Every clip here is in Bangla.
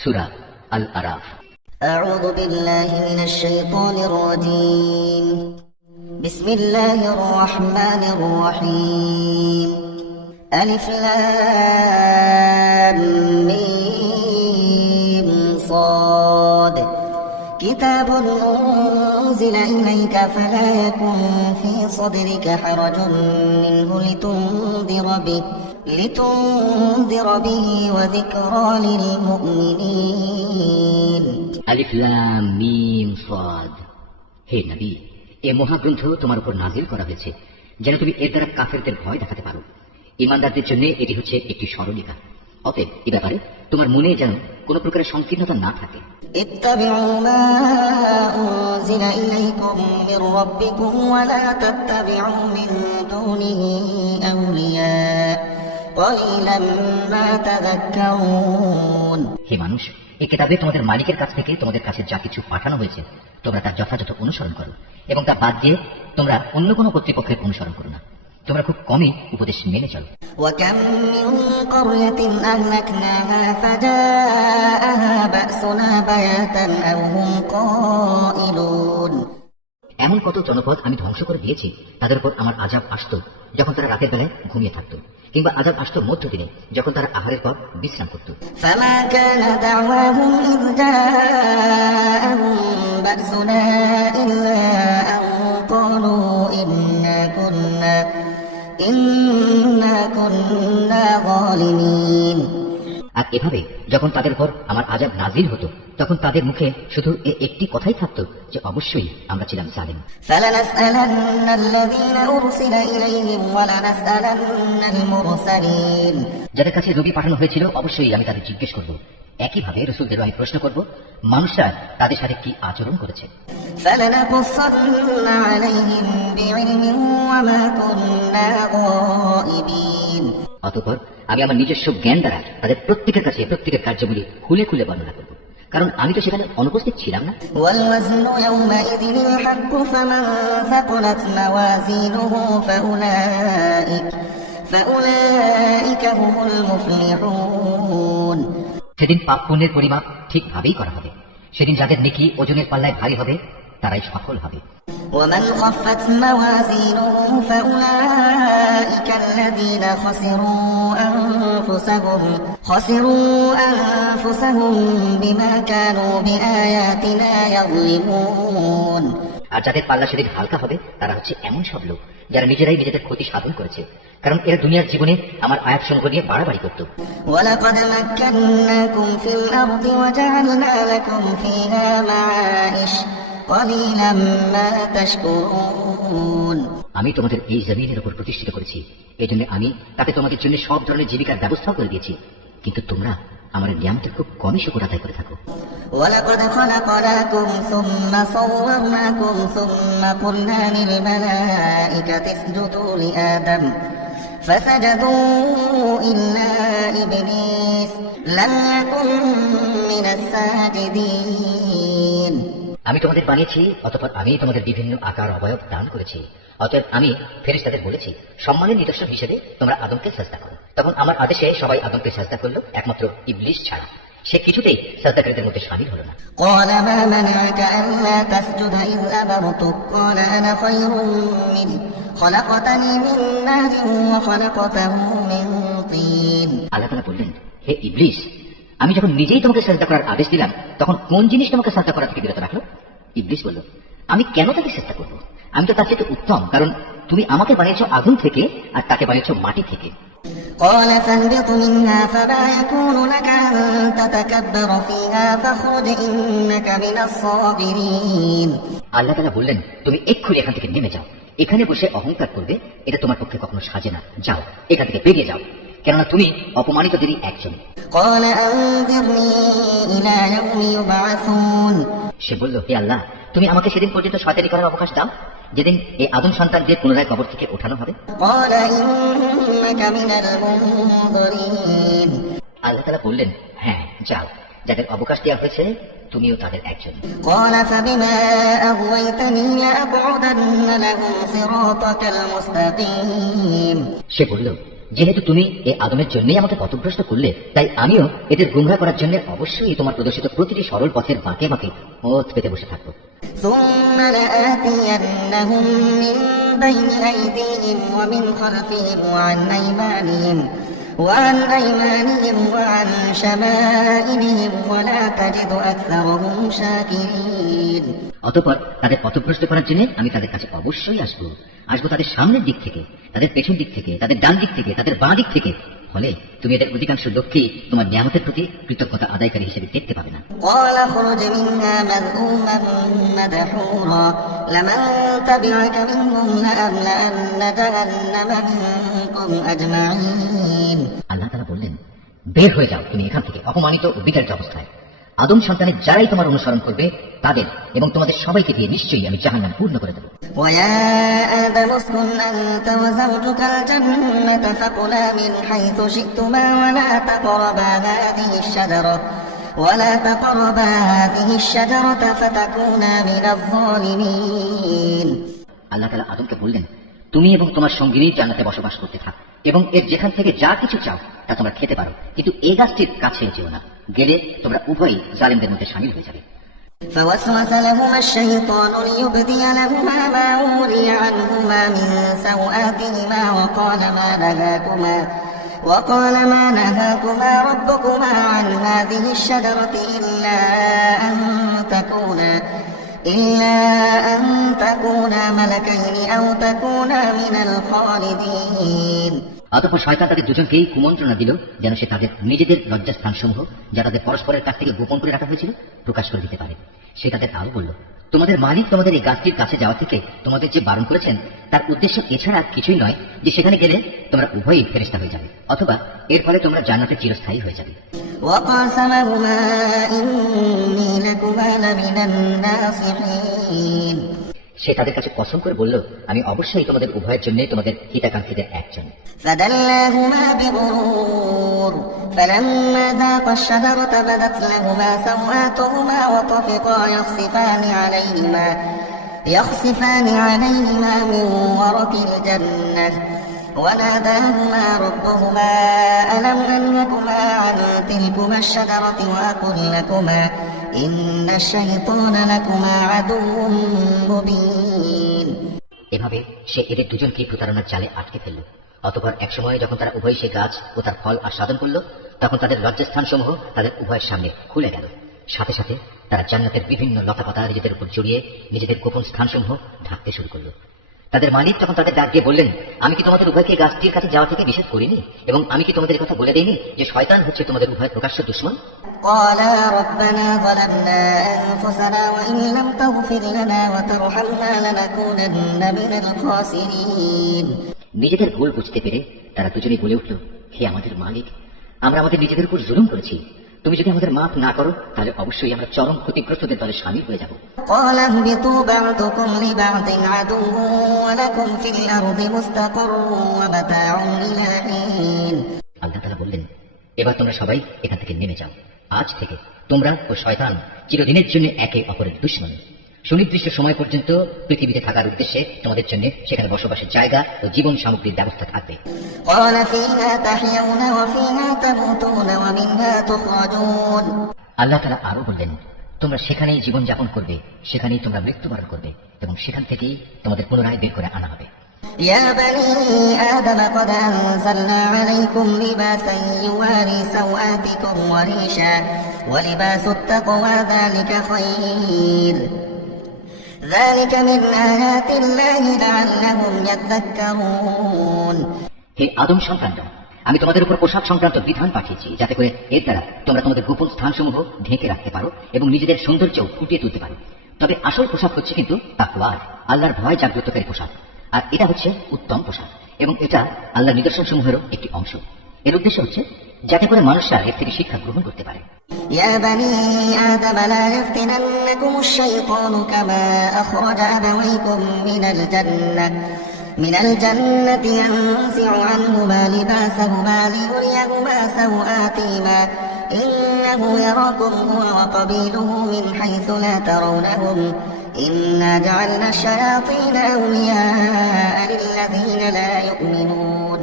সূরা আল আরাফ। أعوذ بالله من الشيطان الرجيم. بسم الله الرحمن الرحيم. ألف لام ميم صاد. كتاب أنزل إليك فلا يكن في صدرك حرج منه لتنذر به وذكرى للمؤمنين. আলিফ লাম মিম সাদ। হে নবী, এ মহাগ্রন্থ তোমার উপর নাজিল করা হয়েছে যেন তুমি এর দ্বারা কাফেরদের ভয় দেখাতে পারো। ঈমানদারদের জন্য এটি হচ্ছে একটি সরলীকা। অতএব এ ব্যাপারে তোমার মনে যেন কোনো প্রকারের সংকীর্ণতা না থাকে। اتبعوا ما أنزل إليكم من ربكم ولا تتبعوا من دونه أولياء قليلا ما تذكرون. হে মানুষ, এই কিতাবে তোমাদের মালিকের কাছ থেকে তোমাদের কাছে যা কিছু পাঠানো হয়েছে তোমরা তার যথাযথ অনুসরণ করো এবং তা বাদ দিয়ে তোমরা অন্য কোনো কর্তৃপক্ষের অনুসরণ করো না। তোমরা খুব কমই উপদেশ মেনে চলো। وكم من قرية أهلكناها فجاءها بأسنا بياتا أو هم قائلون. এমন কত জনপদ আমি ধ্বংস করে দিয়েছি, তাদের উপর আমার আযাব আসতো যখন তারা রাতের বেলায় ঘুমিয়ে থাকতো, কিংবা আযাব আসতো মধ্য দিনে যখন তারা আহারের পর বিশ্রাম করত। فما كان دعواهم إذ جاءهم بأسنا إلا أن قالوا إنا كنا ظالمين. আর এভাবে যখন তাদের উপর আমার আযাব নাজিল হতো তখন তাদের মুখে শুধু একটি কথাই থাকতো যে অবশ্যই আমরা ছিলাম জালিম। فلنسألن الذين أرسل إليهم ولنسألن المرسلين. যাদের কাছে নবী পাঠানো হয়েছিল অবশ্যই আমি তাদের জিজ্ঞেস করব। একইভাবে রাসূলদেরও আমি প্রশ্ন করব মানুষরা তাদের সাথে কি আচরণ করেছে। فلنقصن عليهم بعلم وما كنا غائبين. অতঃপর আমি আমার নিজস্ব জ্ঞান দ্বারা তাদের প্রত্যেকের কাছে প্রত্যেকের কার্যগুলি খুলে খুলে বর্ণনা করব, কারণ আমি তো সেখানে অনুপস্থিত ছিলাম না। والوزن يومئذ الحق فمن ثقلت موازينه فأولئك هم المفلحون. সেদিন পাপ পুণ্যের পরিমাপ ঠিকভাবেই করা হবে। সেদিন যাদের নেকি ওজনের পাল্লায় ভারী হবে তারাই সফল হবে। ومن خفت موازينه فأولئك الذين خسروا أنفسهم بما كانوا بآياتنا يظلمون. আর যাদের পাল্লা সেদিন হালকা হবে তারা হচ্ছে এমন সব লোক যারা নিজেরাই নিজেদের ক্ষতি সাধন করেছে, কারণ এরা দুনিয়ার জীবনে আমার আয়াত সমূহ নিয়ে বাড়াবাড়ি করত। ولقد مكناكم في الأرض وجعلنا لكم فيها معايش قليلا ما تشكرون. আমি তোমাদের এই জমিনের উপর প্রতিষ্ঠিত করেছি, এই জন্য আমি তাতে তোমাদের জন্য সব ধরনের জীবিকার ব্যবস্থা করে দিয়েছি, কিন্তু তোমরা আমার নিয়ামতের খুব কমই শুকর আদায় করে থাকো। ولقد خلقناكم ثم صورناكم ثم قلنا للملائكة اسجدوا لآدم فسجدوا إلا إبليس لم يكن من الساجدين. আমি তোমাদের বানিয়েছি, অতঃপর আমি তোমাদের বিভিন্ন আকার অবয়ব দান করেছি। অতএব আমি ফেরেশতাদের বলেছি সম্মানের নিদর্শন হিসেবে তোমরা আদমকে সাজদা করো। তখন আমার আদেশে সবাই আদমকে সাজদা করলো একমাত্র ইবলিস ছাড়া। সে কিছুতেই সাজদাকারীদের মধ্যে শামিল হলো না। قال ما منعك ألا تسجد إذ أمرتك قال أنا خير منه خلقتني من نار وخلقته من طين. আল্লাহ তাআলা বললেন, হে ইবলিস, আমি যখন নিজেই তোমাকে সাজদা করার আদেশ দিলাম তখন কোন জিনিস তোমাকে সাজদা করা থেকে বিরত রাখলো? ইবলিস বলল, আমি কেন তাকে সাজদা করব? আমি তো তার চেয়ে উত্তম, কারণ তুমি আমাকে বানিয়েছো আগুন থেকে আর তাকে বানিয়েছো মাটি থেকে। قال فاهبط منها فما يكون لك أن تتكبر فيها فاخرج إنك من الصاغرين. আল্লাহ তাআলা বললেন, তুমি এক্ষুনি এখান থেকে নেমে যাও। এখানে বসে অহংকার করবে এটা তোমার পক্ষে কখনো সাজে না। যাও, এখান থেকে বেরিয়ে যাও, কেননা তুমি অপমানিতদেরই একজন। قال أنظرني إلى يوم يبعثون. সে বলল, হে আল্লাহ, তুমি আমাকে সেদিন পর্যন্ত শয়তানি করার অবকাশ দাও যেদিন এই আদম সন্তানদের পুনরায় কবর থেকে ওঠানো হবে। قال إنك من المنظرين. আল্লাহ তাআলা বললেন, হ্যাঁ যাও, যাদের অবকাশ দেওয়া হয়েছে তুমিও তাদের একজন। قال فبما أغويتني لأقعدن لهم صراطك المستقيم. সে বলল, যেহেতু তুমি এই আদমের জন্যই আমাকে পথভ্রষ্ট করলে, তাই আমিও এদের গুমরাহ করার জন্য অবশ্যই তোমার প্রদর্শিত প্রতিটি সরল পথের বাঁকে বাঁকে ওত পেতে বসে থাকবো। ثم لآتينهم من بين أيديهم ومن خلفهم وعن أيمانهم وعن شمائلهم ولا تجد أكثرهم شاكرين। অতঃপর তাদের পথভ্রষ্ট করার জন্য আমি তাদের কাছে অবশ্যই আসবো তাদের সামনের দিক থেকে, তাদের পেছন দিক থেকে, তাদের ডান দিক থেকে, তাদের বাঁ দিক থেকে। ফলে তুমি এদের অধিকাংশ লোককেই তোমার নিয়ামতের প্রতি কৃতজ্ঞতা আদায়কারী হিসেবে দেখতে পাবে না। قال اخرج منها مذءوما مدحورا لمن تبعك منهم لأملأن جهنم منكم أجمعين। আল্লাহ তাআলা বললেন, বের হয়ে যাও তুমি এখান থেকে অপমানিত ও বিতাড়িত অবস্থায়। আদম সন্তানের যারাই তোমার অনুসরণ করবে তাদের এবং তোমাদের সবাইকে দিয়ে নিশ্চয়ই আমি জাহান্নাম পূর্ণ করে দেব। ويا آدم اسكن أنت وزوجك الجنة فكلا من حيث شئتما ولا تقربا هذه الشجرة فتكونا من الظالمين। আল্লাহ তাআলা আদমকে বললেন, তুমি এবং তোমার সঙ্গিনী জান্নাতে বসবাস করতে থাক এবং এর যেখান থেকে যা কিছু চাও তা তোমরা খেতে পারো, কিন্তু এই গাছটির কাছে যেও না, গেলে তোমরা উভয়ই জালিমদের মধ্যে শামিল হয়ে যাবে। فوسوس لهما الشيطان ليبدي لهما ما وري عنهما من سوآتهما وقال ما نهاكما ربكما عن هذه الشجرة إلا أن تكونا ملكين أو تكونا من الخالدين। অতঃপর শয়তান তাদের দুজনকেই কুমন্ত্রণা দিল যেন সে তাদের নিজেদের লজ্জাস্থান সমূহ যা তাদের পরস্পরের কাছ থেকে গোপন করে রাখা হয়েছিল প্রকাশ করে দিতে পারে। সে তাদের আরো বলল, তোমাদের মালিক তোমাদের এই গাছটির কাছে যাওয়া থেকে তোমাদের যে বারণ করেছেন তার উদ্দেশ্য এছাড়া কিছুই নয় যে সেখানে গেলে তোমরা উভয়ই ফেরেশতা হয়ে যাবে, অথবা এর ফলে তোমরা জান্নাতে চিরস্থায়ী হয়ে যাবে। وقاسمهما إني لكما لمن الناصحين। সে তাদের কাছে কসম করে বলল, আমি অবশ্যই তোমাদের উভয়ের জন্য তোমাদের হিতাকাঙ্ক্ষীদের একজন। فدلاهما بغرور فلما ذاقا الشجرة بدت لهما سوآتهما وطفقا يخصفان عليهما من ورق الجنة وناداهما ربهما ألم أنهكما عن تلكما الشجرة وأقل لكما إن الشيطان لكما عدو مبين। এভাবে সে এদের দুজনকে প্রতারণার জালে আটকে ফেলল। অতঃপর এক সময় যখন তারা উভয় সে গাছ ও তার ফল আস্বাদন করল, তখন তাদের লজ্জাস্থান সমূহ তাদের উভয়ের সামনে খুলে গেল। সাথে সাথে তারা জান্নাতের বিভিন্ন লতাপাতা নিজেদের উপর জড়িয়ে নিজেদের গোপন স্থানসমূহ ঢাকতে শুরু করল। তাদের মালিক তখন তাদের ডাক দিয়ে বললেন, আমি কি তোমাদের উভয়কে গাছটির কাছে যাওয়া থেকে নিষেধ করিনি এবং আমি কি তোমাদের কথা বলে দেইনি যে শয়তান হচ্ছে তোমাদের উভয়ের প্রকাশ্য দুশমন? قالا ربنا ظلمنا أنفسنا وإن لم تغفر لنا وترحمنا لنكونن من الخاسرين। নিজেদের ভুল বুঝতে পেরে তারা দুজনেই বলে উঠল, হে আমাদের মালিক, আমরা আমাদের নিজেদের উপর জুলুম করেছি, তুমি যদি আমাদের মাফ না করো তাহলে অবশ্যই আমরা চরম ক্ষতিগ্রস্তদের দলে শামিল হয়ে যাব। قال اهبطوا بعضكم لبعض عدو ولكم في الأرض مستقر ومتاع إلى حين। আল্লাহ তাআলা বললেন, এবার তোমরা সবাই এখান থেকে নেমে যাও। আজ থেকে তোমরা ও শয়তান চিরদিনের জন্য একে অপরের দুশমন। সুনির্দিষ্ট সময় পর্যন্ত পৃথিবীতে থাকার উদ্দেশ্যে তোমাদের জন্য সেখানে বসবাসের জায়গা ও জীবন সামগ্রীর ব্যবস্থা থাকবে। قال فيها تحيون وفيها تموتون ومنها تخرجون। আল্লাহ তাআলা আরো বললেন, তোমরা সেখানেই জীবন যাপন করবে, সেখানেই তোমরা মৃত্যুবরণ করবে এবং সেখান থেকেই তোমাদের পুনরায় বের করে আনা হবে। يا بني آدم قد أنزلنا عليكم لباسا يواري سوآتكم وريشا ولباس التقوى ذلك من آيات الله لعلهم يذكرون। হে আদম সন্তানরা, আমি তোমাদের উপর পোশাক সংক্রান্ত বিধান পাঠিয়েছি যাতে করে এর দ্বারা তোমরা তোমাদের গোপন স্থানসমূহ ঢেকে রাখতে পারো এবং নিজেদের সৌন্দর্য ফুটিয়ে তুলতে পারো। তবে আসল পোশাক হচ্ছে কিন্তু তাকওয়ার, আল্লাহর ভয় জাগ্রতকারী পোশাক, আর এটা হচ্ছে উত্তম পোশাক এবং এটা আল্লাহর নিদর্শন সমূহেরও একটি অংশ। এর উদ্দেশ্য হচ্ছে যাতে করে মানুষরা এর থেকে শিক্ষা গ্রহণ করতে পারে। يا بني آدم لا يفتننكم الشيطان كما أخرج أبويكم من الجنة ينزع عنهما لباسهما ليريهما سوآتهما إنه يراكم هو وقبيله من حيث لا ترونهم إنا جعلنا الشياطين أولياء للذين لا يؤمنون।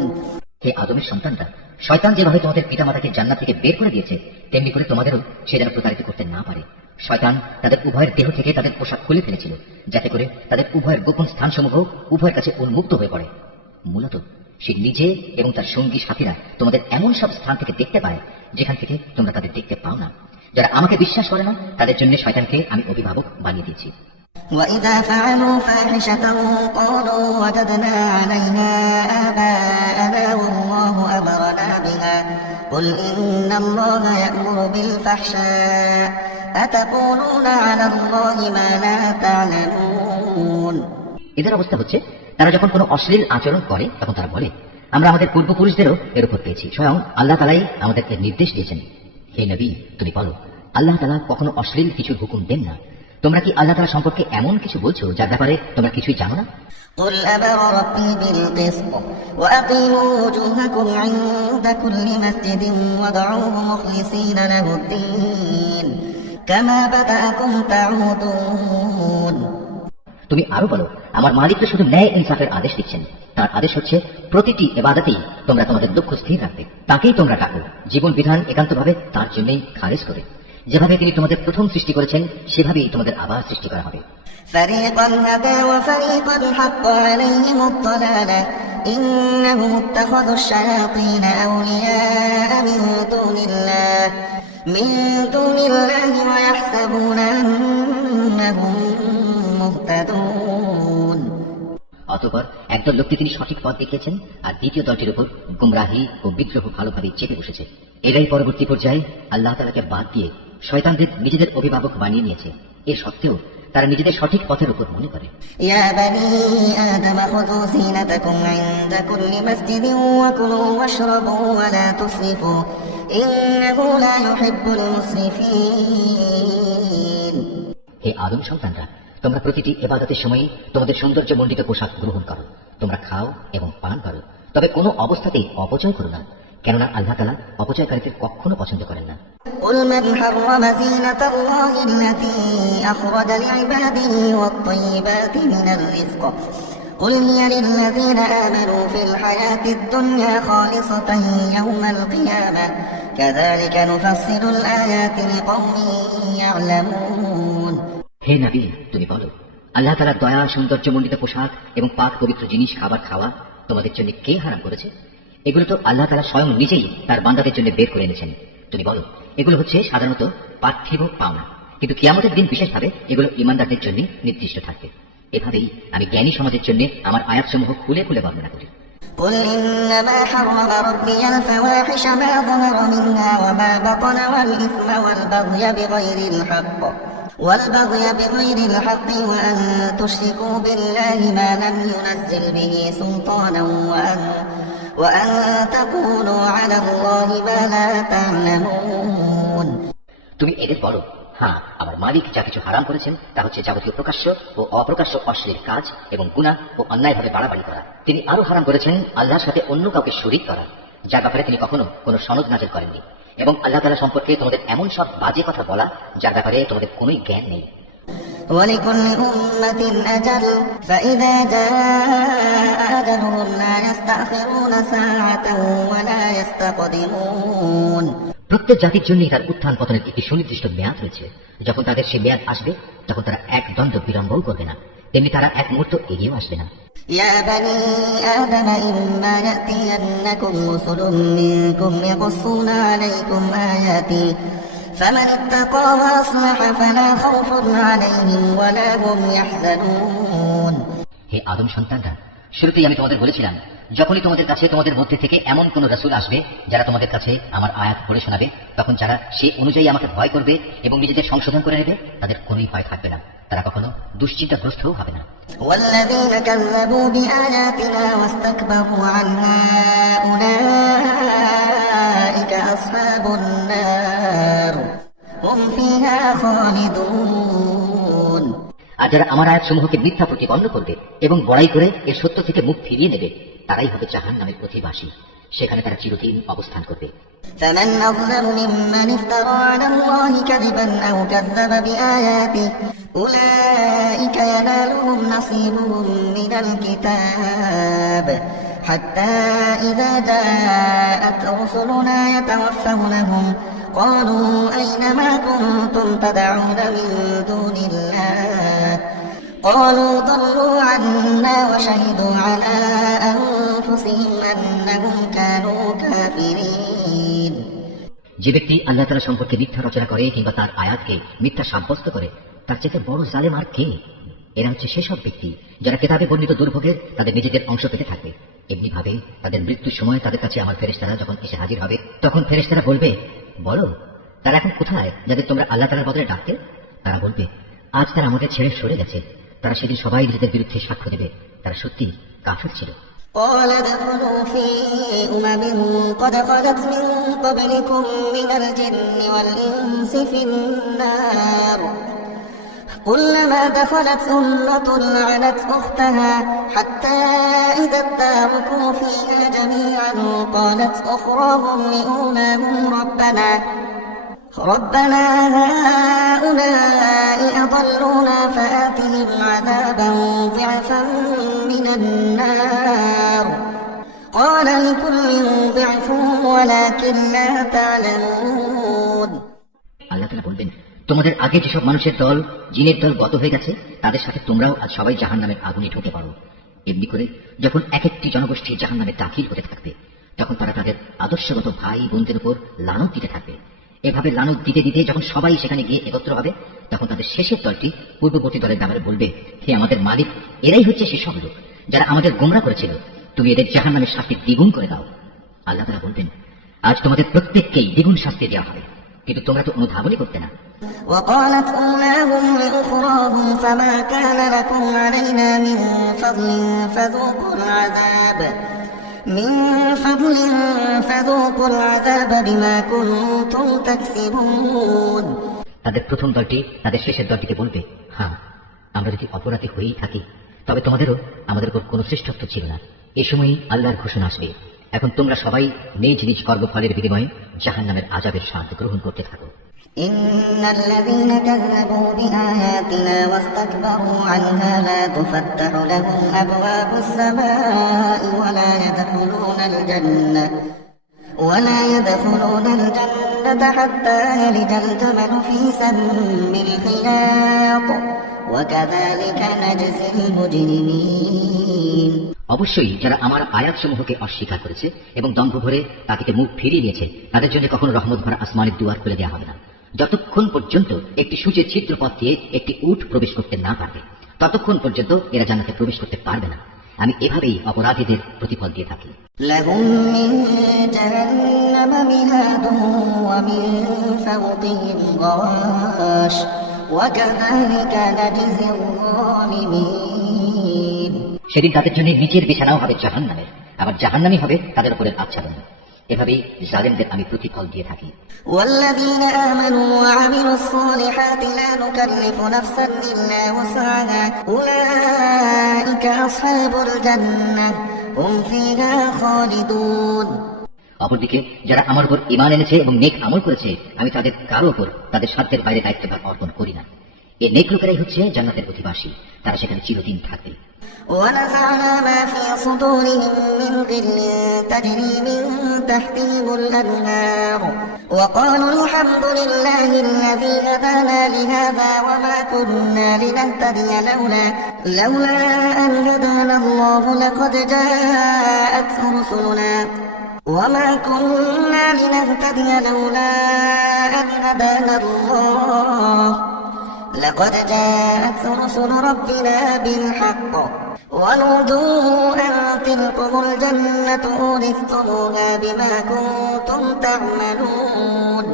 হে আদমের সন্তানরা, শয়তান যেভাবে তোমাদের পিতামাতাকে জান্নাত থেকে বের করে দিয়েছে, তেমনি করে তোমাদেরও সে যেন প্রতারিত করতে না পারে। শয়তান তাদের উভয়ের দেহ থেকে তাদের পোশাক খুলে ফেলেছিল, যাতে করে তাদের উভয়ের গোপন স্থানসমূহ উভয়ের কাছে উন্মুক্ত হয়ে পড়ে। মূলত সে নিজে এবং তার সঙ্গী সাথীরা তোমাদের এমন সব স্থান থেকে দেখতে পায় যেখান থেকে তোমরা তাদের দেখতে পাও না। যারা আমাকে বিশ্বাস করে না তাদের জন্য শয়তানকে আমি অভিভাবক বানিয়ে দিয়েছি। وإذا فعلوا فاحشة قالوا وجدنا عليها آباءنا والله أمرنا بها قل إن الله يأمر بالفحشاء أتقولون على الله ما لا تعلمون। এদের অবস্থা হচ্ছে, তারা যখন কোনো অশ্লীল আচরণ করে তখন তারা বলে, আমরা আমাদের পূর্বপুরুষদেরও এর উপর পেয়েছি, স্বয়ং আল্লাহ তাআলাই আমাদের এর নির্দেশ দিয়েছেন। হে নবী, তুমি বলো, আল্লাহ তাআলা কখনো অশ্লীল কিছুর হুকুম দেন না। তোমরা কি আল্লাহ তাআলা সম্পর্কে এমন কিছু বলছো যার ব্যাপারে তোমরা কিছুই জানো না? قل أمر ربي بالقسط وأقيموا وجوهكم عند كل مسجد وادعوه مخلصين له الدين كما بدأكم تعودون। তুমি আরো বলো, আমার মালিক তো শুধু ন্যায় ইনসাফের আদেশ দিচ্ছেন। তার আদেশ হচ্ছে প্রতিটি ইবাদতেই তোমরা তোমাদের লক্ষ্য স্থির রাখবে, তাকেই তোমরা ডাকো, জীবন বিধান একান্তভাবে তার জন্যই খারেজ করে। যেভাবে তিনি তোমাদের প্রথম সৃষ্টি করেছেন সেভাবেই তোমাদের আবার সৃষ্টি করা হবে। فريقا هدى وفريقا حق عليهم الضلالة إنهم اتخذوا الشياطين أولياء من دون الله ويحسبون أنهم مهتدون। অতঃপর একদল লোককে তিনি সঠিক পথ দেখিয়েছেন, আর দ্বিতীয় দলটির উপর গুমরাহি ও বিদ্রোহ ভালোভাবে চেপে বসেছে। এরাই পরবর্তী পর্যায়ে আল্লাহ তাআলাকে বাদ দিয়ে শয়তানদের নিজেদের অভিভাবক বানিয়ে নিয়েছে। এ সত্ত্বেও তারা নিজেদের সঠিক পথের উপর মনে করে। يا بني آدم خذوا زينتكم عند كل مسجد وكلوا واشربوا ولا تسرفوا إنه لا يحب المسرفين। হে আদম সন্তানরা, তোমরা প্রতিটি ইবাদতের সময় তোমাদের সৌন্দর্যমণ্ডিত পোশাক গ্রহণ করো, তোমরা খাও এবং পান করো, তবে কোনো অবস্থাতেই অপচয় করো না, কেননা আল্লাহ তাআলা অপচয়কারীদের কখনো পছন্দ করেন না। قل من حرم زينة الله التي أخرج لعباده والطيبات من الرزق قل هي للذين آمنوا في الحياة الدنيا خالصة يوم القيامة كذلك نفصل الآيات لقوم يعلمون। হে নবী, তুমি বলো, আল্লাহ তাআলার দয়া, সৌন্দর্যমণ্ডিত পোশাক এবং পাক পবিত্র জিনিস খাবার খাওয়া তোমাদের জন্য কে হারাম করেছে? এগুলো তো আল্লাহ তাআলা স্বয়ং নিজেই তার বান্দাদের জন্য বের করে এনেছেন। তুমি বলো, এগুলো হচ্ছে সাধারণত পার্থিব পাওনা, কিন্তু কিয়ামতের দিন বিশেষভাবে এগুলো ঈমানদারদের জন্য নির্দিষ্ট থাকবে। এভাবেই আমি জ্ঞানী সমাজের জন্য আমার আয়াতসমূহ খুলে খুলে বর্ণনা করি। قل إنما حرم ربي الفواحش ما ظهر منها وما بطن والإثم والبغي بغير الحق وأن تشركوا بالله ما لم ينزل به سلطانا وأن تقولوا على الله ما لا تعلمون। তুমি এদের বলো, হ্যাঁ, আমার মালিক যা কিছু হারাম করেছেন তা হচ্ছে যাবতীয় প্রকাশ্য ও অপ্রকাশ্য অশ্লীল কাজ এবং গুনাহ ও অন্যায়ভাবে বাড়াবাড়ি করা। তিনি আরো হারাম করেছেন আল্লাহর সাথে অন্য কাউকে শরীক করা, যার ব্যাপারে তিনি কখনো কোনো সনদ নাযিল করেননি, এবং আল্লাহ তাআলা সম্পর্কে তোমাদের এমন সব বাজে কথা বলা যার ব্যাপারে তোমাদের কোনোই জ্ঞান নেই। ولكل أمة أجل فإذا جاء أجلهم لا يستأخرون ساعة ولا يستقدمون। প্রত্যেক জাতির জন্যই তার উত্থান পতনের একটি সুনির্দিষ্ট মেয়াদ রয়েছে। যখন তাদের সেই মেয়াদ আসবে তখন তারা এক দণ্ড বিলম্বও করবে না, তেমনি তারা এক মুহূর্ত এগিয়েও আসবে না। يا بني آدم إما يأتينكم رسل منكم يقصون عليكم آياتي فمن اتقى وأصلح فلا خوف عليهم ولا هم يحزنون। হে আদম সন্তানরা, শুরুতেই আমি তোমাদের বলেছিলাম, যখনই তোমাদের কাছে তোমাদের মধ্যে থেকে এমন কোন রাসূল আসবে যারা তোমাদের কাছে আমার আয়াত পড়ে শোনাবে, তখন যারা সে অনুযায়ী আমাকে ভয় করবে এবং নিজেদের সংশোধন করে নেবে তাদের কোনোই ভয় থাকবে না, তারা কখনো দুশ্চিন্তাগ্রস্তও হবে না। والذين كذبوا بآياتنا واستكبروا عنها أولئك أصحاب النار هم فيها خالدون। আর যারা আমার আয়াত সমূহকে মিথ্যা প্রতিপন্ন করবে এবং বড়াই করে এর সত্য থেকে মুখ ফিরিয়ে নেবে, তারাই হবে জাহান্নামের অধিবাসী, সেখানে তারা চিরদিন অবস্থান করবে। فمن أظلم ممن افترى على الله كذبا أو كذب بآياته أولئك ينالهم نصيبهم من الكتاب حتى إذا جاءت رسلنا يتوفونهم قالوا أين ما كنتم تدعون من دون الله قالوا ضلوا عنا وشهدوا على أنفسهم أنهم كانوا كافرين। যে ব্যক্তি আল্লাহ তাআলা সম্পর্কে মিথ্যা রচনা করে কিংবা তার আয়াতকে মিথ্যা সাব্যস্ত করে তার চেয়ে বড় জালেম আর কে? এরা হচ্ছে সেসব ব্যক্তি যারা কিতাবে বর্ণিত দুর্ভোগের তাদের নিজেদের অংশ পেতে থাকবে। এমনি ভাবে তাদের মৃত্যুর সময় তাদের কাছে আমার ফেরেশতারা যখন এসে হাজির হবে তখন ফেরেশতারা বলবে, বলো তারা এখন কোথায় যাদের তোমরা আল্লাহ তাআলার বদলে ডাকতে? তারা বলবে, আজ তারা আমাদের ছেড়ে সরে গেছে। তারা সেদিন সবাই নিজেদের বিরুদ্ধে সাক্ষ্য দেবে তারা সত্যি কাফির ছিল। قال ادخلوا في قد خلت من قبلكم من الجن والإنس في النار كلما دخلت أمة لعنت أختها حتى إذا اداركوا فيها جميعا قالت أخراهم لأولاهم ربنا هؤلاء أضلونا فآتهم عذابا ضعفا من النار قال لكل ضعف ولكن لا تعلمون। আল্লাহ তাআলা বলবেন, তোমাদের আগে যেসব মানুষের দল জিনের দল গত হয়ে গেছে তাদের সাথে তোমরাও আজ সবাই জাহান্নামের আগুনে ঢুকে পড়ো। এমনি করে যখন এক একটি জনগোষ্ঠী জাহান্নামে দাখিল হতে থাকবে তখন তারা তাদের আদর্শগত ভাই বোনদের উপর লানত দিতে থাকবে। এভাবে লানত দিতে দিতে যখন সবাই সেখানে গিয়ে একত্র হবে তখন তাদের শেষের দলটি পূর্ববর্তী দলের ব্যাপারে বলবে, হে আমাদের মালিক, এরাই হচ্ছে সেসব লোক যারা আমাদের গোমরা করেছিল, তুমি এদের জাহান্নামের শাস্তি দ্বিগুণ করে দাও। আল্লাহ তাআলা বলবেন, আজ তোমাদের প্রত্যেককেই দ্বিগুণ শাস্তি দেওয়া হবে, কিন্তু তোমরা তো অনুধাবনই করতে না। وقالت أولاهم لأخراهم فما كان لكم علينا من فضل فذوقوا العذاب بما كنتم تكسبون। তাদের প্রথম দলটি তাদের শেষের দলটিকে বলবে, হ্যাঁ, আমরা যদি অপরাধী হয়েই থাকি তবে তোমাদেরও আমাদের উপর কোনো শ্রেষ্ঠত্ব ছিল না। এ সময়ই আল্লাহর ঘোষণা আসবে, এখন তোমরা সবাই নিজ নিজ কর্মফলের বিনিময়ে জাহান্নামের আযাবের স্বাদ গ্রহণ করতে থাকো। إن الذين كذبوا بآياتنا واستكبروا عنها لا تفتح لهم أبواب السماء ولا يدخلون الجنة حتى يلج الجمل في سم الخياط وكذلك نجزي المجرمين। অবশ্যই যারা আমার আয়াতসমূহকে অস্বীকার করেছে এবং দম্ভ ভরে তা থেকে মুখ ফিরিয়ে নিয়েছে তাদের জন্য কখনো রহমত ভরা আসমানের দুয়ার খুলে দেওয়া হবে না, যতক্ষণ পর্যন্ত একটি সূচের ছিদ্র পথ দিয়ে একটি উট প্রবেশ করতে না পারবে ততক্ষণ পর্যন্ত এরা জান্নাতে প্রবেশ করতে পারবে না। আমি এভাবেই অপরাধীদের প্রতিফল দিয়ে থাকি। লাহুম মিন জাহান্নাম মিহাদুন ওয়া মিন ফাওকিহিম গাওয়াশ ওয়া কাযালিকা নাজজিল যালিমিন। সেদিন তাদের জন্য নিচের বিছানাও হবে জাহান্নামের, আবার জাহান্নামই হবে তাদের উপরের আচ্ছাদন। এভাবেই জালেমদের আমি প্রতিফল দিয়ে থাকি। والذين آمنوا وعملوا الصالحات لا نكلف نفسا إلا وسعها أولئك أصحاب الجنة هم فيها خالدون। অপরদিকে যারা আমার উপর ঈমান এনেছে এবং নেক আমল করেছে আমি তাদের কারো উপর তাদের সাধ্যের বাইরে দায়িত্বভার অর্পণ করি না। এই নেক লোকেরাই হচ্ছে জান্নাতের অধিবাসী, তারা সেখানে চিরদিন থাকবে। ونزعنا ما في صدورهم من غل تجري من تحتهم الأنهار وقالوا الحمد لله الذي هدانا لهذا وما كنا لنهتدي لولا أن هدانا الله لقد جاءت رسلنا وما كنا لنهتدي لولا أن هدانا الله لقد جاءت رسل ربنا بالحق ونودوا أن تلكم الجنة أورثتموها بما كنتم تعملون।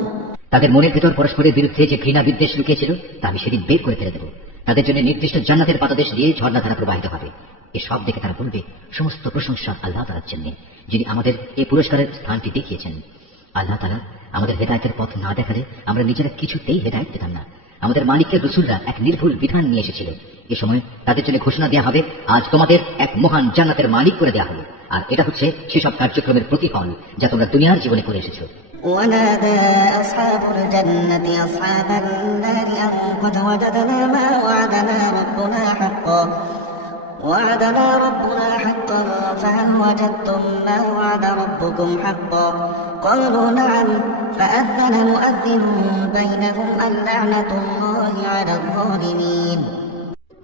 তাদের মনের ভেতর পরস্পরের বিরুদ্ধে যে ঘৃণা বিদ্বেষ লুকিয়েছিল তা আমি সেদিন বের করে ফেলে দেব। তাদের জন্য নির্দিষ্ট জান্নাতের পাদদেশ দিয়ে ঝর্ণাধারা প্রবাহিত হবে। এসব দেখে তারা বলবে, সমস্ত প্রশংসা আল্লাহ তাআলার জন্য, যিনি আমাদের এই পুরস্কারের স্থানটি দেখিয়েছেন। আল্লাহ তাআলা আমাদের হেদায়েতের পথ না দেখালে আমরা নিজেরা কিছুতেই হেদায়েত পেতাম না। আমাদের মালিকের রাসূলরা এক নির্ভুল বিধান নিয়ে এসেছিল। এ সময় তাদের জন্য ঘোষণা দেওয়া হবে, আজ তোমাদের এক মহান জান্নাতের মালিক করে দেওয়া হবে, আর এটা হচ্ছে সেসব কার্যক্রমের প্রতিফল যা তোমরা দুনিয়ার জীবনে করে এসেছো। ونادى أصحاب الجنة أصحاب النار أن قد وجدنا ما وعدنا ربنا حقا وعدنا ربنا حقا فهل وجدتم ما وعد ربكم حقا قالوا نعم فأذن مؤذن بينهم اللعنة الله على الظالمين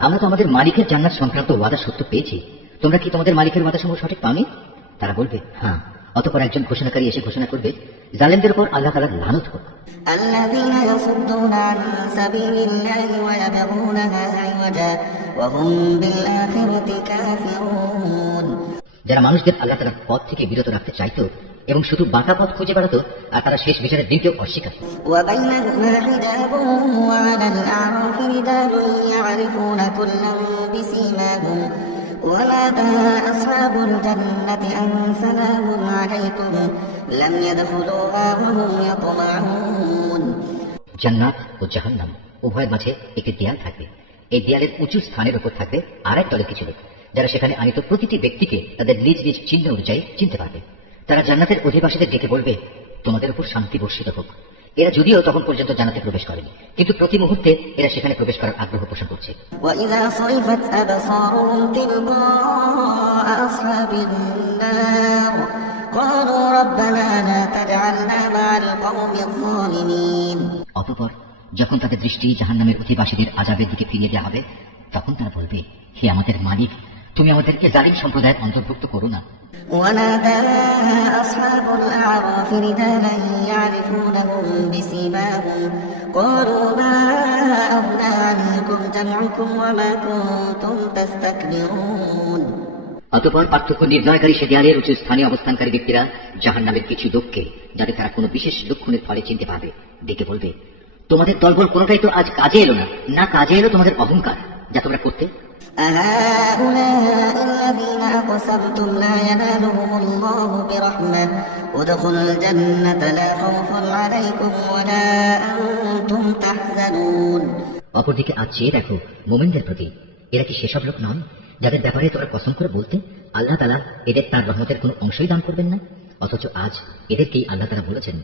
আমরা তো আমাদের মালিকের জান্নাত সংক্রান্ত ওয়াদা সত্য পেয়েছি, তোমরা কি তোমাদের মালিকের ওয়াদা সমূহ সঠিক পাওনি? তারা বলবে হ্যাঁ। অতঃপর একজন ঘোষণাকারী এসে ঘোষণা করবে, জালেমদের উপর আল্লাহ তাআলার লানত হোক। الذين يصدون عن سبيل الله ويبغونها عوجا وهم بالآخرة كافرون যারা মানুষদের আল্লাহ তাআলার পথ থেকে বিরত রাখতে চাইতো এবং শুধু বাঁকা পথ খুঁজে বেড়াতো, আর তারা শেষ বিচারের দিনকেও অস্বীকার। وبينهما حجاب وعلى الأعراف رجال يعرفون كلا بسيماهم ونادى أصحاب الجنة أن سلام عليكم لم يدخلوها وهم يطمعون জান্নাত ও জাহান্নাম উভয়ের মাঝে একটি দেয়াল থাকবে। এই দেয়ালের উঁচু স্থানের উপর থাকবে আরেক দলের কিছু লোক, যারা সেখানে আনিত প্রতিটি ব্যক্তিকে তাদের নিজ নিজ চিহ্ন অনুযায়ী চিনতে পারবে। তারা জান্নাতের অধিবাসীদের ডেকে বলবে, তোমাদের উপর শান্তি বর্ষিত হোক। এরা যদিও তখন পর্যন্ত জান্নাতে প্রবেশ করেনি, কিন্তু প্রতি মুহূর্তে এরা সেখানে প্রবেশ করার আগ্রহ পোষণ করছে। وإذا صرفت أبصارهم تلقاء أصحاب النار قالوا ربنا لا تجعلنا مع القوم الظالمين অতঃপর যখন তাদের দৃষ্টি জাহান্নামের অধিবাসীদের আযাবের দিকে ফিরিয়ে দেওয়া হবে, তখন তারা বলবে, হে আমাদের মালিক, তুমি আমাদেরকে জালিম সম্প্রদায়ের অন্তর্ভুক্ত করো না। ونادى أصحاب الأعراف رجالا يعرفونهم بسيماهم قالوا ما أغنى عنكم جمعكم وما كنتم تستكبرون অতঃপর পার্থক্য নির্ণয়কারী সে দেয়ালের উঁচু স্থানে অবস্থানকারী ব্যক্তিরা জাহান্নামের কিছু লোককে, যাদের তারা কোনো বিশেষ লক্ষণের ফলে চিনতে পারবে, ডেকে বলবে, তোমাদের দলবল কোনোটাই তো আজ কাজে এলো না, না কাজে এলো তোমাদের অহংকার যা তোমরা করতে। أهؤلاء الذين أقسمتم لا ينالهم الله برحمة ادخلوا الجنة لا خوف عليكم ولا أنتم تحزنون অপরদিকে আজ চেয়ে দেখো মুমিনদের প্রতি, এরা কি সেসব লোক নয় যাদের ব্যাপারে তোমরা কসম করে বলতে আল্লাহ তাআলা এদের তার রহমতের কোনো অংশই দান করবেন না, অথচ আজ এদেরকেই আল্লাহ তাআলা বলেছেন,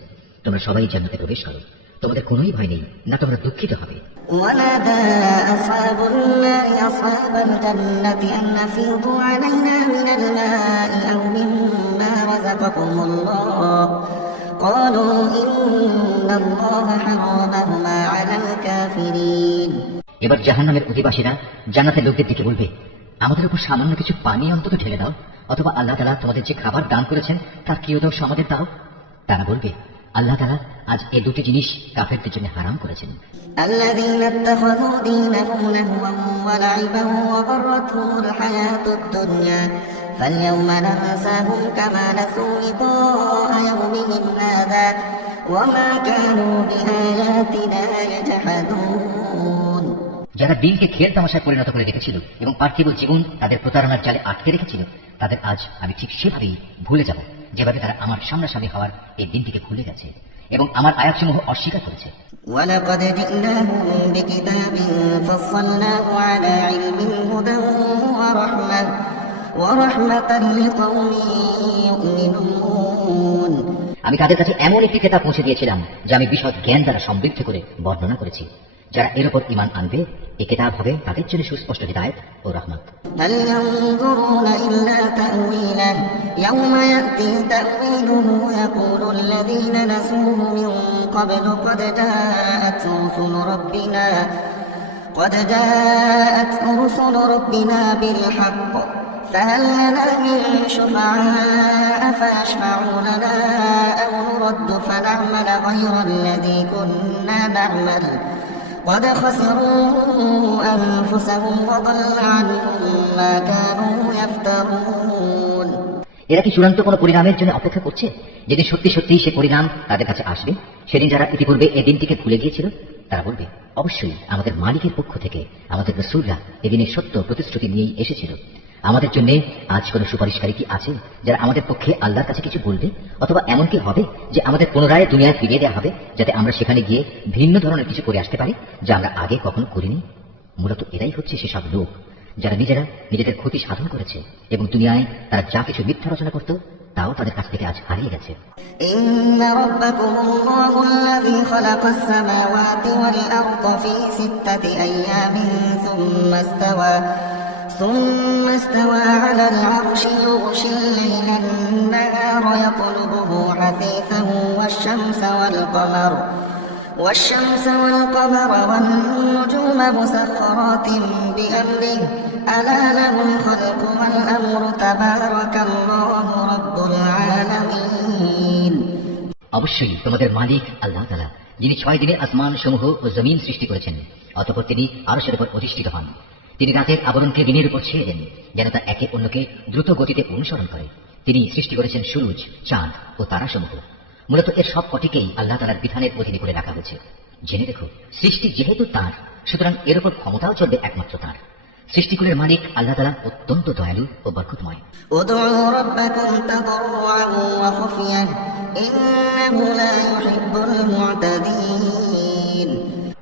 তোমরা সবাই জান্নাতে প্রবেশ করো, তোমাদের কোনোই ভয় নেই, না তোমরা দুঃখিত হবে। ونادى أصحاب النار أصحاب الجنة أن أفيضوا علينا من الماء أو مما رزقكم الله قالوا إن الله حرمهما على الكافرين এবার জাহান্নামের অধিবাসীরা জান্নাতের লোকদের দিকে বলবে, আমাদের উপর সামান্য কিছু পানি অন্তত ঢেলে দাও, অথবা আল্লাহ তাআলা তোমাদের যে খাবার দান করেছেন তার কিয়দংশ আমাদের দাও। তারা বলবে, আল্লাহ তাআলা আজ এই দুটি জিনিস কাফেরদের জন্য হারাম করেছেন। الذين اتخذوا دينهم لهوا ولعبا وغرتهم الحياة الدنيا فاليوم ننساهم كما نسوا لقاء يومهم هذا وما كانوا بآياتنا يجحدون যারা দিনকে খেল তামাশায় পরিণত করে রেখেছিল এবং পার্থিব জীবন তাদের প্রতারণার জালে আটকে রেখেছিল, তাদের আজ আমি ঠিক সেভাবেই ভুলে যাব যেভাবে তারা আমার সামনাসামনি হওয়ার এই দিনটিকে ভুলে গেছে এবং আমার আয়াতসমূহ অস্বীকার করেছে। ولقد جئناهم بكتاب فصلناه على علم هدى ورحمة لقوم يؤمنون আমি তাদের কাছে এমন একটি কিতাব পৌঁছে দিয়েছিলাম যা আমি বিশদ জ্ঞান দ্বারা সমৃদ্ধ করে বর্ণনা করেছি। যারা এর উপর ঈমান আনবে, এই কিতাব হবে তাদের জন্য সুস্পষ্ট হিদায়াত ও রহমত। هل ينظرون إلا تأويله يوم يأتي تأويله يقول الذين نسوه من قبل قد جاءت رسل ربنا بالحق فهل لنا من شفعاء فيشفعوا لنا أو نرد فنعمل غير الذي كنا نعمل قد خسروا أنفسهم وضل عنهم ما كانوا يفترون এরা কি চূড়ান্ত কোনো পরিণামের জন্য অপেক্ষা করছে, যেদিন সত্যি সত্যি সে পরিণাম তাদের কাছে আসবে? সেদিন যারা ইতিপূর্বে এই দিনটিকে ভুলে গিয়েছিল তারা বলবে, অবশ্যই আমাদের মালিকের পক্ষ থেকে আমাদের রাসূলরা এদিনের সত্য প্রতিশ্রুতি নিয়েই এসেছিল। আমাদের জন্য আজ কোনো সুপারিশকারী কি আছে যারা আমাদের পক্ষে আল্লাহর কাছে কিছু বলবে? অথবা এমন কি হবে যে আমাদের পুনরায় দুনিয়ায় ফিরিয়ে দেওয়া হবে, যাতে আমরা সেখানে গিয়ে ভিন্ন ধরনের কিছু করে আসতে পারি যা আমরা আগে কখনো করিনি? মূলত এরাই হচ্ছে সেসব লোক যারা নিজেরা নিজেদের ক্ষতি সাধন করেছে এবং দুনিয়ায় তারা যা কিছু মিথ্যা রচনা করত তাও তাদের কাছ থেকে আজ হারিয়ে গেছে। إن ربكم الله الذي خلق السماوات والأرض في 6 أيام ثم استوى على العرش يغشي الليل النهار يطلبه حثيثا والشمس والقمر والنجوم مسخرات بأمره ألا له الخلق والأمر تبارك الله رب العالمين অবশ্যই তোমাদের মালিক আল্লাহ তাআলা, যিনি 6 দিনে আসমান সমূহ ও জমিন সৃষ্টি করেছেন, অতঃপর তিনি আরশের উপর অধিষ্ঠিত হন। তিনি রাতের আবরণকে দিনের উপর ছেড়ে দেন, যেন তা একে অন্যকে দ্রুত গতিতে অনুসরণ করে। তিনি সৃষ্টি করেছেন সূরজ, চাঁদ ও তারাসমূহ। মূলত এর সব কটিকেই আল্লাহ তাআলার বিধানের অধীনে করে রাখা হয়েছে। জেনে দেখো, সৃষ্টি যেহেতু তাঁর, সুতরাং এর উপর ক্ষমতাও চলবে একমাত্র তাঁর। সৃষ্টিকুলের মালিক আল্লাহ তাআলা অত্যন্ত দয়ালু ও বরকতময়। ادعوا ربكم تضرعا وخفيا إنه لا يحب المعتدين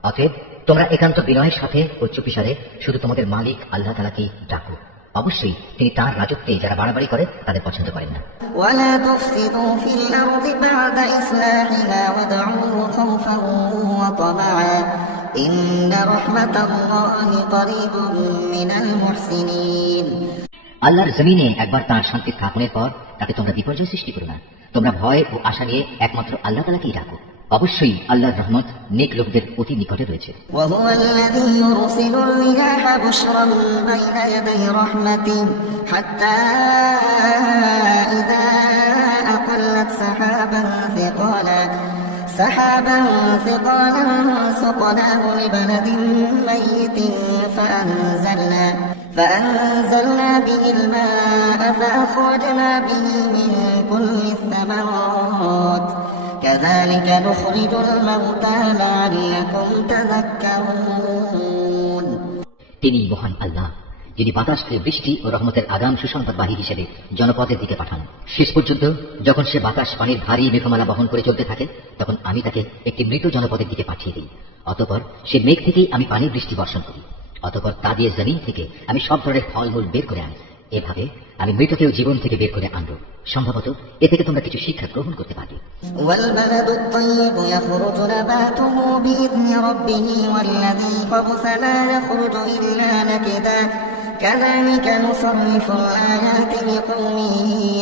অতএব তোমরা একান্ত বিনয়ের সাথে ও চুপিসারে শুধু তোমাদের মালিক আল্লাহ তাআলাকে ডাকো। অবশ্যই তিনি তাঁর রাজত্বে যারা বাড়াবাড়ি করে তাদের পছন্দ করেন না। ولا تفسدوا في الأرض بعد إصلاحها وادعوه خوفا وطمعا إن رحمة الله قريب من المحسنين আল্লাহর জমিনে একবার তাঁর শান্তি স্থাপনের পর তাতে তোমরা বিপর্যয় সৃষ্টি করো না। তোমরা ভয় ও আশা নিয়ে একমাত্র আল্লাহ তাআলাকেই ডাকো। অবশ্যই আল্লাহর রহমত নেক লোকদের অতি নিকটে রয়েছে। وهو الذي يرسل الرياح بشرا بين يدي رحمته حتى إذا أقلت سحابا ثقالا سقناه لبلد ميت فأنزلنا به الماء فأخرجنا به من كل الثمرات كذلك نخرج الموتى لعلكم تذكرون তিনি মহান আল্লাহ, যিনি বাতাসকে বৃষ্টি ও রহমতের আগাম সুসংবাদবাহী হিসেবে জনপদের দিকে পাঠান। শেষ পর্যন্ত যখন সে বাতাস পানির ভারী মেঘমালা বহন করে চলতে থাকে, তখন আমি তাকে একটি মৃত জনপদের দিকে পাঠিয়ে দিই। অতঃপর সে মেঘ থেকেই আমি পানির বৃষ্টি বর্ষণ করি। অতঃপর তা দিয়ে জমিন থেকে আমি সব ধরনের ফলমূল বের করে আনি। এভাবে আমি মৃতকেও জীবন থেকে বের করে আনব। সম্ভবত এ থেকে তোমরা কিছু শিক্ষা গ্রহণ করতে পারবে। والبلد الطيب يخرج نباته بإذن ربه والذي خبث لا يخرج إلا نكدا كذلك نصرف الآيات لقوم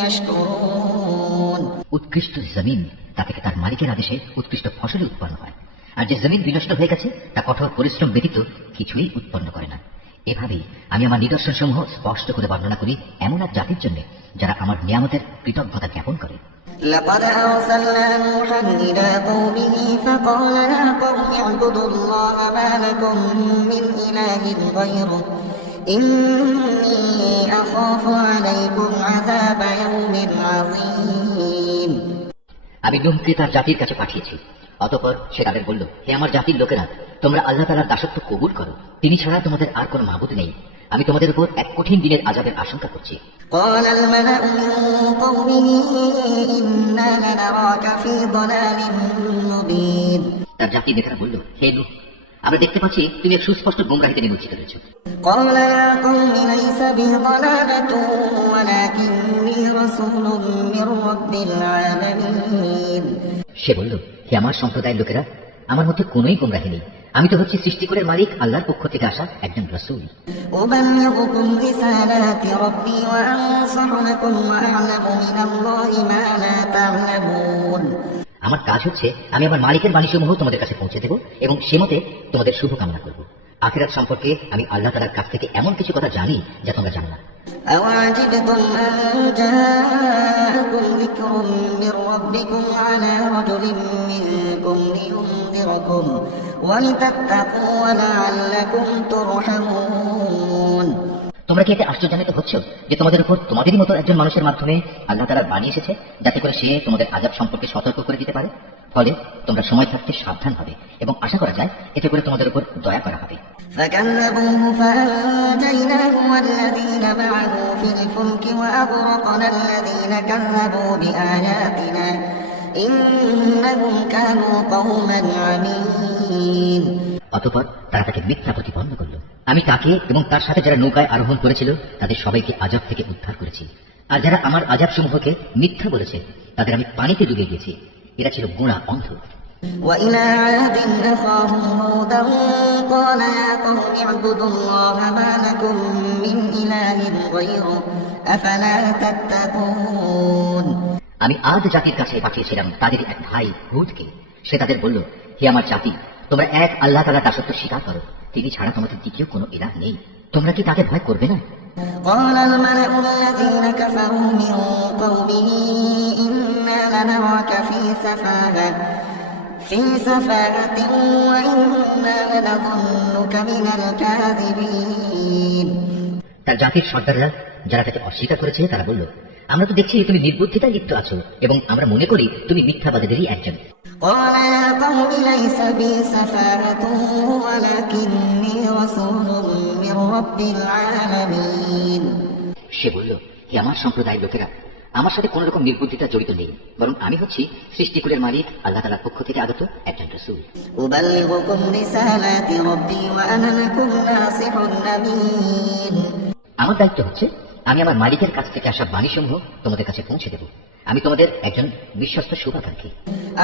يشكرون উৎকৃষ্ট জমিন তা থেকে তার মালিকের আদেশে উৎকৃষ্ট ফসলই উৎপন্ন হয়, আর যে জমিন বিনষ্ট হয়ে গেছে তা কঠোর পরিশ্রম ব্যতীত কিছুই উৎপন্ন করে না। এভাবেই আমি আমার নিদর্শন সমূহ স্পষ্ট করে বর্ণনা করি এমন এক জাতির জন্য যারা আমার নিয়ামতের কৃতজ্ঞতা জ্ঞাপন করে। لقد أرسلنا نوحا إلى قومه فقال يا قوم اعبدوا الله ما لكم من إله غيره إني أخاف عليكم عذاب يوم عظيم আমি নূহকে তার জাতির কাছে পাঠিয়েছি। অতঃপর সে তাদের বলল, হে আমার জাতির লোকেরা, তোমরা আল্লাহ তাআলার দাসত্ব কবুল করো। তিনি ছাড়া তোমাদের আর কোনো মাবুদ নেই। আমি তোমাদের উপর এক কঠিন দিনের আযাবের আশঙ্কা করছি। قال الملأ من قومه إنا لنراك في ضلال مبين তার জাতির নেতারা বলল, হে নূহ, আমরা দেখতে পাচ্ছি তুমি এক সুস্পষ্ট গোমরাহিতে নিমজ্জিত রয়েছ। قال يا قوم ليس بي ضلالة ولكني رسول من رب العالمين সে বলল, হে আমার সম্প্রদায়ের লোকেরা, আমার মধ্যে কোনোই গোমরাহি নেই। আমি তো হচ্ছি সৃষ্টিকুলের মালিক আল্লাহর পক্ষ থেকে আসা একজন রাসূল। أبلغكم رسالات ربي وأنصح لكم وأعلم من الله ما لا تعلمون আমার কাজ হচ্ছে আমি আমার মালিকের বাণীসমূহ তোমাদের কাছে পৌঁছে দেব এবং সে মতে তোমাদের শুভ কামনা করব। আখিরাত সম্পর্কে আমি আল্লাহ তাআলার কাছ থেকে এমন কিছু কথা জানি যা তোমরা জানো না। أوعجبتم أن جاءكم ذكر من ربكم على رجل منكم لينذركم ولتتقوا ولعلكم ترحمون তোমরা কি এতে আশ্চর্যান্বিত হচ্ছ যে তোমাদের উপর তোমাদেরই মতো একজন মানুষের মাধ্যমে আল্লাহ তাআলা বাণী এসেছে, যাতে করে সে তোমাদের আযাব সম্পর্কে সতর্ক করে দিতে পারে? ফলে তোমরা সময় থাকতে সাবধান হবে এবং আশা করা যায় এতে করে তোমাদের উপর দয়া করা হবে। فكذبوه فأنجيناه والذين معه في الفلك وأغرقنا الذين كذبوا بآياتنا إنهم كانوا قوما عمين অতঃপর তারা তাকে মিথ্যা প্রতিপন্ন করল। আমি তাকে এবং তার সাথে যারা নৌকায় আরোহণ করেছিল তাদের সবাইকে আযাব থেকে উদ্ধার করেছি। আর যারা আমার আযাব সমূহকে মিথ্যা বলেছে তাদের আমি পানিতে ডুবিয়ে দিয়েছি। এরা ছিল গোঁড়া অন্ধ। وإلى عاد أخاهم هودا جنودا قال يا قوم اعبدوا الله ما لكم من إله غيره أفلا تتقون আমি আদ জাতির কাছে পাঠিয়েছিলাম তাদের এক ভাই হুদকে। সে তাদের বলল, হে আমার জাতি, তোমরা এক আল্লাহ তাআলার দাসত্ব স্বীকার করো, তিনি ছাড়া তোমাদের দ্বিতীয় কোনো ইলাহ নেই। তোমরা কি তাকে ভয় করবে না? قال الملأ الذين كفروا من قومه إنا لنراك في سفاهة وإنا لنظنك من الكاذبين তার জাতির সর্দাররা যারা তাকে অস্বীকার করেছে তারা বলল, আমরা তো দেখছি তুমি নির্বুদ্ধিতায় লিপ্ত আছো এবং আমরা মনে করি তুমি মিথ্যাবাদীদেরই একজন। قال يا قوم ليس بي سفاهة ولكني رسول من رب العالمين সে বলল, হে আমার সম্প্রদায়ের লোকেরা, আমার সাথে কোন রকম নির্বুদ্ধিতা জড়িত নেই, বরং আমি হচ্ছি সৃষ্টিকুলের মালিক আল্লাহ তাআলার পক্ষ থেকে আগত একজন রাসূল। أبلغكم رسالات ربي وأنا لكم ناصح أمين আমার দায়িত্ব হচ্ছে আমি আমার মালিকের কাছ থেকে আসা বাণীসমূহ তোমাদের কাছে পৌঁছে দেব। আমি তোমাদের একজন বিশ্বস্ত শুভাকাঙ্ক্ষী।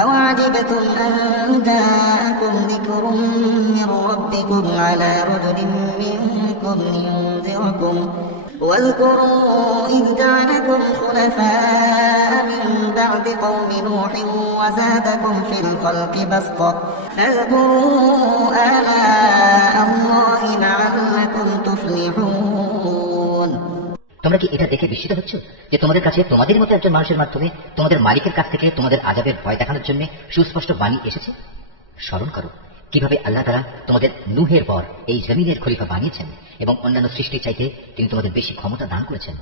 أوعجبتم أن جاءكم ذكر من ربكم على رجل منكم لينذركم واذكروا إذ جعلكم خلفاء من بعد قوم نوح وزادكم في الخلق بسطة فاذكروا آلاء الله لعلكم تفلحون তোমরা কি এটা দেখে বিস্মিত হচ্ছ যে তোমাদের কাছে তোমাদের মতো একজন মানুষের মাধ্যমে তোমাদের মালিকের কাছ থেকে তোমাদের আযাবের ভয় দেখানোর জন্য সুস্পষ্ট বাণী এসেছে? স্মরণ করো কিভাবে আল্লাহ তাআলা তোমাদের নূহের পর এই জমিনের খলিফা বানিয়েছেন এবং অন্যান্য সৃষ্টির চাইতে তিনি তোমাদের বেশি ক্ষমতা দান করেছেন।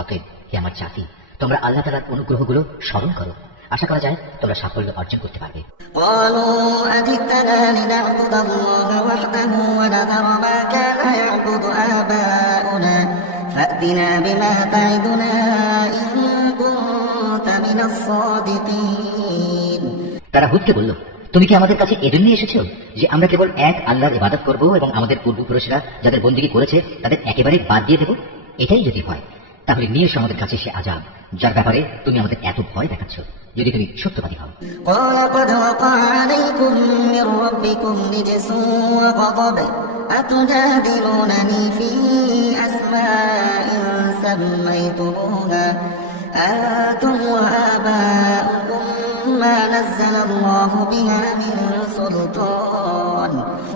অতএব হে আমার জাতি, তোমরা আল্লাহ তাআলার অনুগ্রহগুলো স্মরণ করো। আশা করা যায় তোমরা সাফল্য অর্জন করতে পারবে। قالوا أجئتنا لنعبد الله وحده ونذر ما كان يعبد آباؤنا فأتنا بما تعدنا إن كنت من الصادقين তারা হুদকে বলল, তুমি কি আমাদের কাছে এজন্য এসেছো যে আমরা কেবল এক আল্লাহর ইবাদত করব এবং আমাদের পূর্বপুরুষরা যাদের বন্দেগী করেছে তাদের একেবারে বাদ দিয়ে দেব? এটাই যদি হয় তাহলে নিয়ে এসো আমাদের কাছে সে আযাব যার ব্যাপারে তুমি আমাদের এত ভয় দেখাচ্ছ, যদি তুমি সত্যবাদী হও। قال قد وقع عليكم من ربكم رجس وغضب أتجادلونني في أسماء سميتموها أنتم وآباؤكم ما نزل الله بها من سلطان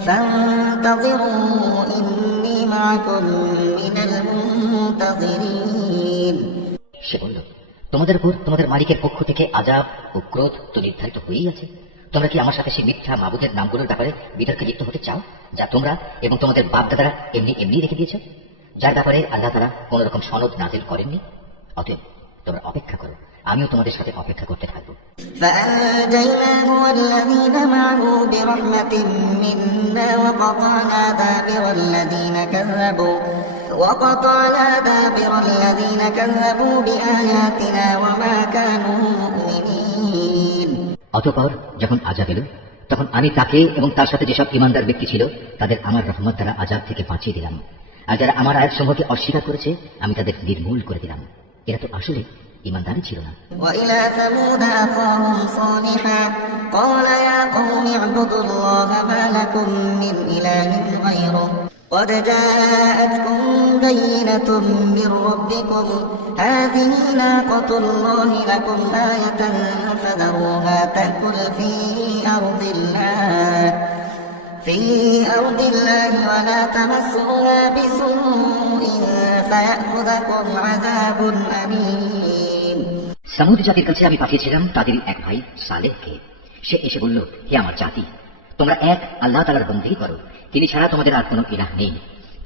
فانتظروا إني معكم من المنتظرين সে বলল, তোমাদের উপর তোমাদের মালিকের পক্ষ থেকে আযাব ও ক্রোধ তো নির্ধারিত হয়েই আছে। তোমরা কি আমার সাথে সেই মিথ্যা মাবুদের নামগুলোর ব্যাপারে বিতর্কে লিপ্ত হতে চাও যা তোমরা এবং তোমাদের বাপ দাদারা এমনি এমনি রেখে দিয়েছ, যার ব্যাপারে আল্লাহ তাআলা কোন রকম সনদ নাজিল করেননি? অতএব তোমরা অপেক্ষা করো, আমিও তোমাদের সাথে অপেক্ষা করতে থাকবো। فأنجيناه والذين معه برحمة منا وقطعنا دابر الذين كذبوا بآياتنا وما كانوا مؤمنين অতঃপর যখন আযাব এলো তখন আমি তাকে এবং তার সাথে যেসব ঈমানদার ব্যক্তি ছিল তাদের আমার রহমত দ্বারা আযাব থেকে বাঁচিয়ে দিলাম, আর যারা আমার আয়াতসমূহকে অস্বীকার করেছে আমি তাদের নির্মূল করে দিলাম। এরা তো আসলে ঈমানদারই ছিল না। وإلى ثمود أخاهم صالحا قال يا قوم اعبدوا الله ما لكم من إله غيره قد جاءتكم بينة من ربكم هذه ناقة الله لكم آية فذروها تأكل في أرض الله ولا تمسوها بسوء فيأخذكم عذاب أليم সামুদ জাতির কাছে আমি পাঠিয়েছিলাম তাদেরই এক ভাই সালেহকে। সে এসে বলল, হে আমার জাতি, তোমরা এক আল্লাহ তাআলার বন্দেগী করো, তিনি ছাড়া তোমাদের আর কোনো ইলাহ নেই।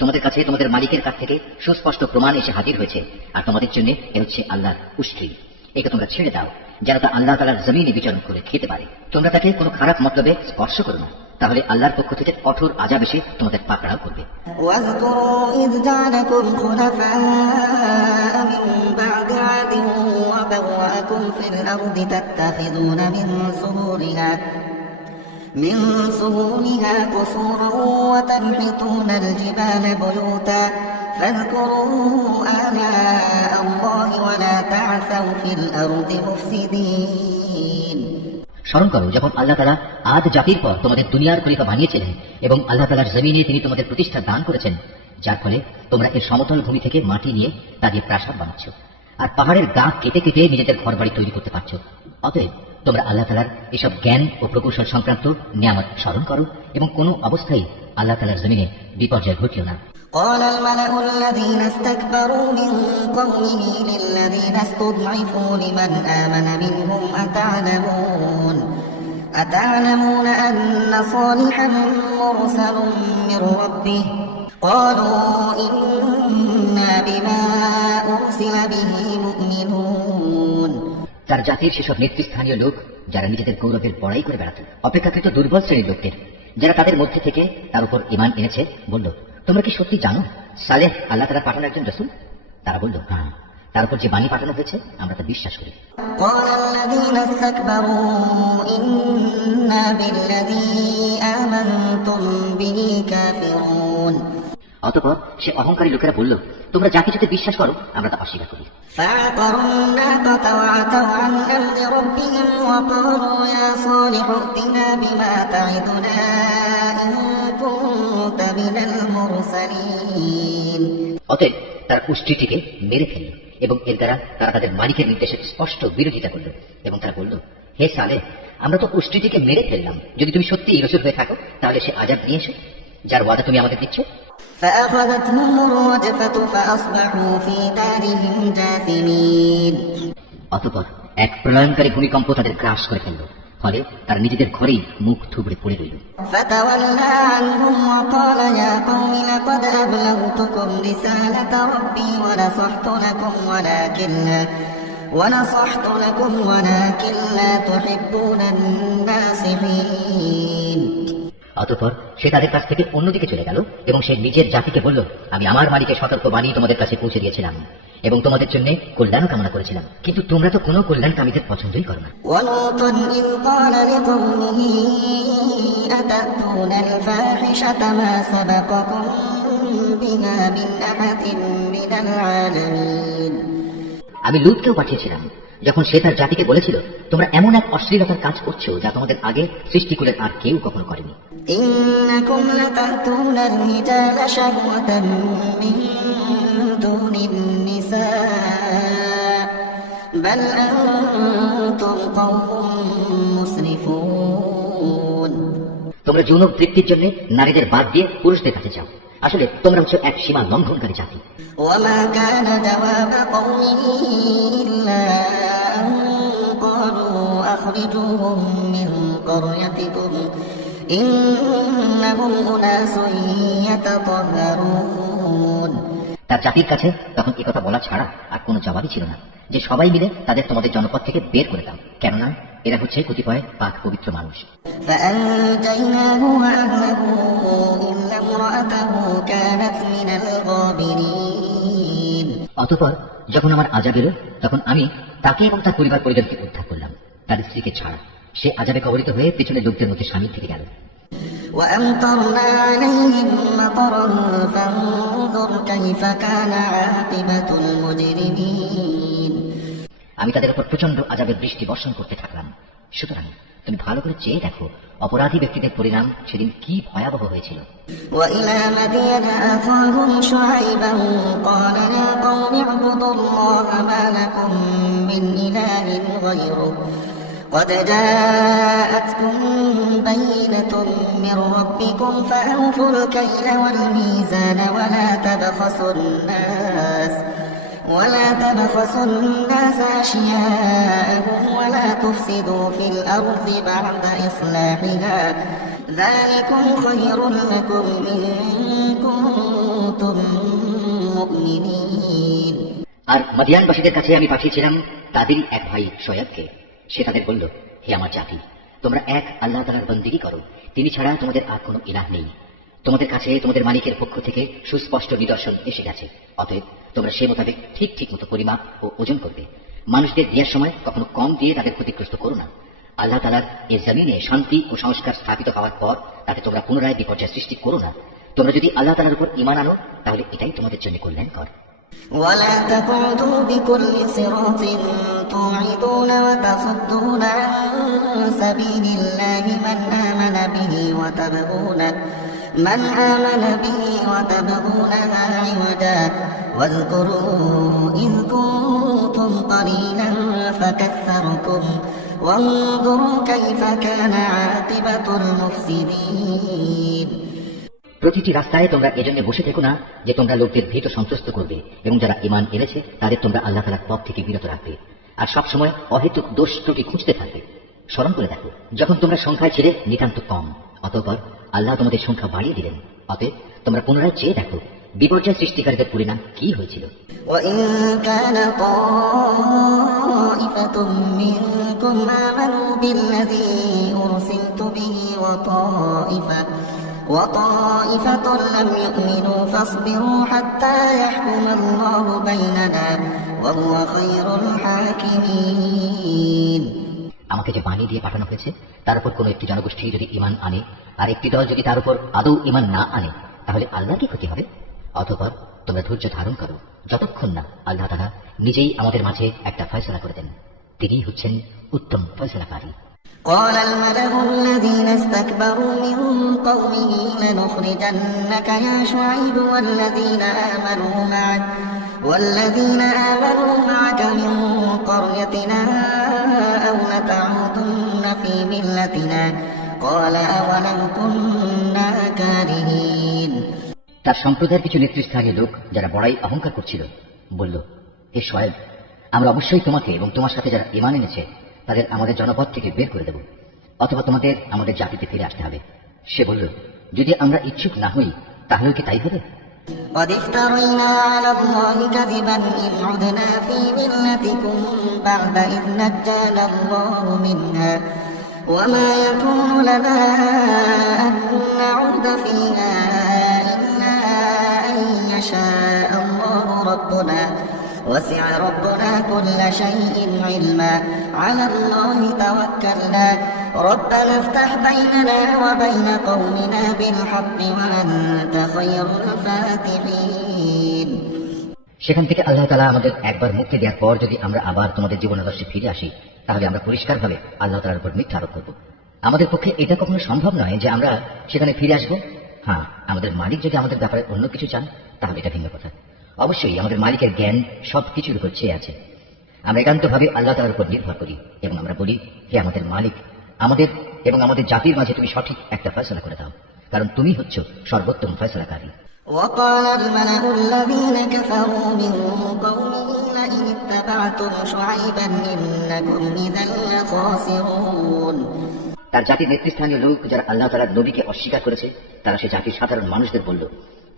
তোমাদের কাছে তোমাদের মালিকের কাছ থেকে সুস্পষ্ট প্রমাণ এসে হাজির হয়েছে, আর তোমাদের জন্য এ হচ্ছে আল্লাহর উষ্ট্রি। একে তোমরা ছেড়ে দাও যেন তা আল্লাহ তাআলার জমিনে বিচরণ করে খেতে পারে। তোমরা তাকে কোনো খারাপ মতলবে স্পর্শ করো না, তাহলে আল্লাহর পক্ষ থেকে কঠোর আযাব এসে তোমাদের পাকড়াও করবে। واذكروا إذ جعلكم خلفاء من بعد عاد وبوأكم في الأرض تتخذون من سهولها قصورا وتنحتون الجبال بيوتا فاذكروا آلاء الله ولا تعثوا في الأرض مفسدين স্মরণ করো যখন আল্লাহ তাআলা আদ জাতির পর তোমাদের দুনিয়ার খলিফা বানিয়েছিলেন এবং আল্লাহ তাআলার জমিনে তিনি তোমাদের প্রতিষ্ঠা দান করেছেন, যার ফলে তোমরা এর সমতল ভূমি থেকে মাটি নিয়ে তা দিয়ে প্রাসাদ বানাচ্ছ আর পাহাড়ের গা কেটে কেটে নিজেদের ঘরবাড়ি তৈরি করতে পারছো। অতএব তোমরা আল্লাহ তাআলার এসব জ্ঞান ও প্রকৌশল সংক্রান্ত নিয়ামত স্মরণ করো এবং কোনো অবস্থায় আল্লাহ তাআলার জমিনে বিপর্যয় ঘটিও না। قال الملأ الذين استكبروا من قومه للذين استضعفوا لمن آمن منهم أتعلمون أن صالحا مرسل من ربه قالوا إنا بما أرسل به مؤمنون। তার জাতির সেসব নেতৃস্থানীয় লোক যারা নিজেদের গৌরবের বড়াই করে বেড়াত, অপেক্ষাকৃত দুর্বল শ্রেণীর লোকদের যারা তাদের মধ্যে থেকে তার উপর ঈমান এনেছে, বলল, তোমরা কি সত্যি জানো সালেহ আল্লাহ তাআলা পাঠানো একজন রাসূল? তারা বলল, হ্যাঁ, তার উপর যে বাণী পাঠানো হয়েছে আমরা তা বিশ্বাস করি। قال الذين استكبروا إنا بالذي آمنتم به كافرون। অতঃপর সে অহংকারী লোকেরা বলল, তোমরা যা কিছুতে বিশ্বাস করো আমরা তা অস্বীকার করি। فعقروا الناقة وعتوا عن أمر ربهم وقالوا يا صالح ائتنا بما تعدنا إن كنت من المرسلين। অতএব তার উষ্ট্রীটিকে মেরে ফেলল এবং এর দ্বারা তারা তাদের মালিকের নির্দেশের স্পষ্ট বিরোধিতা করল এবং তারা বলল, হে সালেহ, আমরা তো উষ্ট্রীটিকে মেরে ফেললাম, যদি তুমি সত্যি রাসূল হয়ে থাকো তাহলে সে আযাব নিয়ে এসো যার ওয়াদা তুমি আমাদের দিচ্ছ। فأخذتهم الرجفة فأصبحوا في دارهم جاثمين। অতঃপর এক প্রলয়ঙ্কারী ভূমিকম্প তাদের গ্রাস করে ফেলল, ফলে তারা নিজেদের ঘরেই মুখ থুবড়ে পড়ে রইল। فتولى عنهم وقال يا قوم لقد أبلغتكم رسالة ربي ونصحت لكم ولكن لا تحبون الناصحين। অতঃপর সে তাদের কাছ থেকে অন্যদিকে চলে গেল এবং সে নিজের জাতিকে বলল, আমি আমার মালিকের সতর্ক বাণী তোমাদের কাছে পৌঁছে দিয়েছিলাম এবং তোমাদের জন্য কল্যাণ কামনা করেছিলাম, কিন্তু তোমরা তো কোনো কল্যাণকামীদের পছন্দই করো না। ولوطا إذ قال لقومه أتأتون الفاحشة ما سبقكم بها من أحد من العالمين। আমি লূতকেও পাঠিয়েছিলাম যখন সে তার জাতিকে বলেছিল, তোমরা এমন এক অশ্লীলতার কাজ করছো যা তোমাদের আগে সৃষ্টিকুলের আর কেউ কখনো করেনি। إنكم لتأتون الرجال شهوة من دون النساء بل أنتم قوم مسرفون। তোমরা যৌন তৃপ্তির জন্য নারীদের বাদ দিয়ে পুরুষদের কাছে যাও, আসলে তোমরা হচ্ছে এক সীমা লঙ্ঘনকারী জাতি। وما كان جواب قومه إلا أن قالوا أخرجوهم من قريتكم إنهم أناس يتطهرون। তার জাতির কাছে তখন একথা বলা ছাড়া আর কোনো জবাবই ছিল না যে সবাই মিলে তাদের তোমাদের জনপদ থেকে বের করে দাও, কেননা এরা হচ্ছে কতিপয় পাক পবিত্র মানুষ। فأنجيناه وأهله إلا امرأته كانت من الغابرين। অতঃপর যখন আমার আযাব এলো তখন আমি তাকে এবং তার পরিবার পরিজনকে উদ্ধার করলাম, তার স্ত্রীকে ছাড়া। সে আযাবে কবলিত হয়ে পেছনের লোকদের মধ্যে শামিল থেকে গেল। وأمطرنا عليهم مطرا فانظر كيف كان عاقبة المجرمين। আমি তাদের উপর প্রচন্ড আযাবের বৃষ্টি বর্ষণ করতে থাকলাম, সুতরাং তুমি ভালো করে চেয়ে দেখো অপরাধী ব্যক্তিদের পরিণাম সেদিন কি ভয়াবহ হয়েছিল। وإلى مدين أخاهم شعيبا قال يا قوم اعبدوا الله ما لكم من إله غيره قد جاءتكم بينة من ربكم فأوفوا الكيل والميزان ولا تبخسوا الناس أشياءهم ولا تفسدوا في الأرض بعد إصلاحها ذلكم خير لكم إن كنتم مؤمنين। আর মাদিয়ানবাসীদের কাছে আমি পাঠিয়েছিলাম তাদেরই এক ভাই শোয়েবকে। সে তাদের বলল, হে আমার জাতি, তোমরা এক আল্লাহ তাআলার বন্দেগী করো, তিনি ছাড়া তোমাদের আর কোনো ইলাহ নেই। তোমাদের কাছে তোমাদের মালিকের পক্ষ থেকে সুস্পষ্ট নিদর্শন এসে গেছে, অতএব তোমরা সে মোতাবেক ঠিক মতো পরিমাপ ও ওজন করবে। মানুষদের দেওয়ার সময় কখনো কম দিয়ে তাদের ক্ষতিগ্রস্ত করো না। আল্লাহ তাআলার এ জমিনে শান্তি ও সংস্কার স্থাপিত হওয়ার পর তাতে তোমরা পুনরায় বিপর্যয় সৃষ্টি করো না। তোমরা যদি আল্লাহ তাআলার উপর ঈমান আনো তাহলে এটাই তোমাদের জন্য কল্যাণকর। ولا تقعدوا بكل صراط توعدون وتصدون عن سبيل الله من آمن به وتبغونها عوجا واذكروا إذ كنتم قليلا فكثركم وانظروا كيف كان عاقبة المفسدين প্রতিটি রাস্তায় তোমরা এজন্য বসে থেকো না যে তোমরা লোকদের ভীত সন্ত্রস্ত করবে এবং যারা ঈমান এনেছে তাদের তোমরা আল্লাহ তাআলার পথ থেকে বিরত রাখবে আর সবসময় অহেতুক দোষ ত্রুটি খুঁজতে থাকবে। স্মরণ করে দেখো, যখন তোমরা সংখ্যায় ছিলে নিতান্ত কম, অতঃপর আল্লাহ তোমাদের সংখ্যা বাড়িয়ে দিলেন। অতএব তোমরা পুনরায় চেয়ে দেখো বিপর্যয় সৃষ্টিকারীদের পরিণাম কি হয়েছিল। وإن كان طائفة منكم آمنوا بالذي أرسلت به وطائفة لم يؤمنوا فاصبروا حتى يحكم الله بيننا وهو خير الحاكمين আমাকে যে বাণী দিয়ে পাঠানো হয়েছে তার উপর কোন একটি জনগোষ্ঠী যদি ঈমান আনে আর একটি দল যদি তার উপর আদৌ ঈমান না আনে, তাহলে আল্লাহ কি ক্ষতি হবে? অতঃপর তোমরা ধৈর্য ধারণ করো যতক্ষণ না আল্লাহ তাআলা নিজেই আমাদের মাঝে একটা ফয়সালা করে দেন। তিনিই হচ্ছেন উত্তম ফয়সালাকারী। قال الملأ الذين استكبروا من قومه لنخرجنك يا شعيب والذين آمنوا معك من قريتنا أو لتعودن في ملتنا قال أولم كنا كارهين তার সম্প্রদায়ের কিছু নেতৃস্থানীয় লোক যারা বড়াই অহংকার করছিল বলল, হে শুআয়ব, আমরা অবশ্যই তোমাকে এবং তোমার সাথে যারা ঈমান এনেছে তাদের আমাদের জনপদ থেকে বের করে দেব, অথবা তোমাদের আমাদের জাতিতে ফিরে আসতে হবে। সে বলল, যদি আমরা ইচ্ছুক না হই তাহলেও কি তাই হবে? قد افترينا على الله كذبا إن عدنا في ملتكم بعد إذ نجانا الله منها وما يكون لنا أن نعود فيها إلا أن يشاء الله ربنا وسع ربنا كل شيء علما على الله توكلنا ربنا افتح بيننا وبين قومنا بالحق وأنت خير الفاتحين সেখান থেকে আল্লাহ তাআলা আমাদের একবার মুক্তি দেওয়ার পর যদি আমরা আবার তোমাদের জীবনাদর্শে ফিরে আসি, তাহলে আমরা পরিষ্কারভাবে আল্লাহ তাআলার উপর মিথ্যা আরোপ করব। আমাদের পক্ষে এটা কখনো সম্ভব নয় যে আমরা সেখানে ফিরে আসব। হ্যাঁ, আমাদের মালিক যদি আমাদের ব্যাপারে অন্য কিছু চান তাহলে এটা ভিন্ন কথা। অবশ্যই আমাদের মালিকের জ্ঞান সবকিছুর উপর চেয়ে আছে। আমরা একান্তভাবে আল্লাহ তাআলার উপর নির্ভর করি এবং আমরা বলি, হে আমাদের মালিক, আমাদের এবং আমাদের জাতির মাঝে তুমি সঠিক একটা ফয়সালা করে দাও, কারণ তুমি হচ্ছ সর্বোত্তম ফয়সালাকারী। وقال الملأ الذين كفروا من قومه لئن اتبعتم شعيبا إنكم إذا لخاسرون তার জাতির নেতৃস্থানীয় লোক যারা আল্লাহ তাআলার নবীকে অস্বীকার করেছে তারা সে জাতির সাধারণ মানুষদের বলল,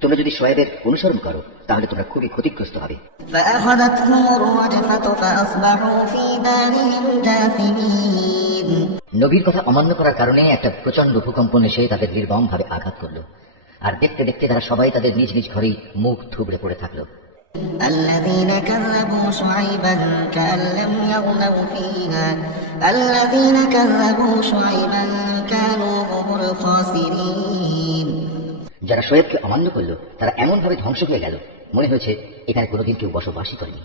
তোমরা যদি শুআয়বের অনুসরণ করো তাহলে তোমরা খুবই ক্ষতিগ্রস্ত হবে। فأخذتهم الرجفة فأصبحوا في دارهم جاثمين নবীর কথা অমান্য করার কারণে একটা প্রচন্ড ভূকম্পন এসে তাদের নির্মম ভাবে আঘাত করলো, আর দেখতে দেখতে তারা সবাই তাদের নিজ নিজ ঘরেই মুখ থুবড়ে পড়ে থাকলো। الذين كذبوا شعيبا كأن لم يغنوا فيها الذين كذبوا شعيبا كانوا هم الخاسرين যারা শুআয়বকে অমান্য করলো তারা এমন ভাবে ধ্বংস হয়ে গেল, মনে হয়েছে এখানে কোনোদিন কেউ বসবাসই করেনি।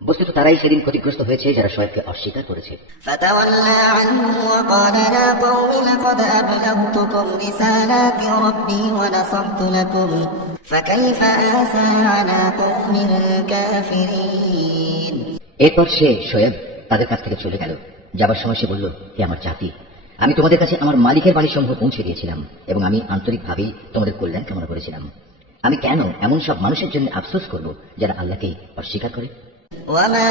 বস্তুত তারাই সেদিন ক্ষতিগ্রস্ত হয়েছে যারা শুআয়বকে অস্বীকার করেছে। فتولى عنهم وقال يا قوم لقد أبلغتكم رسالات ربي ونصحت لكم فكيف آسى على قوم كافرين এরপর সে শুআয়ব তাদের কাছ থেকে চলে গেল। যাবার সময় সে বলল, হে আমার জাতি, আমি তোমাদের কাছে আমার মালিকের বাণীসমূহ পৌঁছে দিয়েছিলাম এবং আমি আন্তরিকভাবেই তোমাদের কল্যাণ কামনা করেছিলাম। আমি কেন এমন সব মানুষের জন্য আফসোস করব যারা আল্লাহকে অস্বীকার করে? وما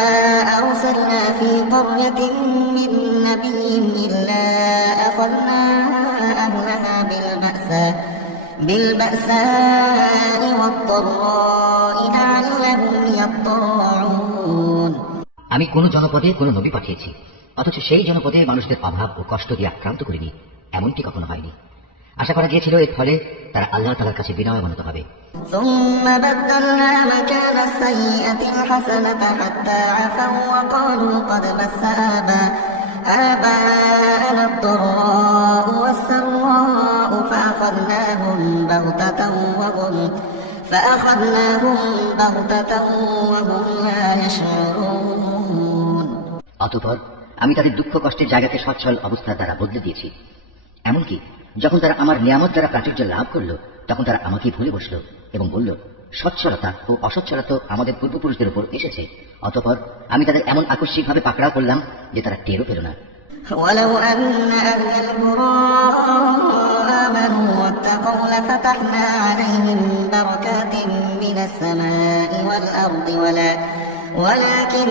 أرسلنا في قرية من نبي إلا أخذنا أهلها بالبأساء والضراء لعلهم يضرعون আমি কোন জনপদে কোন নবী পাঠিয়েছি, অথচ সেই জনপদে মানুষদের অভাব ও কষ্ট দিয়ে আক্রান্ত করিনি, এমনটি কখনো হয়নি। আশা করা গিয়েছিল এর ফলে তারা আল্লাহ তাআলার কাছে বিনয় অবনত হবে। ثم بدلنا مكان السيئة الحسنة حتى عفوا وقالوا قد مس آباءنا الضراء والسراء فأخذناهم بغتة وهم لا يشعرون অতঃপর আমি তাদের দুঃখ কষ্টের জায়গাকে সচ্ছল অবস্থার দ্বারা বদলে দিয়েছি। এমনকি যখন তারা আমার নিয়ামত দ্বারা প্রাচুর্য লাভ করলো, তখন তারা আমাকে ভুলে বসলো এবং বলল, সচ্ছলতা ও অসচ্ছলতা তো আমাদের পূর্বপুরুষদের উপর এসেছে। অতঃপর আমি তাদের এমন আকস্মিকভাবে পাকড়াও করলাম যে তারা টেরও পেল না। ولو أن أهل القرى آمنوا واتقوا لفتحنا عليهم بركات من السماء والأرض ولكن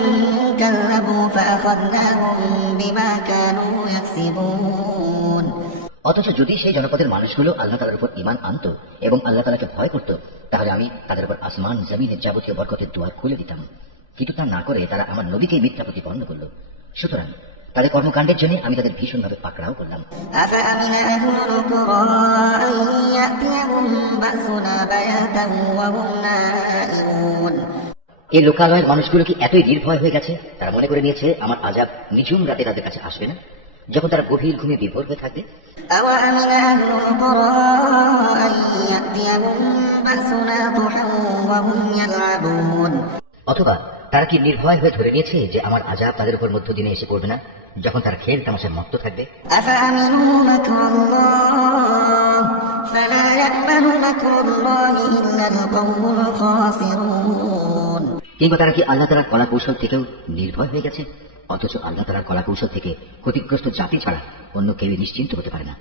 كذبوا فأخذناهم بما كانوا يكسبون অথচ যদি সেই জনপদের মানুষগুলো আল্লাহ তাআলার উপর ঈমান আনত এবং আল্লাহ তাআলাকে ভয় করত, তাহলে আমি তাদের উপর আসমান জমিনের যাবতীয় বরকতের দুয়ার খুলে দিতাম। কিন্তু তা না করে তারা আমার নবীকে মিথ্যা প্রতিপন্ন করল। সুতরাং তাদের কর্মকাণ্ডের জন্য আমি তাদের ভীষণভাবে পাকড়াও করলাম। أفأمن أهل القرى أن يأتيهم بأسنا بياتا وهم نائمون এই লোকালয়ের মানুষগুলো কি এতই নির্ভয় হয়ে গেছে, তারা মনে করে নিয়েছে আমার আযাব নিঝুম রাতে তাদের কাছে আসবে না, যখন তারা গভীর ঘুমে বিভোর হয়ে থাকবে? أوأمن أهل القرى أن يأتيهم بأسنا ضحى وهم يلعبون অথবা তারা কি নির্ভয় হয়ে ধরে নিয়েছে যে আমার আযাব তাদের উপর মধ্যদিনে এসে পড়বে না, যখন তারা খেল তামাশায় মত্ত থাকবে? أفأمنوا مكر الله فلا يأمن مكر الله إلا القوم الخاسرون কিংবা তারা কি আল্লাহ তাআলার কলা কৌশল থেকেও নির্ভয় হয়ে গেছে? অথচ আল্লাহ তাআলার কলা কৌশল থেকে ক্ষতিগ্রস্ত জাতি ছাড়া অন্য কেউ নিশ্চিন্ত হতে পারে না।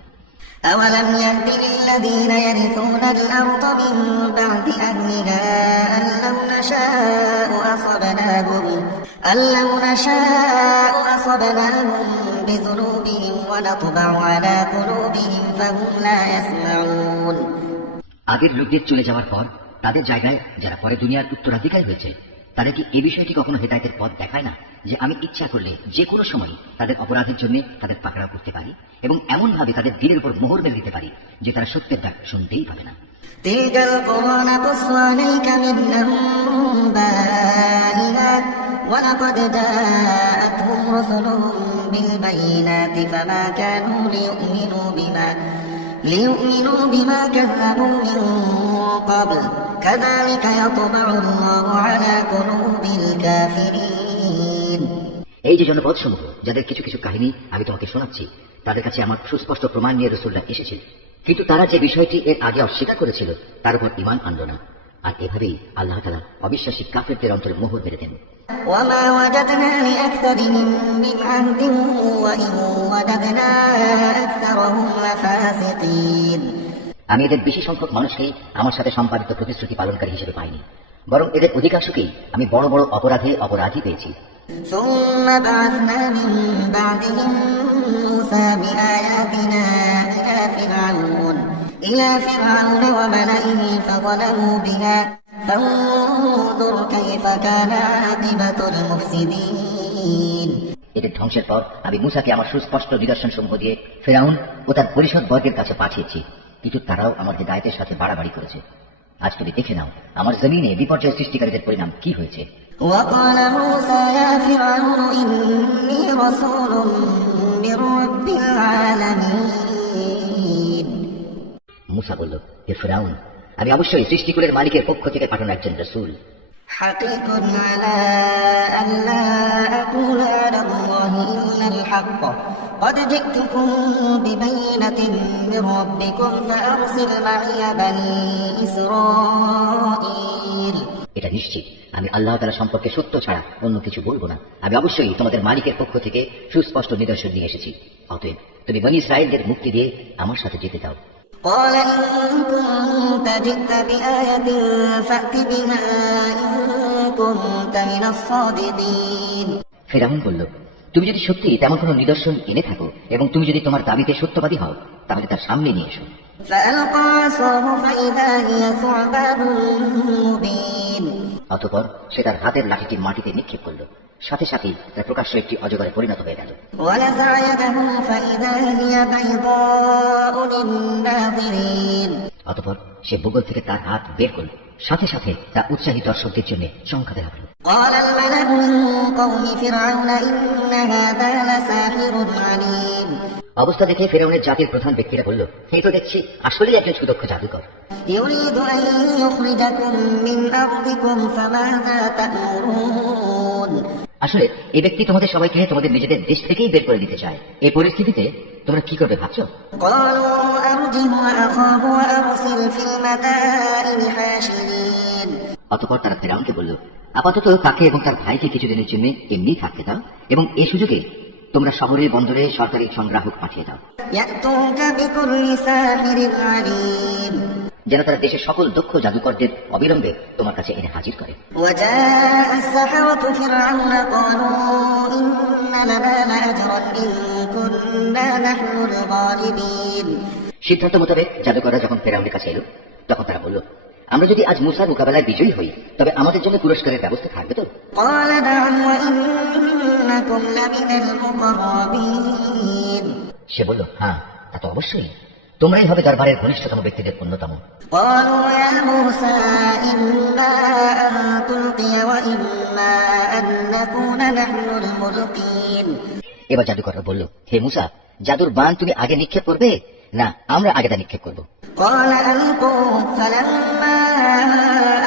أولم يهد للذين يرثون الأرض من بعد أهلها أن لو نشاء أصبناهم بذنوبهم ونطبع على قلوبهم فهم لا يسمعون আগের লোকদের চলে যাওয়ার পর তাদের জায়গায় যারা পরে দুনিয়ার উত্তরাধিকারী হয়েছে, তাদের কি এই বিষয়টি কখনো হেদায়েতের পথ দেখায় না যে আমি ইচ্ছা করলে যে কোনো সময় তাদের অপরাধের জন্য তাদের পাকড়াও করতে পারি এবং এমন ভাবে তাদের দিলের উপর মোহর মেরে দিতে পারি যে তারা সত্যের ডাক শুনতেই পাবে না। تلك القرى نقص عليك من أنبائها ولقد جاءتهم رسلهم بالبينات فما كانوا ليؤمنوا بما كذبوا من قبل كذلك يطبع الله على قلوب الكافرين এই যে জনপদসমূহ যাদের কিছু কিছু কাহিনী আমি তোমাকে শোনাচ্ছি, তাদের কাছে আমার সুস্পষ্ট প্রমাণ নিয়ে রাসূলরা এসেছিল, কিন্তু তারা যে বিষয়টি এর আগে অস্বীকার করেছিল তার উপর ঈমান আনল না। আর এভাবেই আল্লাহ তাআলা অবিশ্বাসী কাফেরদের অন্তরে মোহর মেরে দেন। وما وجدنا لأكثرهم من عهد وإن وجدنا أكثرهم لفاسقين আমি এদের বেশি সংখ্যক মানুষকেই আমার সাথে সম্পাদিত প্রতিশ্রুতি পালনকারী হিসেবে পাইনি, বরং এদের অধিকাংশকেই আমি বড় বড় অপরাধী পেয়েছি। ثم بعثنا من بعدهم موسى بآياتنا إلى فرعون وملئه فظلموا بها فانظر كيف كان عاقبة المفسدين এদের ধ্বংসের পর আমি মূসাকে আমার সুস্পষ্ট নিদর্শন সমূহ দিয়ে ফেরাউন ও তার পরিষদ বর্গের কাছে পাঠিয়েছি, কিন্তু তারাও আমার হিদায়াতের সাথে বাড়াবাড়ি করেছে। আজ তুমি দেখে নাও আমার জমিনে বিপর্যয় সৃষ্টিকারীদের পরিণাম কি হয়েছে। وقال موسى يا فرعون إني رسول من رب العالمين মূসা বলল, হে ফেরাউন, আমি অবশ্যই সৃষ্টিকুলের মালিকের পক্ষ থেকে পাঠানো একজন রাসূল। حقيق على أن لا أقول على الله إلا الحق قد جئتكم ببينة من ربكم فأرسل معي بني إسرائيل এটা নিশ্চিত আমি আল্লাহ তাআলা সম্পর্কে সত্য ছাড়া অন্য কিছু বলবো না। আমি অবশ্যই তোমাদের মালিকের পক্ষ থেকে সুস্পষ্ট নিদর্শন নিয়ে এসেছি। অতএব তুমি বনী ইসরাঈলদের মুক্তি দিয়ে আমার সাথে যেতে দাও। قال إن كنت جئت بآية فأت بها إن كنت من الصادقين ফেরাউন বলল, তুমি যদি সত্যি তেমন কোনো নিদর্শন এনে থাকো এবং তুমি যদি তোমার দাবিতে সত্যবাদী হও, তাহলে তার সামনে নিয়ে এসো। فألقى عصاه فإذا هي ثعبان مبين অতঃপর সে তার হাতের লাঠিটি মাটিতে নিক্ষেপ করল, সাথে সাথেই তার প্রকাশ্য একটি অজগরে পরিণত হয়ে গেল। ونزع يده فإذا هي بيضاء للناظرين অতঃপর সে বুগল থেকে তার হাত বের করল, সাথে সাথে তা উৎসাহী দর্শকদের জন্য সংখ্যা দেওয়া হল। قال الملأ من قوم فرعون إن هذا لساحر عليم অবস্থা দেখে ফেরাউনের জাতির প্রধান ব্যক্তিরা বলল, এই তো দেখছি আসলেই একজন সুদক্ষ জাদুকর। يريد أن يخرجكم من أرضكم فماذا تأمرون আসলে এই ব্যক্তি তোমাদের সবাইকে তোমাদের নিজেদের দেশ থেকেই বের করে দিতে চায়। এই পরিস্থিতিতে তোমরা কি করবে ভাবছো? قالوا أرجه وأخاه وأرسل في المدائن حاشرين অতঃপর তারা ফেরাউনকে বলল, আপাতত তাকে এবং তার ভাইকে কিছুদিনের জন্য এমনি থাকতে দাও এবং এই সুযোগে তোমরা শহরে বন্দরে সরকারি সংগ্রাহক পাঠিয়ে দাও, يأتوك بكل ساحر عليم যেন তারা দেশের সকল দক্ষ জাদুকরদের অবিলম্বে তোমার কাছে এনে হাজির করে। وجاء السحرة فرعون قالوا إن لنا لأجرا إن كنا نحن الغالبين সিদ্ধান্ত মোতাবেক জাদুকররা যখন ফেরাউনের কাছে এলো তখন তারা বলল, আমরা যদি আজ মুসার মোকাবেলায় বিজয়ী হই তবে আমাদের জন্য পুরস্কারের ব্যবস্থা থাকবে তো? قال نعم وإنكم لمن المقربين সে বলল, হ্যাঁ তা তো অবশ্যই, তোমরাই হবে দরবারের ঘনিষ্ঠতম ব্যক্তিদের অন্যতম। قالوا يا موسى إما أن تلقي وإما أن نكون نحن الملقين এবার জাদুকররা বলল, হে মুসা, জাদুর বান তুমি আগে নিক্ষেপ করবে না আমরা আগে তা নিক্ষেপ করব? قال ألقوا فلما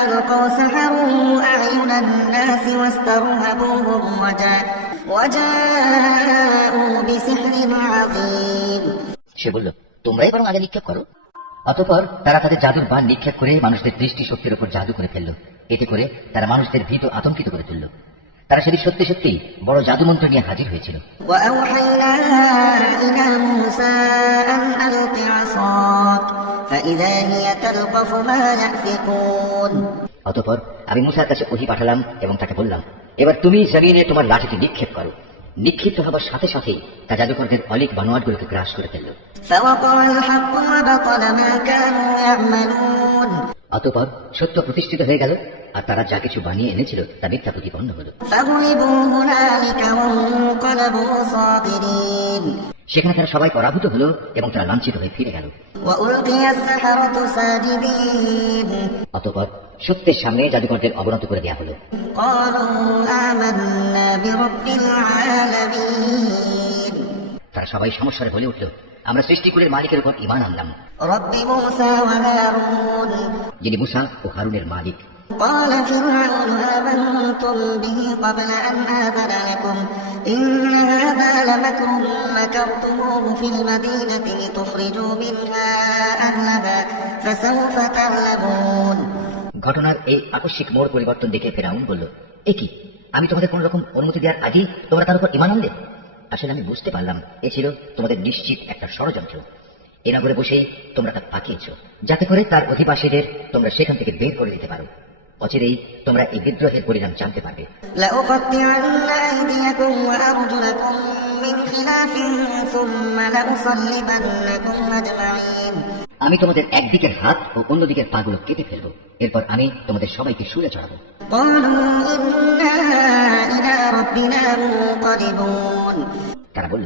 ألقوا سحروا أعين الناس واسترهبوهم وجاءوا بسحر عظيم সে বলল, তোমরাই বরং আগে নিক্ষেপ করো। অতঃপর তারা তাদের জাদুর বান নিক্ষেপ করে মানুষদের দৃষ্টি শক্তির উপর জাদু করে ফেলল। এতে করে তারা মানুষদের ভীত আতঙ্কিত করে তুলল। তারা সেদিন সত্যি সত্যি বড় জাদুমন্ত্র নিয়ে হাজির হয়েছিল। وأوحينا إلى موسى أن ألق عصاك فإذا هي تلقف ما يأفكون অতঃপর আমি মুসার কাছে ওহী পাঠালাম এবং তাকে বললাম, এবার তুমি জমিনে তোমার লাঠিটি নিক্ষেপ করো। নিক্ষিপ্ত হবার সাথে সাথেই তা জাদুকরদের অলিক বানোয়াটগুলোকে গ্রাস করে ফেলল। فوقع الحق وبطل ما كانوا يعملون অতঃপর সত্য প্রতিষ্ঠিত হয়ে গেল আর তারা যা কিছু বানিয়ে এনেছিল তা মিথ্যা প্রতিপন্ন হল। فغلبوا هنالك وانقلبوا صاغرين সেখানে তারা সবাই পরাভূত হলো এবং তারা লাঞ্ছিত হয়ে ফিরে গেল। وألقي السحرة ساجدين অতঃপর সত্যের সামনে জাদুকরদের অবনত করে দেওয়া হলো। قالوا آمنا برب العالمين তারা সবাই সমস্যারে বলে উঠল, আমরা সৃষ্টিকুলের মালিকের উপর ঈমান আনলাম, رب موسى وهارون যিনি মুসা ও হারুনের মালিক। قال فرعون آمنتم به قبل أن آذن لكم إن هذا لمكر مكرتموه في المدينة لتخرجوا منها أهلها فسوف تعلمون ঘটনার এই আকস্মিক মোড় পরিবর্তন দেখে ফেরাউন বলল, এ কি, আমি তোমাদের কোন রকম অনুমতি দেওয়ার আগেই তোমরা তার উপর ঈমান আনলে? আসলে আমি বুঝতে পারলাম এ ছিল তোমাদের নিশ্চিত একটা ষড়যন্ত্র। এ নগরে বসেই তোমরা তা পাকিয়েছ, যাতে করে তার অধিবাসীদের তোমরা সেখান থেকে বের করে দিতে পারো। অচিরেই তোমরা এই বিদ্রোহের পরিণাম জানতে পারবে। لأقطعن أيديكم وأرجلكم من خلاف ثم لأصلبنكم أجمعين আমি তোমাদের একদিকের হাত ও অন্যদিকের পাগুলো কেটে ফেলবো, এরপর আমি তোমাদের সবাইকে শুলে চড়াবো। قالوا إنا إلى ربنا منقلبون তারা বলল,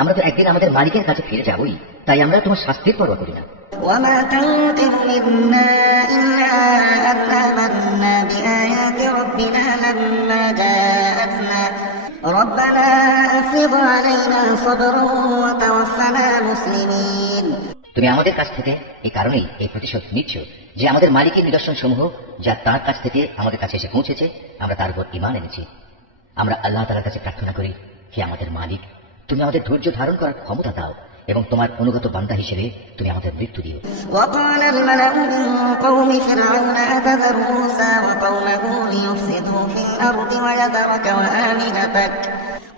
আমরা তো একদিন আমাদের মালিকের কাছে ফিরে যাবই, তাই আমরা তোমার শাস্তির পরোয়া করি না। وما تنقم منا إلا أن آمنا بآيات ربنا لما جاءتنا ربنا أفرغ علينا صبرا وتوفنا مسلمين তুমি আমাদের কাছ থেকে এই কারণেই এই প্রতিশোধ নিচ্ছ যে আমাদের মালিকের নিদর্শন সমূহ যা তার কাছ থেকে আমাদের কাছে এসে পৌঁছেছে আমরা তার উপর ঈমান এনেছি। আমরা আল্লাহ তাআলার কাছে প্রার্থনা করি, হে আমাদের মালিক, তুমি আমাদের ধৈর্য ধারণ করার ক্ষমতা দাও এবং তোমার অনুগত বান্দা হিসেবে তুমি আমাদের মৃত্যু দিও। وقال الملأ من قوم فرعون أتذر موسى وقومه ليفسدوا في الأرض ويذرك وآلهتك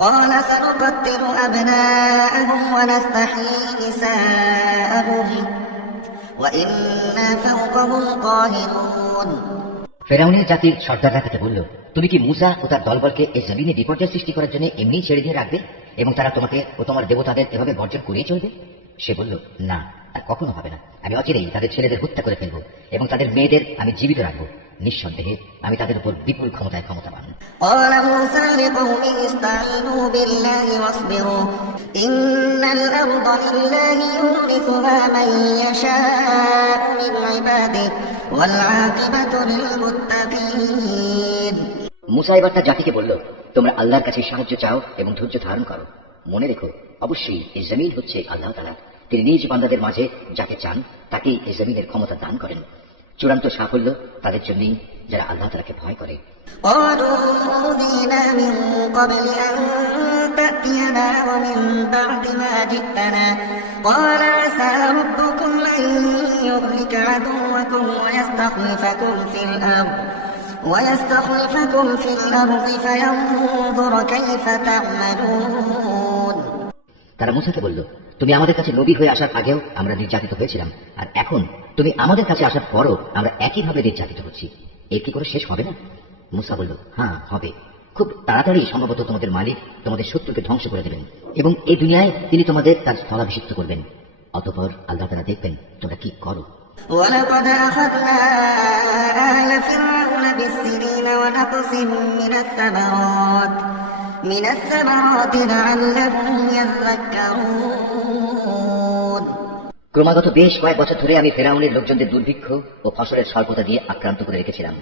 قال سنقتل أبناءهم ونستحيي نساءهم وإنا فوقهم قاهرون ফেরাউনের জাতির সর্দাররা তাকে বলল, তুমি কি মুসা ও তার দলবলকে এই জমিনে বিপর্যয় সৃষ্টি করার জন্য এমনি ছেড়ে দিয়ে রাখবে এবং তারা তোমাকে ও তোমার দেবতাদের এভাবে বর্জন করিয়ে চলবে? সে বলল, না, তা কখনো হবে না। আমি অচিরেই তাদের ছেলেদের হত্যা করে ফেলবো এবং তাদের মেয়েদের আমি জীবিত রাখবো। নিঃসন্দেহে আমি তাদের উপর বিপুল ক্ষমতায় ক্ষমতাবান। قال موسى لقومه استعينوا بالله واصبروا إن الأرض لله يورثها من يشاء من عباده والعاقبة للمتقين মুসা এবার তার জাতিকে বলল, তোমরা আল্লাহর কাছে সাহায্য চাও এবং ধৈর্য ধারণ করো। মনে রেখো, অবশ্যই এই জমিন হচ্ছে আল্লাহ তাআলা। তিনি নিজ বান্দাদের মাঝে যাকে চান তাকে এই জমিনের ক্ষমতা দান করেন। চূড়ান্ত সাফল্য তাদের জন্যই যারা আল্লাহ তাআলাকে ভয় করে। قالوا أوذينا من قبل أن تأتينا ومن بعد ما جئتنا قال عسى ربكم أن يهلك عدوكم ويستخلفكم في الأرض فينظر كيف تعملون। তারা মূসাকে বলল, তুমি আমাদের কাছে নবী হয়ে আসার আগেও আমরা নির্যাতিত হয়েছিলাম, আর এখন তুমি আমাদের কাছে আসার পরও আমরা একইভাবে নির্যাতিত হচ্ছি। এর কি করে শেষ হবে না? মূসা বলল, হ্যাঁ হবে। খুব তাড়াতাড়ি সম্ভবত তোমাদের মালিক তোমাদের শত্রুকে ধ্বংস করে দেবেন এবং এই দুনিয়ায় তিনি তোমাদের তার স্থলাভিষিক্ত করবেন। অতঃপর আল্লাহ তাআলা দেখবেন তোমরা কি করো। ولقد أخذنا آل فرعون بالسنين ونقص من الثمرات لعلهم يذكرون। ক্রমাগত বেশ কয়েক বছর ধরে আমি ফেরাউনের লোকজনদের দুর্ভিক্ষ ও ফসলের স্বল্পতা দিয়ে আক্রান্ত করে রেখেছিলাম।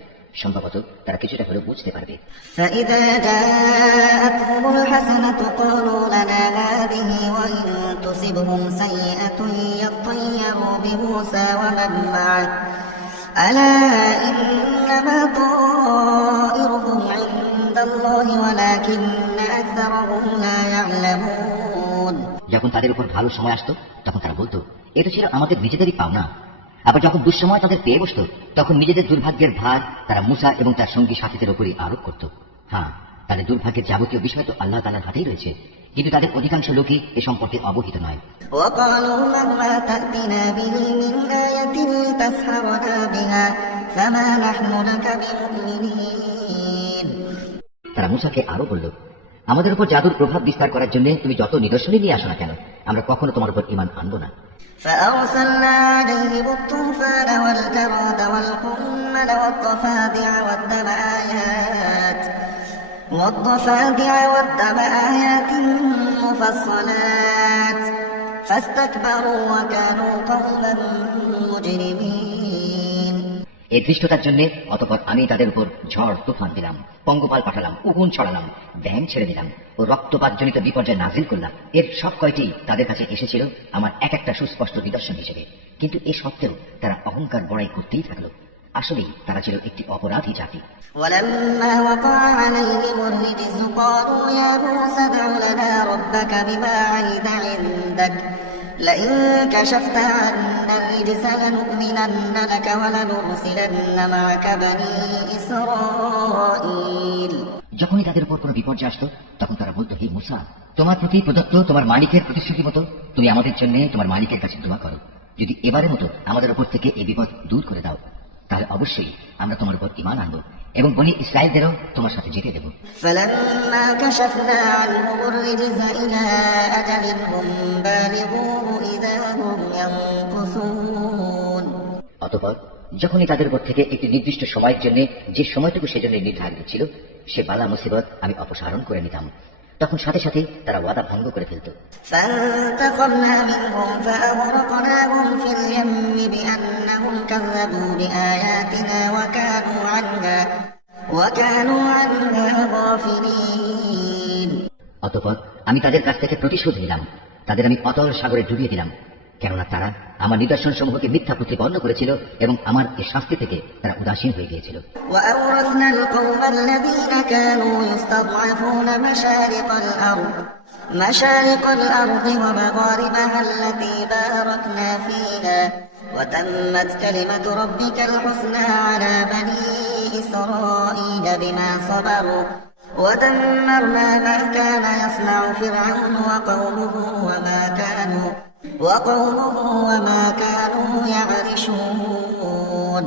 সম্ভবত তারা কিছুটা হলেও বুঝতে পারবে। فإذا جاءتهم الحسنة قالوا لنا هذه وإن تصبهم سيئة يطيروا بموسى ومن معه ألا إنما طائرهم عند الله ولكن أكثرهم لا يعلمون। যখন তাদের উপর ভালো সময় আসতো তখন তারা বলতো, এ তো ছিল আমাদের নিজেদেরই পাওনা। আবার যখন দুঃসময় তাদের পেয়ে বসত তখন নিজেদের দুর্ভাগ্যের ভার তারা মূসা এবং তার সঙ্গী সাথীদের উপরই আরোপ করত। হ্যাঁ, তাদের দুর্ভাগ্যের যাবতীয় বিষয় তো আল্লাহ তাআলার হাতেই রয়েছে, কিন্তু তাদের অধিকাংশ লোকই এ সম্পর্কে অবহিত নয়। وقالوا مهما تأتنا به من آية لتسحرنا بها فما نحن لك بمؤمنين। তারা মূসাকে আরো বলল, আমাদের উপর জাদুর প্রভাব বিস্তার করার জন্য তুমি যত নিদর্শনই নিয়ে আসো না কেন, আমরা কখনো তোমার উপর ঈমান আনবো না। فأرسلنا عليهم الطوفان والجراد والقمل والضفادع والدم آيات مفصلات فاستكبروا وكانوا قوما مجرمين। এই ধৃষ্টতার জন্য অতঃপর আমি তাদের উপর ঝড় তুফান দিলাম, পঙ্গপাল পাঠালাম, উকুন ছড়ালাম, ব্যাঙ ছেড়ে দিলাম ও রক্তপাতজনিত বিপর্যয় নাজিল করলাম। এর সব কয়টি তাদের কাছে এসেছিল আমার এক একটা সুস্পষ্ট নিদর্শন হিসেবে, কিন্তু এ সত্ত্বেও তারা অহংকার বড়াই করতেই থাকলো। আসলেই তারা ছিল একটি অপরাধী জাতি। ولما وقع عليهم الرجز قالوا يا موسى ادع لنا ربك بما عهد عندك لئن كشفت عنا الرجز لنؤمنن لك ولنرسلن معك بني إسرائيل। যখনই তাদের উপর কোনো বিপর্যয় আসতো তখন তারা বলতো, হে মূসা, তোমার প্রতি প্রদত্ত তোমার মালিকের প্রতিশ্রুতি মতো তুমি আমাদের জন্য তোমার মালিকের কাছে দোয়া করো। যদি এবারের মতো আমাদের উপর থেকে এই বিপদ দূর করে দাও তাহলে অবশ্যই আমরা তোমার উপর ঈমান আনবো এবং বনি ইসরায়েলদেরও তোমার সাথে যেতে দেব। فلما كشفنا عنهم الرجز إلى أجل هم بالغوه إذا هم ينكثون। অতঃপর যখনই তাদের উপর থেকে একটি নির্দিষ্ট সময়ের জন্য যে সময়টুকু সেজন্য নির্ধারিত ছিল সে বালা মুসিবত আমি অপসারণ করে নিতাম, তখন সাথে সাথে তারা ওয়াদা ভঙ্গ করে ফেলত। فانتقمنا منهم فأغرقناهم في اليم بأنهم كذبوا بآياتنا وكانوا عنها غافلين। অতঃপর আমি তাদের কাছ থেকে প্রতিশোধ নিলাম, তাদের আমি অতল সাগরে ডুবিয়ে দিলাম, কেননা তারা আমার নিদর্শন সমূহকে মিথ্যা প্রতিপন্ন করেছিল এবং আমার এই শাস্তি থেকে তারা উদাসীন হয়ে গিয়েছিল। وأورثنا القوم الذين كانوا يستضعفون مشارق الأرض ومغاربها التي باركنا فيها وتمت كلمة ربك الحسنى على بني إسرائيل بما صبروا ودمرنا ما كان يصنع فرعون وقومه وما كانوا يعرشون।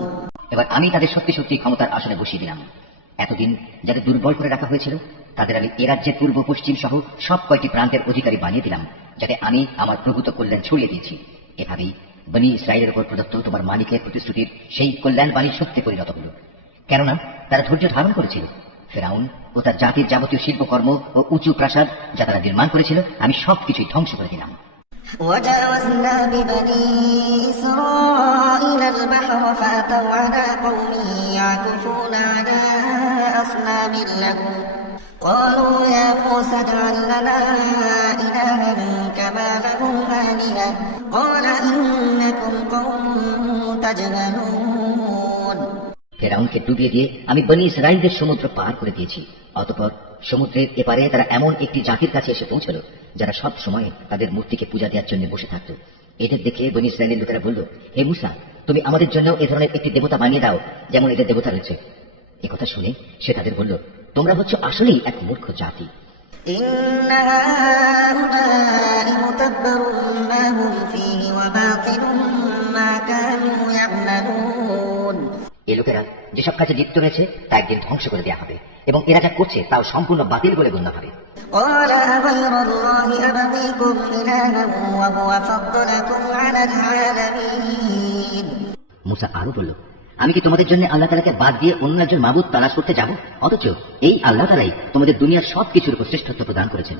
এবার আমি তাদের সত্যি সত্যি ক্ষমতার আসনে বসিয়ে দিলাম। এতদিন যাদের দুর্বল করে রাখা হয়েছিল তাদের আমি এ রাজ্যের পূর্ব পশ্চিম সহ সব কয়টি প্রান্তের অধিকারী বানিয়ে দিলাম, যাতে আমি আমার প্রভূত কল্যাণ ছড়িয়ে দিয়েছি। এভাবেই বনি ইসরায়েলের উপর প্রদত্ত তোমার মালিকের প্রতিশ্রুতির সেই কল্যাণ বাণী সত্যি পরিণত হল, কেননা তারা ধৈর্য ধারণ করেছিল। ফেরাউন ও তার জাতির যাবতীয় শিল্পকর্ম ও উঁচু প্রাসাদ যা তারা নির্মাণ করেছিল আমি সবকিছুই ধ্বংস করে দিলাম। وجاوزنا ببني إسرائيل البحر فأتوا على قوم يعكفون على أصنام لهم قالوا يا موسى موسى اجعل لنا إلها كما لهم آلهة قال إنكم قوم تجهلون ফেরাউনকে ডুবিয়ে দিয়ে আমি বনী ইসরাইলদের সমুদ্র পার করে দিয়েছি। অতঃপর সমুদ্রের এপারে তারা এমন একটি জাতির কাছে এসে পৌঁছল যারা সব সময় তাদের মূর্তিকে পূজা দেওয়ার জন্য বসে থাকত। এদের দেখে বনী ইসরাইলের লোকেরা বলল, হে মুসা, তুমি আমাদের জন্য এ ধরনের একটি দেবতা বানিয়ে দাও যেমন এদের দেবতা রয়েছে। একথা শুনে সে তাদের বলল, তোমরা হচ্ছ আসলেই এক মূর্খ জাতি। إن هؤلاء متبر ما هم فيه وباطل ما كانوا يعملون এই লোকেরা যেসব কাজে লিপ্ত রয়েছে তা একদিন ধ্বংস করে দেওয়া হবে এবং এরা যা করছে তাও সম্পূর্ণ বাতিল বলে গণ্য হবে। قال أغير الله أبغيكم إلها وهو فضلكم على العالمين মুসা আরো বলল, আমি কি তোমাদের জন্য আল্লাহ তাআলাকে বাদ দিয়ে অন্য একজন মাবুদ তালাশ করতে যাব? অথচ এই আল্লাহ তাআলাই তোমাদের দুনিয়ার সবকিছুর উপর শ্রেষ্ঠত্ব প্রদান করেছেন।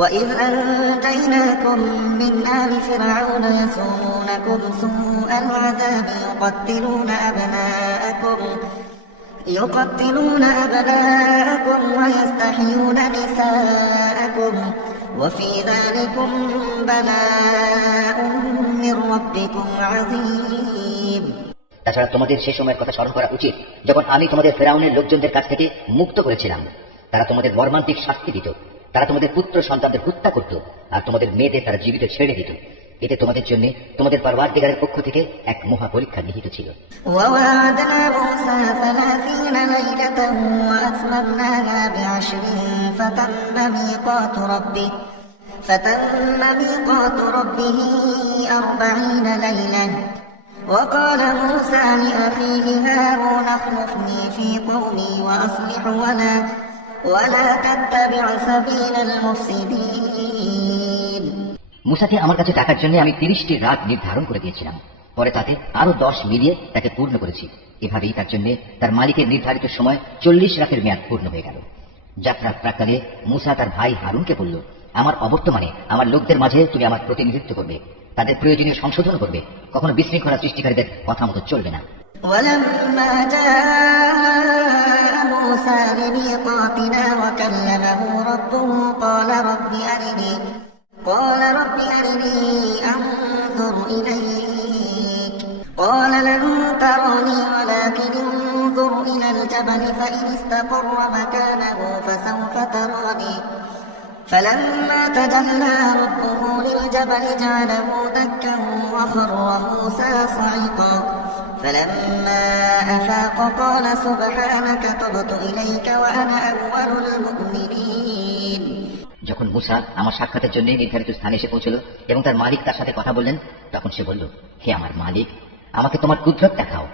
وإذ أنجيناكم من آل فرعون يسومونكم سوء العذاب يقتلون أبناءكم ويستحيون نساءكم وفي ذلكم بلاء من ربكم عظيم তাছাড়া তোমাদের সে সময়ের কথা স্মরণ করা উচিত যখন আমি তোমাদের ফেরাউনের লোকজনদের কাছ থেকে মুক্ত করেছিলাম। তারা তোমাদের মর্মান্তিক শাস্তি দিত, তারা তোমাদের পুত্র সন্তানদের হত্যা করত আর তোমাদের মেয়েদের তারা জীবিত ছেড়ে দিত। এতে তোমাদের জন্য তোমাদের পরওয়ারদিগারের পক্ষ থেকে এক মহা পরীক্ষা নিহিত ছিল। ووعدنا موسى 30 ليلة وأتممناها ب10 فتم ميقات ربه 40 ليلة وقال موسى لأخيه هارون اخلفني في قومي وأصلح ولا تتبع سبيل المفسدين মুসাকে আমার কাছে টাকার জন্য আমি 30টি রাত নির্ধারণ করে দিয়েছিলাম। পরে তাতে আরো 10 মিলিয়ে তাকে পূর্ণ করেছি। এভাবেই তার জন্য তার মালিকের নির্ধারিত সময় 40 রাতের মেয়াদ পূর্ণ হয়ে গেল। যাত্রার প্রাক্কালে মুসা তার ভাই হারুনকে বলল, আমার অবর্তমানে আমার লোকদের মাঝে তুমি আমার প্রতিনিধিত্ব করবে, তাদের প্রয়োজনীয় সংশোধন করবে, কখনো বিশৃঙ্খলা সৃষ্টিকারীদের কথা মতো চলবে না। ولما جاء موسى لميقاتنا وكلمه ربه قال رب أرني أنظر إليك قال لن تراني ولكن انظر إلى الجبل فإن استقر مكانه فسوف تراني فلما تجلى ربه للجبل جعله دكا وخر موسى صعقا فلما أفاق قال سبحانك تبت إليك وأنا أول المؤمنين যখন মুসা আমার সাক্ষাতের জন্য নির্ধারিত স্থানে এসে পৌঁছল এবং তার মালিক তার সাথে কথা বললেন, তখন সে বলল, হে আমার মালিক, আমাকে তোমার কুদরত দেখাও,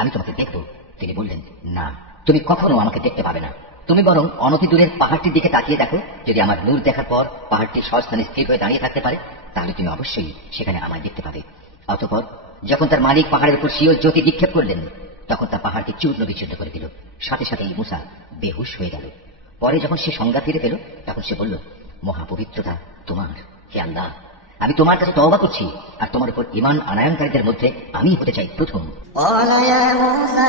আমি তোমাকে দেখব। তিনি বললেন, না, তুমি কখনো আমাকে দেখতে পাবে না। তুমি বরং অনতি দূরের পাহাড়টির দিকে তাকিয়ে দেখো, যদি আমার নূর দেখার পর পাহাড়টি স্বস্থানে স্থির হয়ে দাঁড়িয়ে থাকতে পারে তাহলে তুমি অবশ্যই সেখানে আমায় দেখতে পাবে। অতঃপর যখন তার মালিক পাহাড়ের উপর স্বীয় জ্যোতি নিক্ষেপ করলেন, তখন তার পাহাড়টি চূর্ণ বিচ্ছিন্ন করে দিল। সাথে সাথেই মুসা বেহুশ হয়ে গেল। পরে যখন সে সংজ্ঞা ফিরে পেল, তখন সে বলল, মহাপবিত্রতা তোমার, হে আল্লাহ, আমি তোমার কাছে তওবা করছি আর তোমার উপর ঈমান আনয়নকারীদের মধ্যে আমি হতে চাই প্রথম। قال يا موسى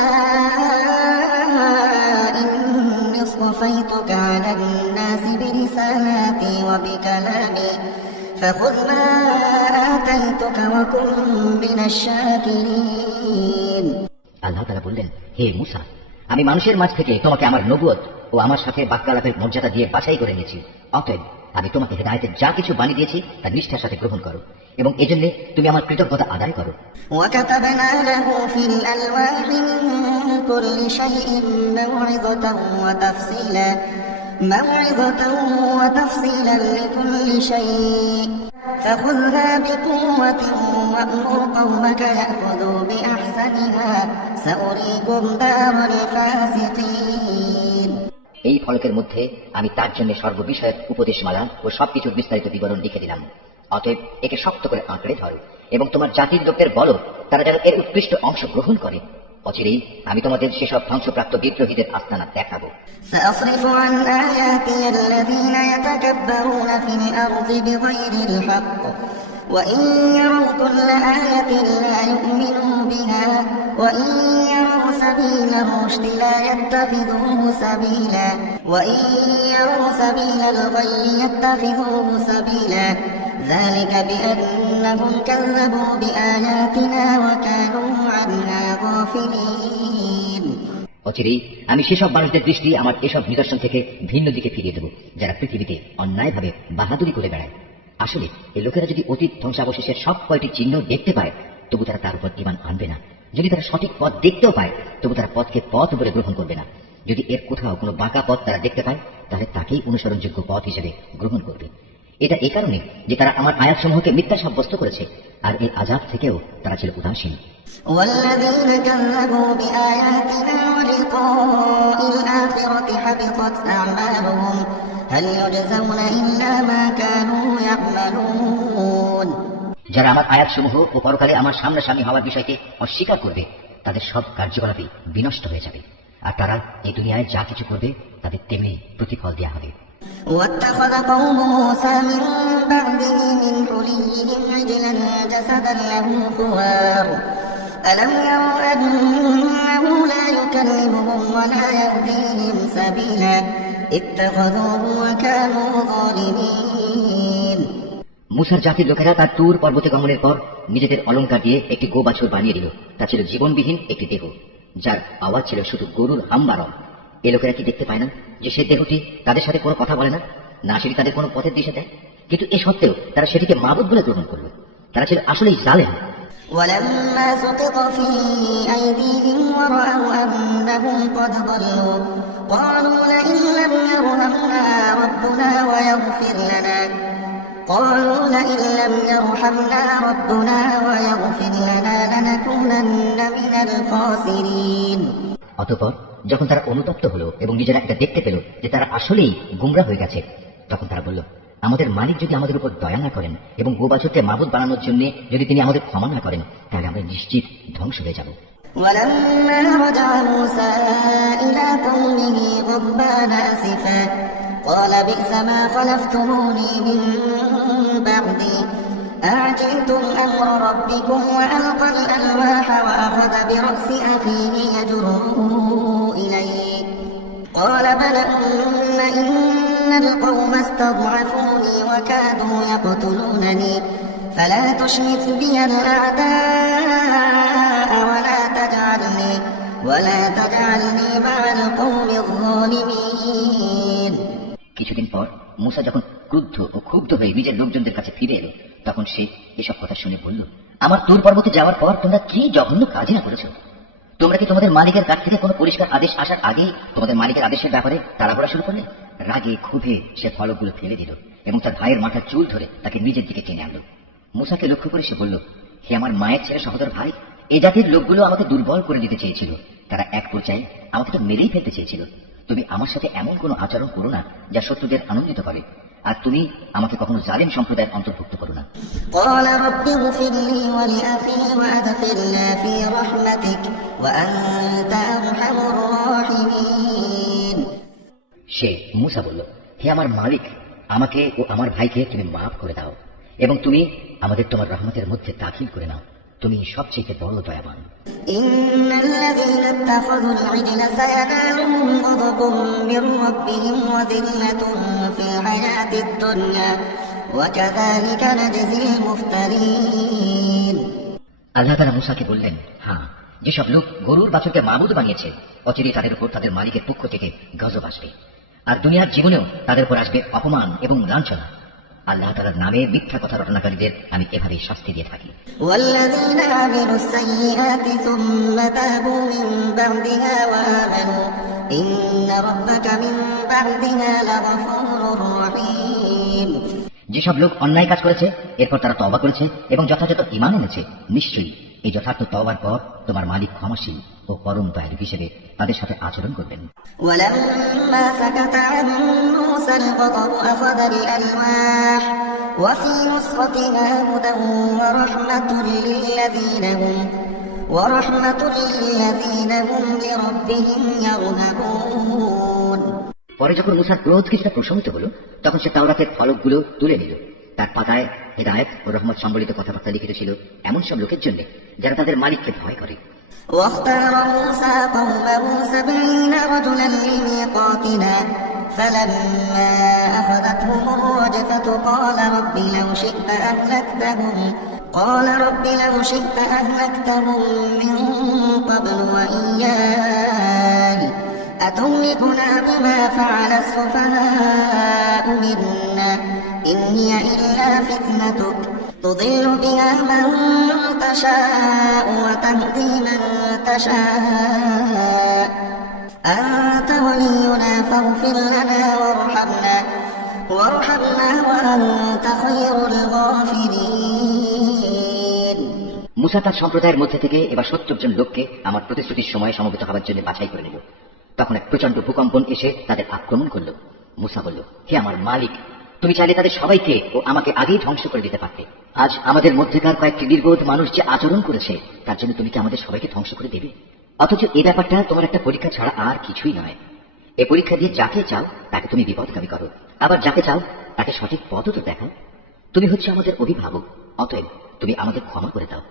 إني اصطفيتك على الناس برسالاتي وبكلامي فخذ ما آتيتك وكن من الشاكرين আল্লাহ তাআলা বললেন, হে মুসা, আমি মানুষের মাঝ থেকে তোমাকে আমার নবুয়ত ও আমার সাথে বাক্যালাপের মর্যাদা দিয়ে বাছাই করে নিয়েছি। অতএব আমি তোমাকে হেদায়েতের যা কিছু বানিয়ে দিয়েছি তা নিষ্ঠার সাথে গ্রহণ করো এবং এজন্য তুমি আমার কৃতজ্ঞতা আদায় করো। وكتبنا له في الألواح من كل شيء موعظة وتفصيلا لكل شيء فخذها بقوة وأمر قومك يأخذوا بأحسنها سأريكم دار الفاسقين এই ফলকের মধ্যে আমি তার জন্য সর্ববিষয়ক উপদেশমালা ও সবকিছুর বিস্তারিত বিবরণ লিখে দিলাম। অতএব একে শক্ত করে আঁকড়ে ধরো এবং তোমার জাতির লোকদের বলো তারা যেন এর উৎকৃষ্ট অংশ গ্রহণ করে। অচিরেই আমি তোমাদের সেসব ধ্বংসপ্রাপ্ত বিদ্রোহীদের আস্তানা দেখাবো। سأصرف عن آياتي الذين يتكبرون في الأرض بغير الحق وإن يروا كل آية لا يؤمنوا بها وإن يروا سبيل الرشد لا يتخذوه سبيلا وإن يروا سبيل الغي يتخذوه سبيلا ذلك بأنهم كذبوا بآياتنا وكانوا عنها غافلين অচিরেই আমি সেসব মানুষদের দৃষ্টি আমার এসব নিদর্শন থেকে ভিন্ন দিকে ফিরিয়ে দেব যারা পৃথিবীতে অন্যায়ভাবে বাহাদুরি করে বেড়ায়। আসলে এই লোকেরা যদি অতীত ধ্বংসাবশেষের সব কয়টি চিহ্ন দেখতে পায় তবু তারা তার উপর ঈমান আনবে না। যদি তারা সঠিক পথ দেখতেও পায় তবু তারা পথকে পথ বলে গ্রহণ করবে না। যদি এর কোথাও কোনো বাঁকা পথ তারা দেখতে পায় তাহলে তাকেই অনুসরণযোগ্য পথ হিসেবে গ্রহণ করবে। এটা এ কারণে যে তারা আমার আয়াতসমূহকে মিথ্যা সাব্যস্ত করেছে আর এই আযাব থেকেও তারা ছিল উদাসীন। والذين كذبوا بآياتنا ولقاء الآخرة حبطت أعمالهم هل يجزون إلا ما كانوا يعملون যারা আমার আয়াতসমূহ ও পরকালে আমার সামনাসামনি হওয়ার বিষয়কে অস্বীকার করবে তাদের সব কার্যকলাপই বিনষ্ট হয়ে যাবে আর তারা এই দুনিয়ায় যা কিছু করবে তাদের তেমনি প্রতিফল দেওয়া হবে। واتخذ قوم موسى من بعده من حليهم عجلا جسدا له خوار ألم يروا أنه لا يكلمهم ولا يهديهم سبيلا اتخذوه وكانوا ظالمين মুসার জাতির লোকেরা তার তুর পর্বতে গমনের পর নিজেদের অলংকার দিয়ে একটি গো বাছুর বানিয়ে দিল। তা ছিল জীবনবিহীন একটি দেহ যার আওয়াজ ছিল শুধু গরুর হাম্বারম। এ লোকেরা কি দেখতে পায় না যে সে দেহটি তাদের সাথে কোনো কথা বলে না, না সেটি তাদের কোনো পথের দিশা দেয়? কিন্তু এ সত্ত্বেও তারা সেটিকে মাবুদ বলে গ্রহণ করল। তারা ছিল আসলেই জালেম। ولما سقط في أيديهم ورأوا أنهم قد ضلوا قالوا لئن لم يرحمنا ربنا ويغفر لنا لنكونن من الخاسرين অতঃপর যখন তারা অনুতপ্ত হলো এবং নিজেরা এটা দেখতে পেল যে তারা আসলেই গুমরাহ হয়ে গেছে, তখন তারা বলল, আমাদের মালিক যদি আমাদের উপর দয়া না করেন এবং গোবাছরকে মাবুদ বানানোর জন্য যদি তিনি আমাদের ক্ষমা না করেন তাহলে আমরা নিশ্চিত ধ্বংস হয়ে যাব। ولما رجع موسى إلى قومه غضبان آسفا قال بئس ما خلفتموني من بعدي أعجلتم أمر ربكم وألقى الألواح وأخذ برأس أخيه يجره إليه قال بل إن القوم استضعفوني وكادوا يقتلونني فلا تشمت بي الأعداء ولا تجعلني مع القوم الظالمين কিছুদিন পর মুসা যখন ক্রুদ্ধ ও ক্ষুব্ধ হয়ে নিজের লোকজনদের কাছে ফিরে এলো তখন সে এসব কথা শুনে বলল, আমার তুর পর্বতে যাওয়ার পর তোমরা কি জঘন্য কাজ না করেছো? তোমরা কি তোমাদের মালিকের কাছ থেকে কোনো পরিষ্কার আদেশ আসার আগেই তোমাদের মালিকের আদেশের ব্যাপারে তাড়াহুড়া শুরু করলে? রাগে ক্ষোভে সে ফলকগুলো ফেলে দিল এবং তার ভাইয়ের মাথার চুল ধরে তাকে নিজের দিকে টেনে আনলো। মুসাকে লক্ষ্য করে সে বলল, হে আমার মায়ের ছেলে সহোদর ভাই, এ জাতির লোকগুলো আমাকে দুর্বল করে দিতে চেয়েছিল। তারা এক পর্যায়ে আমাকে তো মেরেই ফেলতে চেয়েছিল। তুমি আমার সাথে এমন কোনো আচরণ করো না যা শত্রুদের আনন্দিত করে, আর তুমি আমাকে কখনো জালিম সম্প্রদায়ের অন্তর্ভুক্ত করো না। قال رب اغفر لي ولأخي وأدخلنا في رحمتك وأنت أرحم الراحمين সে মুসা বলল, হে আমার মালিক, আমাকে ও আমার ভাইকে তুমি মাফ করে দাও এবং তুমি আমাদের তোমার রহমতের মধ্যে দাখিল করে নাও। তুমি সবচেয়ে বড় দয়াবান। إن الذين اتخذوا العجل سينالهم غضب من ربهم وذلة في الحياة الدنيا وكذلك نجزي المفترين আল্লাহ তাআলা মুসাকে বললেন, হ্যাঁ, যেসব লোক গরুর বাছুরকে মাবুদ বানিয়েছে অচিরেই তাদের উপর তাদের মালিকের পক্ষ থেকে গজব আসবে, আর দুনিয়ার জীবনেও তাদের উপর আসবে অপমান এবং লাঞ্ছনা। আল্লাহ তাআলার নামে মিথ্যা কথা রটনাকারীদের আমি এভাবেই শাস্তি দিয়ে থাকি। والذين عملوا السيئات ثم تابوا من بعدها وآمنوا إن ربك من بعدها لغفور رحيم যেসব লোক অন্যায় কাজ করেছে এরপর তারা তওবা করেছে এবং যথাযথ ঈমান এনেছে, নিশ্চয়ই এই যথার্থ তওবার পর তোমার মালিক ক্ষমাশীল ও পরম দয়ালু হিসেবে তাদের সাথে আচরণ করবেন। ولما سكت عن موسى الغضب أخذ الألواح وفي نسختها هدى ورحمة للذين هم لربهم يرهبون পরে যখন মুসার ক্রোধ কিছুটা প্রশমিত হলো তখন সে তাওরাতের ফলকগুলো তুলে নিল। তার পাতায় হেদায়েত ও রহমত সম্বলিত কথাবার্তা লিখিত ছিল এমন সব লোকের জন্য যারা তাদের মালিককে ভয় করে واختار موسى قومه 70 رجلا لميقاتنا فلما أخذتهم الرجفة قال رب لو شئت أهلكتهم من قبل وإياي أتهلكنا بما فعل السفهاء منا إن هي إلا فتنتك تضل بها من تشاء وتهدي من تشاء أنت ولينا فاغفر لنا وارحمنا وأنت خير الغافرين। মুসা তার সম্প্রদায়ের মধ্যে থেকে এবার 70 জন লোককে আমার প্রতিশ্রুতির সময় সমবেত হওয়ার জন্য বাছাই করে নিল। তখন এক প্রচন্ড ভূকম্পন এসে তাদের আক্রমণ করল। মুসা বলল, হে আমার মালিক, তুমি চাইলে তাদের সবাইকে ও আমাকে আগেই ধ্বংস করে দিতে পারতে। আজ আমাদের মধ্যেকার কয়েকটি নির্বোধ মানুষ যে আচরণ করেছে তার জন্য তুমি কি আমাদের সবাইকে ধ্বংস করে দেবে? অথচ এই ব্যাপারটা তোমার একটা পরীক্ষা ছাড়া আর কিছুই নয়। এই পরীক্ষা দিয়ে যাকে চাও তাকে তুমি বিপদগামী করো, আবার যাকে চাও তাকে সঠিক পথও তো দেখাও। তুমি হচ্ছে আমাদের অভিভাবক, অতএব তুমি আমাদের ক্ষমা করে দাও,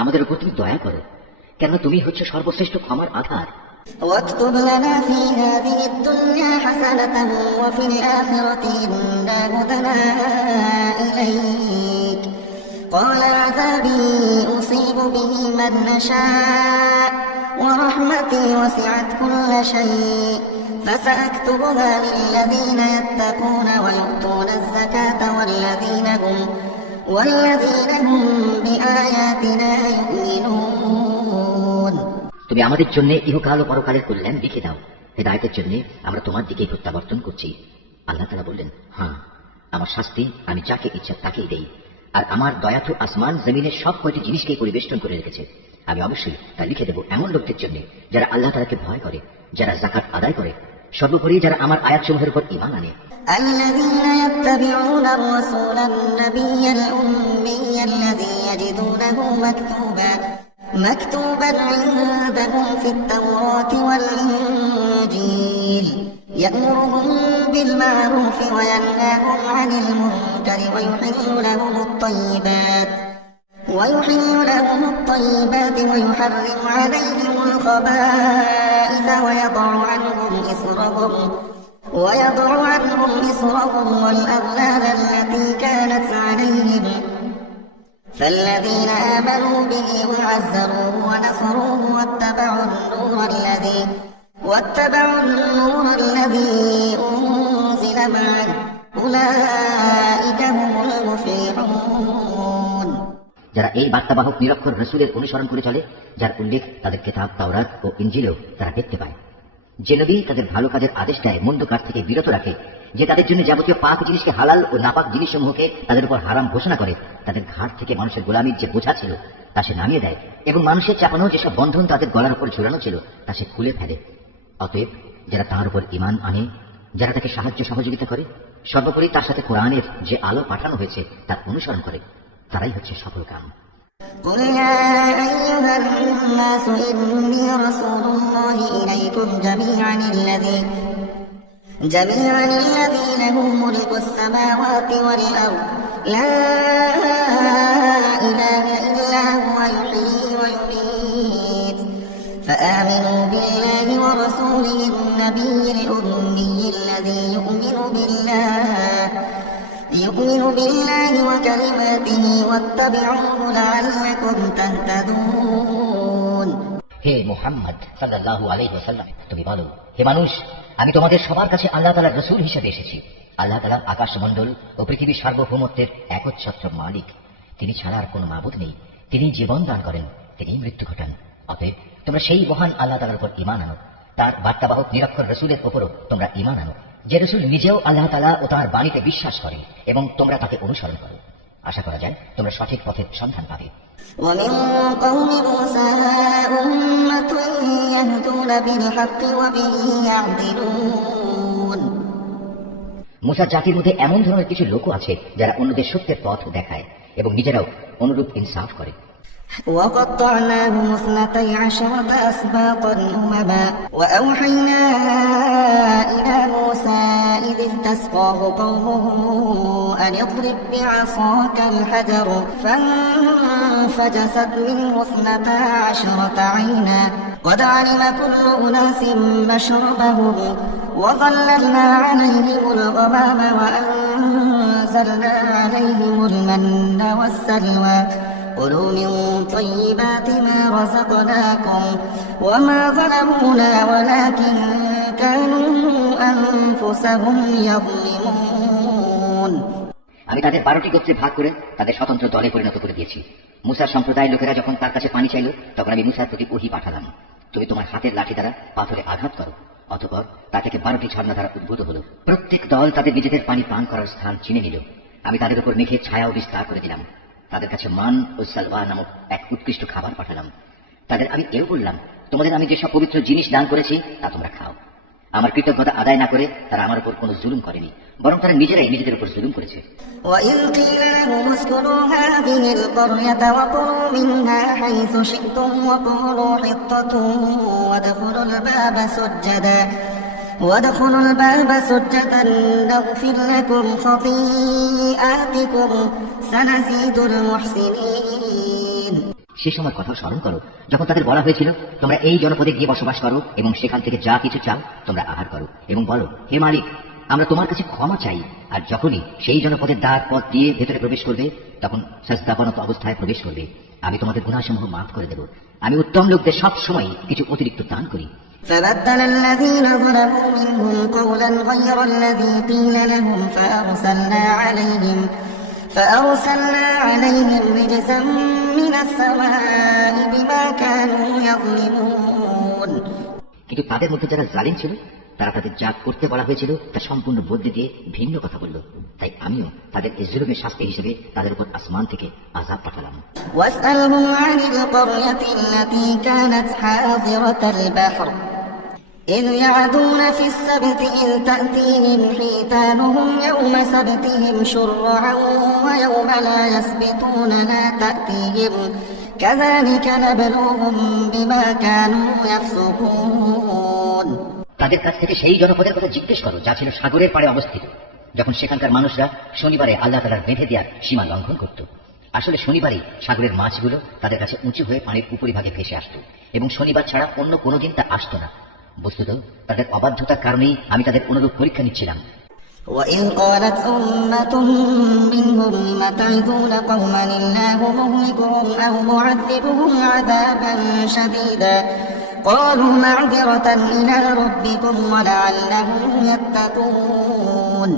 আমাদের উপর তুমি দয়া করো, কেননা তুমি হচ্ছে সর্বশ্রেষ্ঠ ক্ষমার আধার। واكتب لنا في هذه الدنيا حسنة وفي الآخرة إنا هدنا إليك قال عذابي أصيب به من نشاء ورحمتي وسعت كل شيء فسأكتبها للذين يتقون ويؤتون الزكاة والذين هم بآياتنا يؤمنون। তুমি আমাদের জন্য ইহকাল ও পরকালের কল্যাণ লিখে দাও। হেদায়েতের জন্য আমরা তোমার দিকেই প্রত্যাবর্তন করছি। আল্লাহ তাআলা বললেন, হ্যাঁ, আমার শাস্তি আমি যাকে ইচ্ছা তাকেই দেই, আর আমার দয়া তো আসমান জমিনের সব কয়টি জিনিসকেই পরিবেষ্টন করে রেখেছে। আমি অবশ্যই তা লিখে দেব এমন লোকদের জন্য যারা আল্লাহ তাআলাকে ভয় করে, যারা যাকাত আদায় করে, সর্বোপরি যারা আমার আয়াতসমূহের উপর ঈমান আনে। الذين يتبعون الرسول النبي الأمي الذي يجدونه مكتوبا عندهم في التوراة والإنجيل يأمرهم بالمعروف وينهاهم عن المنكر ويحل لهم الطيبات ويحرم عليهم الخبائث ويضع عنهم إصرهم والأغلال التي كانت عليهم فالذين آمنوا به وعزروه ونصروه واتبعوا النور الذي أنزل معه أولئك هم المفلحون। যারা এই বার্তাবাহক নিরক্ষর রাসূলের অনুসরণ করে চলে, যার উল্লেখ তাদের কিতাব তাওরাত ও ইনজিলেও তারা দেখতে পায়, যে নবী তাদের ভালো কাজের আদেশ দেয়, মন্দ কাজ থেকে বিরত রাখে, যে তাদের জন্য যাবতীয় পাক জিনিসকে হালাল ও নাপাক জিনিসসমূহকে তাদের উপর হারাম ঘোষণা করে, তাদের ঘাট থেকে মানুষের গোলামির যে বোঝা ছিল তা সে নামিয়ে দেয়, এবং মানুষের চাপানো যেসব বন্ধন তাদের গলার উপর ঝুলানো ছিল তা সে খুলে ফেলে। অতএব যারা তাঁর উপর ঈমান আনে, যারা তাকে সাহায্য সহযোগিতা করে, সর্বোপরি তার সাথে কোরআনের যে আলো পাঠানো হয়েছে তার অনুসরণ করে, তারাই হচ্ছে সফল কাম। قل يا أيها الناس إني رسول الله إليكم جميعا الذي له ملك السماوات والأرض لا إله إلا هو يحيي ويميت فآمنوا بالله ورسوله النبي الأمي الذي يؤمن بالله وكلماته واتبعوه لعلكم تهتدون। হে মুহাম্মদ সাল্লাল্লাহু আলাইহি ওয়াসাল্লাম, তুমি বলো, হে মানুষ, আমি তোমাদের সবার কাছে আল্লাহ তাআলার রাসূল হিসেবে এসেছি। আল্লাহ তাআলা আকাশমণ্ডল ও পৃথিবীর সার্বভৌমত্বের একচ্ছত্র মালিক। তিনি ছাড়া আর কোনো মাবুদ নেই। তিনি জীবন দান করেন, তিনি মৃত্যু ঘটান। অতএব তোমরা সেই মহান আল্লাহ তাআলার উপর ঈমান আনো, তার বার্তাবাহক নিরক্ষর রাসূলের উপরও তোমরা ঈমান আনো, যে রাসূল নিজেও আল্লাহ তাআলা ও তাঁর বাণীতে বিশ্বাস করে, এবং তোমরা তাকে অনুসরণ করো। আশা করা যায় তোমরা সঠিক পথের সন্ধান পাবে। ومن قوم موسى أمة يهدون بالحق وبه يعدلون। মুসা জাতির মধ্যে এমন ধরনের কিছু লোক আছে যারা অন্যদের সত্যের পথ দেখায় এবং নিজেরাও অনুরূপ ইনসাফ করে। وقطعناهم 12 أسباطا أمما وأوحينا إلى موسى إذ استسقاه قومه أن اضرب بعصاك الحجر فانفجست منه 12 عينا قد علم كل أناس مشربهم وظللنا عليهم الغمام وأنزلنا عليهم المن والسلوى كلوا من طيبات ما رزقناكم وما ظلمونا ولكن كانوا أنفسهم يظلمون আমি তাদের 12টি গোত্রে ভাগ করে তাদের স্বতন্ত্র দলে পরিণত করে দিয়েছি। মুসার সম্প্রদায়ের লোকেরা যখন তার কাছে পানি চাইল, তখন আমি মুসার প্রতি ওহী পাঠালাম, তুমি তোমার হাতের লাঠি দ্বারা পাথরে আঘাত করো। অতঃপর তা থেকে 12টি ঝর্ণা দ্বারা উদ্ভূত হল। প্রত্যেক দল তাদের নিজেদের পানি পান করার স্থান চিনে নিল। আমি তাদের উপর মেঘের ছায়াও বিস্তার করে দিলাম। তাদের কাছে মান ও সালওয়া নামক এক উৎকৃষ্ট খাবার পাঠালাম। তাদের আমি এও বললাম, তোমাদের আমি যেসব পবিত্র জিনিস দান করেছি তা তোমরা খাও। আমার কৃতজ্ঞতা আদায় না করে তারা আমার উপর কোনো জুলুম করেনি, বরং তারা নিজেরাই নিজেদের উপর জুলুম করেছে। وإذ قيل لهم اسكنوا هذه القرية وكلوا منها حيث شئتم وقولوا حطة وادخلوا الباب سجدا نغفر لكم خطيئاتكم سنزيد المحسنين সে সময় কথা স্মরণ করো যখন তাদের বলা হয়েছিল, তোমরা এই জনপদে গিয়ে বসবাস করো এবং সেখান থেকে যা কিছু চাও তোমরা আহার করো এবং বলো, হে মালিক, আমরা তোমার কাছে ক্ষমা চাই। আর যখনই সেই জনপদের দ্বার পথ দিয়ে ভেতরে প্রবেশ করবে, তখন সাজদাবনত অবস্থায় প্রবেশ করবে। আমি তোমাদের গুনাহসমূহ মাফ করে দেব। আমি উত্তম লোকদের সব সময় কিছু অতিরিক্ত দান করি। فبدل الذين ظلموا منهم قولا غير الذي قيل لهم فأرسلنا عليهم رجزا من السماء بما كانوا يظلمون কিন্তু তাদের মধ্যে যারা জালিম ছিল, তারা তাদের যা করতে বলা হয়েছিল তা সম্পূর্ণ বদলে দিয়ে ভিন্ন কথা বলল। তাই আমিও তাদের এই জুলুমের শাস্তি হিসেবে তাদের উপর আসমান থেকে আযাব পাঠালাম। واسألهم عن القرية التي كانت حاضرة البحر إذ يعدون في السبت إذ تأتيهم حيتانهم يوم سبتهم شرعا ويوم لا يسبتون لا تأتيهم كذلك نبلوهم بما كانوا يفسقون তাদের কাছ থেকে সেই জনপদের কথা জিজ্ঞেস করো যা ছিল সাগরের পাড়ে অবস্থিত, যখন সেখানকার মানুষরা শনিবারে আল্লাহ তাআলার বেঁধে দেওয়ার সীমা লঙ্ঘন করত। আসলে শনিবারই সাগরের মাছগুলো তাদের কাছে উঁচু হয়ে পানির উপরিভাগে ভেসে আসত এবং শনিবার ছাড়া অন্য কোনো দিন তা আসত না। বস্তুত তাদের অবাধ্যতার কারণেই আমি তাদের অনুরূপ পরীক্ষা নিচ্ছিলাম। وإذ قالت أمة منهم لم تعظون قوما الله مهلكهم أو معذبهم عذابا شديدا قالوا معذرة إلى ربكم ولعلهم يتقون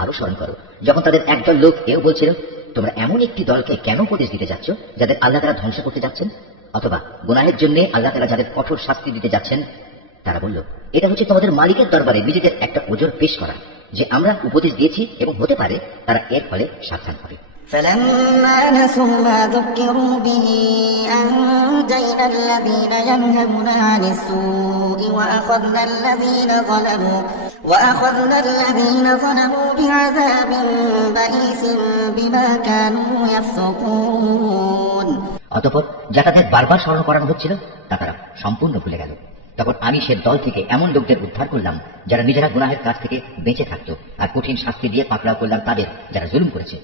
আরো স্মরণ করো যখন তাদের একদল লোক এও বলছিল, তোমরা এমন একটি দলকে কেন উপদেশ দিতে যাচ্ছ যাদের আল্লাহ তাআলা ধ্বংস করতে যাচ্ছেন, অথবা গুনাহের জন্য আল্লাহ তাআলা যাদের কঠোর শাস্তি দিতে যাচ্ছেন। তারা বলল, এটা হচ্ছে তোমাদের মালিকের দরবারে নিজেদের একটা ওজর পেশ করা যে আমরা উপদেশ দিয়েছি এবং হতে পারে তারা এর ফলে সাবধান হবে। فلما نسوا ما ذكروا به أنجينا الذين ينهون عن السوء وأخذنا الذين ظلموا بعذاب بئيس بما كانوا يفسقون অতঃপর যা তাদের বারবার স্মরণ করানো হচ্ছিল তা তারা সম্পূর্ণ ভুলে গেল। তখন আমি সে দল থেকে এমন লোকদের উদ্ধার করলাম যারা নিজেরা গুনাহের কাজ থেকে বেঁচে থাকত, আর কঠিন শাস্তি দিয়ে পাকড়াও করলাম তাদের যারা জুলুম করেছে।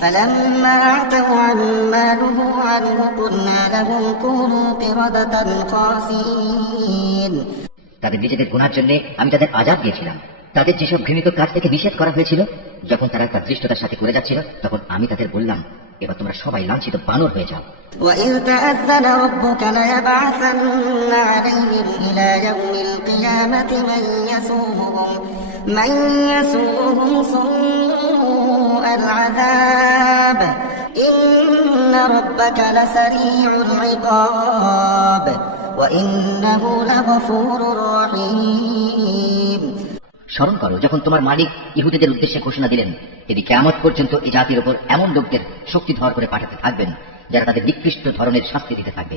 فلما عتوا عما نهوا عنه قلنا لهم كونوا قردة خاسئين তাদের নিজেদের গুনার জন্য আমি তাদের আযাব দিয়েছিলাম। তাদের যেসব ঘৃণিত কাজ থেকে নিষেধ করা হয়েছিল, যখন তারা তার দৃষ্টতার সাথে করে যাচ্ছিল, তখন আমি তাদের বললাম, এবার তোমরা সবাই লাঞ্ছিত বানর হয়ে যাও। وإذ تأذن ربك ليبعثن عليهم إلى يوم القيامة من يسومهم سوء العذاب إن ربك لسريع العقاب وإنه لغفور رحيم স্মরণ করো যখন তোমার মালিক ইহুদিদের উদ্দেশ্যে ঘোষণা দিলেন, তিনি কিয়ামত পর্যন্ত এই জাতির উপর এমন লোকদের শক্তিধর করে পাঠাতে থাকবেন যারা তাদের নিকৃষ্ট ধরনের শাস্তি দিতে থাকবে।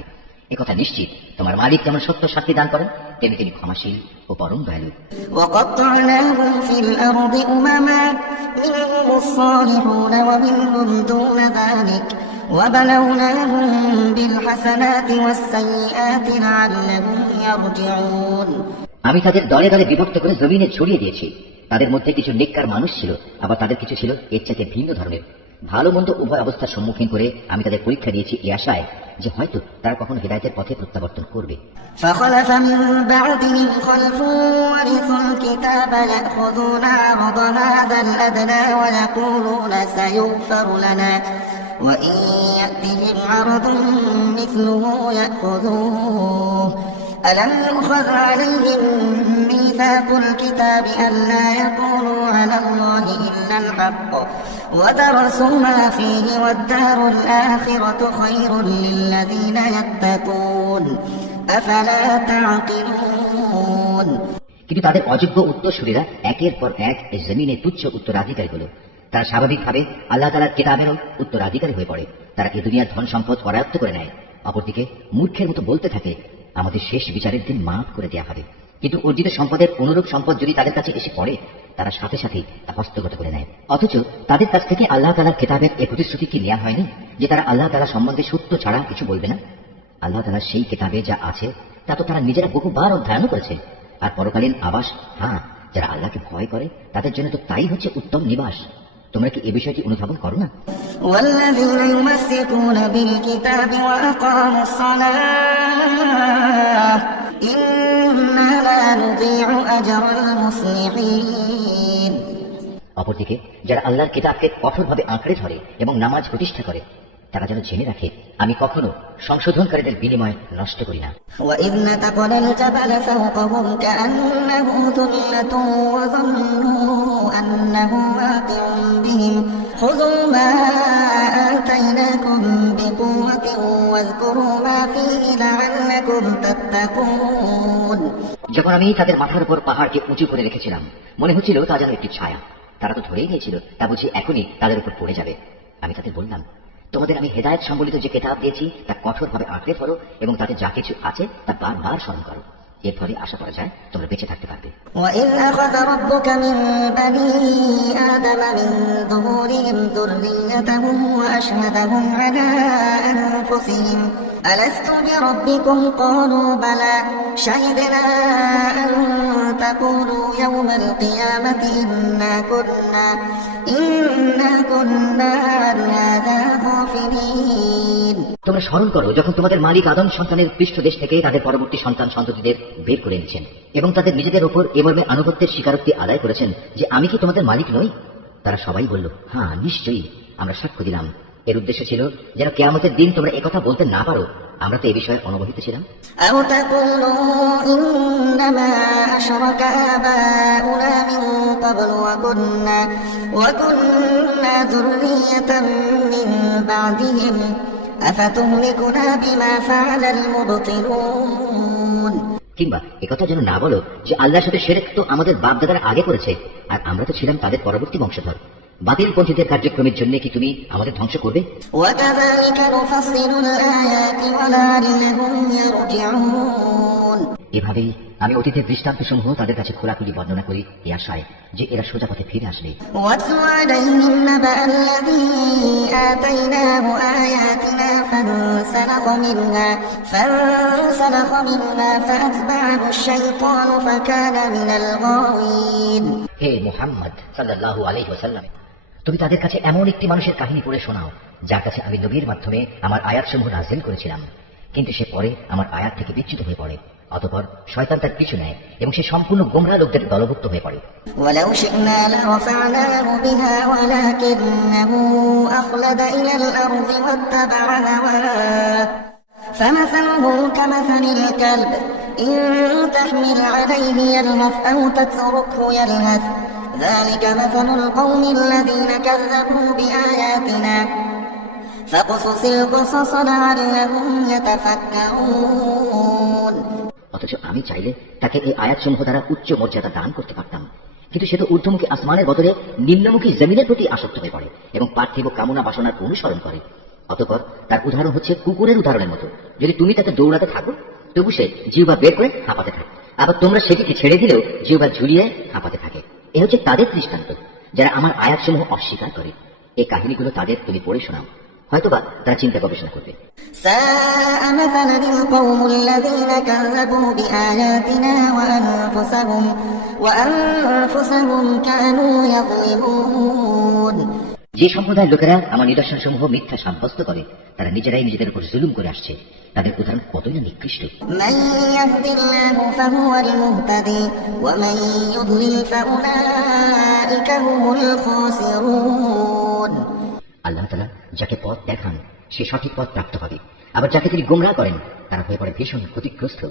একথা নিশ্চিত, তোমার মালিক যেমন সত্য শাস্তি দান করেন, তেমনি তিনি ক্ষমাশীল ও পরম দয়ালু। وقطعناهم في الأرض أمما منهم الصالحون ومنهم دون ذلك وبلوناهم بالحسنات والسيئات لعلهم يرجعون আমি তাদের দলে দলে বিভক্ত করে জমিনে ছড়িয়ে দিয়েছি। তাদের মধ্যে কিছু নেককার মানুষ ছিল, আবার তাদের কিছু ছিল এর চাইতে ভিন্ন ধরনের। ভালো মন্দ উভয় অবস্থার সম্মুখীন করে আমি তাদের পরীক্ষা দিয়েছি এই আশায় যে হয়তো তারা কখনো হেদায়েতের পথে প্রত্যাবর্তন করবে। فخلف من بعدهم خلف ورثوا الكتاب يأخذون عرض هذا الأدنى ويقولون سيغفر لنا وإن يأتهم عرض مثله يأخذوه ألم يؤخذ عليهم ميثاق الكتاب ألا يقولوا على الله إلا الحق ودرسوا ما فيه والدار الآخرة خير للذين يتقون أفلا تعقلون। কিন্তু তাদের অযোগ্য উত্তরসূরীরা একের পর এক এই জমিনে তুচ্ছ উত্তরাধিকারী হল। তারা স্বাভাবিকভাবে আল্লাহ তাআলার কিতাবেরও উত্তরাধিকারী হয়ে পড়ে। তারা এই দুনিয়ার ধন সম্পদ করায়ত্ত করে নেয়। অপরদিকে মূর্খের মতো বলতে থাকে আমাদের শেষ বিচারের দিন মাফ করে দেয়া হবে। কিন্তু অর্জিত সম্পদের অনুরূপ সম্পদ যদি তাদের কাছে এসে পড়ে তারা সাথে সাথেই তা হস্তগত করে নেয়। অথচ তাদের কাছ থেকে আল্লাহ তাআলার কিতাবের এই প্রতিশ্রুতি কি নেওয়া হয়নি যে তারা আল্লাহ তাআলা সম্বন্ধে সত্য ছাড়া কিছু বলবে না? আল্লাহ তাআলার সেই কিতাবে যা আছে তা তো তারা নিজেরা বহুবার অধ্যয়ন করেছে। আর পরকালীন আবাস, হ্যাঁ, যারা আল্লাহকে ভয় করে তাদের জন্য তো তাই হচ্ছে উত্তম নিবাস। তোমরা কি এই বিষয়টি অনুধাবন করো না? والذين يمسكون بالكتاب وأقاموا الصلاة إنا لا نضيع أجر المصلحين। অপরদিকে যারা আল্লাহর কিতাবকে কঠোরভাবে আঁকড়ে ধরে এবং নামাজ প্রতিষ্ঠা করে তারা যেন জেনে রাখে আমি কখনো সংশোধনকারীদের বিনিময় নষ্ট করি না। وإذ نتقنا الجبل فوقهم كأنه ظلة وظنوا أنه واقع بهم خذوا ما آتيناكم بقوة واذكروا ما فيه لعلكم تتقون। যখন আমি তাদের মাথার উপর পাহাড়কে উঁচু করে রেখেছিলাম মনে হচ্ছিল তা যেন একটি ছায়া। তারা তো ধরেই নিয়েছিল তা বুঝি এখনই তাদের উপর পড়ে যাবে। আমি তাদের বললাম তোমাদের আমি হেদায়েত সম্বলিত যে কিতাব দিয়েছি তা কঠোরভাবে আঁকড়ে ধরো এবং তাতে যা কিছু আছে তা বারবার স্মরণ করো। এর ফলে আশা করা যায় তোমরা বেঁচে থাকতে পারবে। وإذ أخذ ربك من بني آدم من ظهورهم ذريتهم وأشهدهم على أنفسهم ألست بربكم قالوا بلى شهدنا أن تقولوا يوم القيامة إنا كنا عن هذا غافلين। তোমরা স্মরণ করো যখন তোমাদের মালিক আদম সন্তানের পৃষ্ঠদেশ থেকে তাদের পরবর্তী সন্তান সন্ততিদের বের করে এনেছেন এবং তাদের নিজেদের ওপর এ মর্মে আনুগত্যের স্বীকারোক্তি আদায় করেছেন যে আমি কি তোমাদের মালিক নই? তারা সবাই বলল হ্যাঁ নিশ্চয়ই, আমরা সাক্ষ্য দিলাম। এর উদ্দেশ্য ছিল যেন কিয়ামতের দিন তোমরা একথা বলতে না পারো আমরা তো এ বিষয়ে অনুমোদিত ছিলাম। أو تقولوا إنما أشرك آباؤنا من قبل وكنا ذرية من بعدهم أفتهلكنا بما فعل المبطلون। কিংবা একথা যেন না বলো যে আল্লাহর সাথে শিরক তো আমাদের বাপ দাদারা আগে করেছে আর আমরা তো ছিলাম তাদের পরবর্তী বংশধর। বাতিলপন্থীদের কার্যক্রমের জন্য কি তুমি আমাদের ধ্বংস করবে? وكذلك نفصل الآيات ولعلهم يرجعون। এভাবেই আমি অতীতের দৃষ্টান্তসমূহ তাদের কাছে খোলাখুলি বর্ণনা করি এই আশায় যে এরা সোজা পথে ফিরে আসবে। واتل عليهم نبأ الذي آتيناه آياتنا فانسلخ منها فأتبعه الشيطان فكان من الغاوين। হে মুহাম্মদ সাল্লাল্লাহু আলাইহি ওয়াসাল্লাম, তুমি তাদের কাছে এমন একটি মানুষের কাহিনী পড়ে শোনাও যার কাছে আমি নবীর মাধ্যমে আমার আয়াতসমূহ নাযিল করেছিলাম, কিন্তু সে পরে আমার আয়াত থেকে বিচ্যুত হয়ে পড়ে। অতঃপর শয়তান তার পিছু নেয় এবং সে সম্পূর্ণ গোমরাহ লোকদের দলভুক্ত হয়ে পড়ে। ولو شئنا لرفعناه بها ولكنه أخلد إلى الأرض واتبع هواه فمثله كمثل الكلب إن تحمل عليه يلهث أو تتركه يلهث ذلك مثل القوم الذين كذبوا بآياتنا فاقصص القصص لعلهم يتفكرون। অথচ আমি চাইলে তাকে এই আয়াতসমূহ দ্বারা উচ্চ মর্যাদা দান করতে পারতাম, কিন্তু সে তো ঊর্ধ্বমুখী আসমানের বদলে নিম্নমুখী জমিনের প্রতি আসক্ত হয়ে পড়ে এবং পার্থিব কামনা বাসনার অনুসরণ করে। অতঃপর তার উদাহরণ হচ্ছে কুকুরের উদাহরণের মতো। যদি তুমি তাকে দৌড়াতে থাকো তবু সে জিহ্বা বের করে হাঁপাতে থাকে, আবার তোমরা সেটিকে ছেড়ে দিলেও জিহ্বা ঝুলিয়ে হাঁপাতে থাকে। এ হচ্ছে তাদের দৃষ্টান্ত যারা আমার আয়াতসমূহ অস্বীকার করে। এই কাহিনীগুলো তাদের তুমি পড়ে শোনাও, হয়তোবা তারা চিন্তা গবেষণা করবে। ساء مثلا القوم الذين كذبوا بآياتنا وأنفسهم كانوا يظلمون। যে সম্প্রদায়ের লোকেরা আমার নিদর্শন সমূহ মিথ্যা সাব্যস্ত করে তারা নিজেরাই নিজেদের উপর জুলুম করে আসছে, তাদের উদাহরণ কতই না নিকৃষ্ট। من يهد الله فهو المهتدي ومن يضلل فأولئك هم الخاسرون। আল্লাহ তাআলা যাকে পথ দেখান সে সঠিক পথ প্রাপ্ত হবে, আবার যাকে তিনি গোমরাহ করেন তারা হয়ে পড়ে ভীষণ ক্ষতিগ্রস্ত।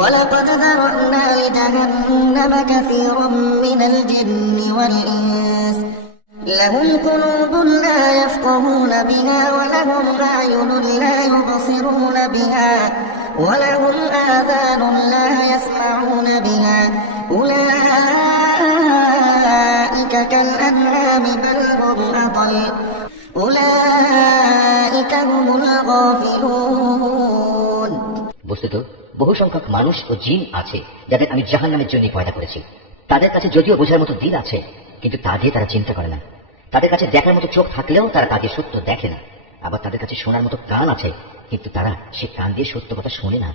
ولقد ذرأنا لجهنم كثيرا من الجن والإنس لهم قلوب لا يفقهون بها ولهم أعين لا يبصرون بها ولهم آذان لا يسمعون بها أولئك كالأنعام بل هم أضل أولئك هم الغافلون। বস্তুত বহু সংখ্যক মানুষ ও জিন আছে যাদের আমি জাহান্নামের জন্য পয়দা করেছি। তাদের কাছে যদিও বোঝার মতো দিল আছে, কিন্তু তা দিয়ে তারা চিন্তা করে না। তাদের কাছে দেখার মতো চোখ থাকলেও তারা তা দিয়ে সত্য দেখে না। আবার তাদের কাছে শোনার মতো কান আছে, কিন্তু তারা সে কান দিয়ে সত্য কথা শোনে না।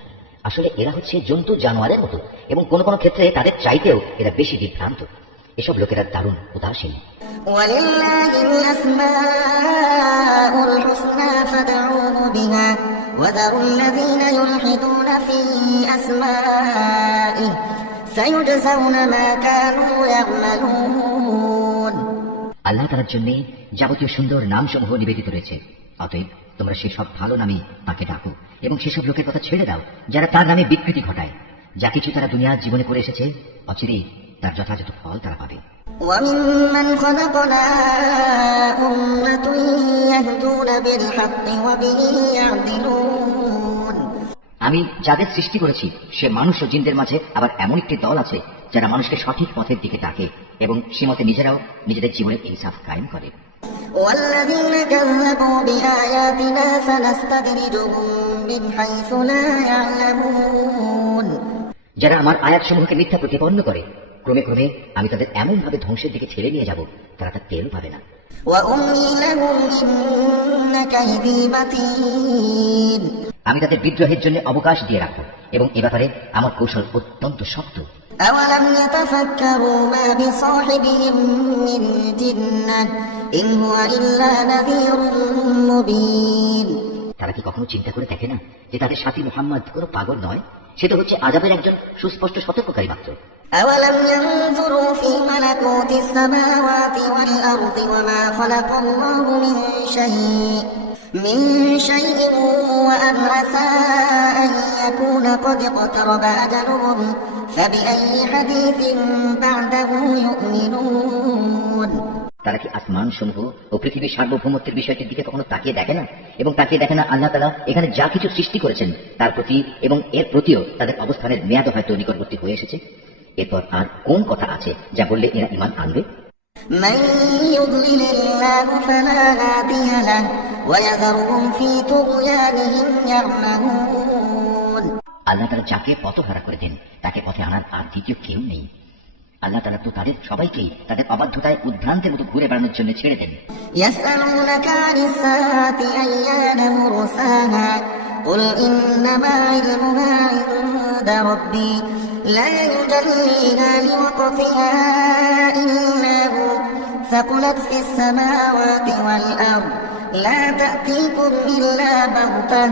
আসলে এরা হচ্ছে জন্তু জানোয়ারের মতো, এবং কোন কোন ক্ষেত্রে তাদের চাইতেও এরা বেশি বিভ্রান্ত। এসব লোকেরা দারুণ উদাসীন। ولله الأسماء الحسنى فادعوه بها وذروا الذين يلحدون في أسمائه سيجزون ما كانوا يعملون। আল্লাহ তাআলার জন্য যাবতীয় সুন্দর নামসমূহ নিবেদিত রয়েছে, অতএব তোমরা সেসব ভালো নামে তাকে ডাকো এবং সেসব লোকের কথা ছেড়ে দাও যারা তার নামে বিকৃতি ঘটায়। যা কিছু তারা দুনিয়ার জীবনে করে এসেছে অচিরেই তার যথাযথ ফল তারা পাবে। وممن خلقنا أمة يهدون بالحق وبه يعدلون। আমি যাদের সৃষ্টি করেছি সে মানুষ ও জিনদের মাঝে আবার এমন একটি দল আছে যারা মানুষকে সঠিক পথের দিকে ডাকে এবং সে মতে নিজেরাও নিজেদের জীবনে ইনসাফ কায়েম করে। والذين كذبوا بآياتنا سنستدرجهم من حيث لا يعلمون। যারা আমার আয়াতসমূহকে মিথ্যা প্রতিপন্ন করে ক্রমে ক্রমে আমি তাদের এমন ভাবে ধ্বংসের দিকে ঠেলে নিয়ে যাব তারা তা টেরও পাবে না। وأملي لهم إن كيدي متين। আমি তাদের বিদ্রোহের জন্য অবকাশ দিয়ে রাখবো এবং এ ব্যাপারে আমার কৌশল অত্যন্ত শক্ত। أولم يتفكروا ما بصاحبهم من جنة إن هو إلا نذير مبين। তারা কি কখনো চিন্তা করে দেখে না যে তাদের সাথী মুহাম্মদ কোনো পাগল নয়, সে তো হচ্ছে আযাবের একজন সুস্পষ্ট সতর্ককারী মাত্র। أولم ينظروا في ملكوت السماوات والأرض وما خلق الله من شيء وأن عسى أن يكون قد اقترب أجلهم فبأي حديث بعده يؤمنون। তারা কি আসমান সমূহ ও পৃথিবীর সার্বভৌমত্বের বিষয়টির দিকে কখনো তাকিয়ে দেখে না এবং তাকিয়ে দেখে না আল্লাহ তাআলা এখানে যা কিছু সৃষ্টি করেছেন তার প্রতি এবং এর প্রতিও তাদের অবস্থানের মেয়াদ হয়তো নিকটবর্তী হয়ে এসেছে। এরপর আর কোন কথা আছে যা বললে এরা ঈমান আনবে? من يضلل الله فلا هادي له ويذرهم في طغيانهم يعمهون। আল্লাহ তাআলা যাকে পথহারা করে দেন তাকে পথে আনার আর দ্বিতীয় কেউ নেই। আল্লাহ তাআলা তো তাদের সবাইকেই তাদের অবাধ্যতায় উদ্ভ্রান্তের মতো ঘুরে বেড়ানোর জন্য ছেড়ে দেন। يسألونك عن الساعة أيان مرساها قل إنما علمها عند ربي لا يجليها لوقتها إلا هو ثقلت في السماوات والأرض لا تأتيكم إلا بغتة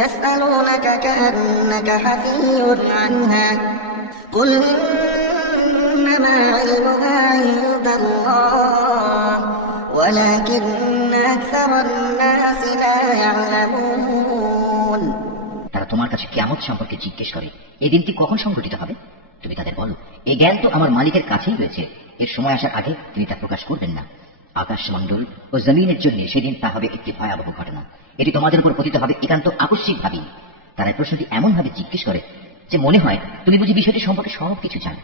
يسألونك كأنك حفي عنها قل إنما علمها عند الله ولكن أكثر الناس لا يعلمون। তারা তোমার কাছে কিয়ামত সম্পর্কে জিজ্ঞেস করে এই দিনটি কখন সংঘটিত হবে। তুমি তাদের বলো এই জ্ঞান তো আমার মালিকের কাছেই রয়েছে, এর সময় আসার আগে তিনি তা প্রকাশ করবেন না। আকাশমণ্ডল ও জমিনের জন্য সেদিন তা হবে একটি ভয়াবহ ঘটনা, এটি তোমাদের উপর পতিত হবে একান্ত আকস্মিক ভাবেই। তারা এই প্রশ্নটি এমন ভাবে জিজ্ঞেস করে যে মনে হয় তুমি বুঝি বিষয়টি সম্পর্কে সব কিছু জানো।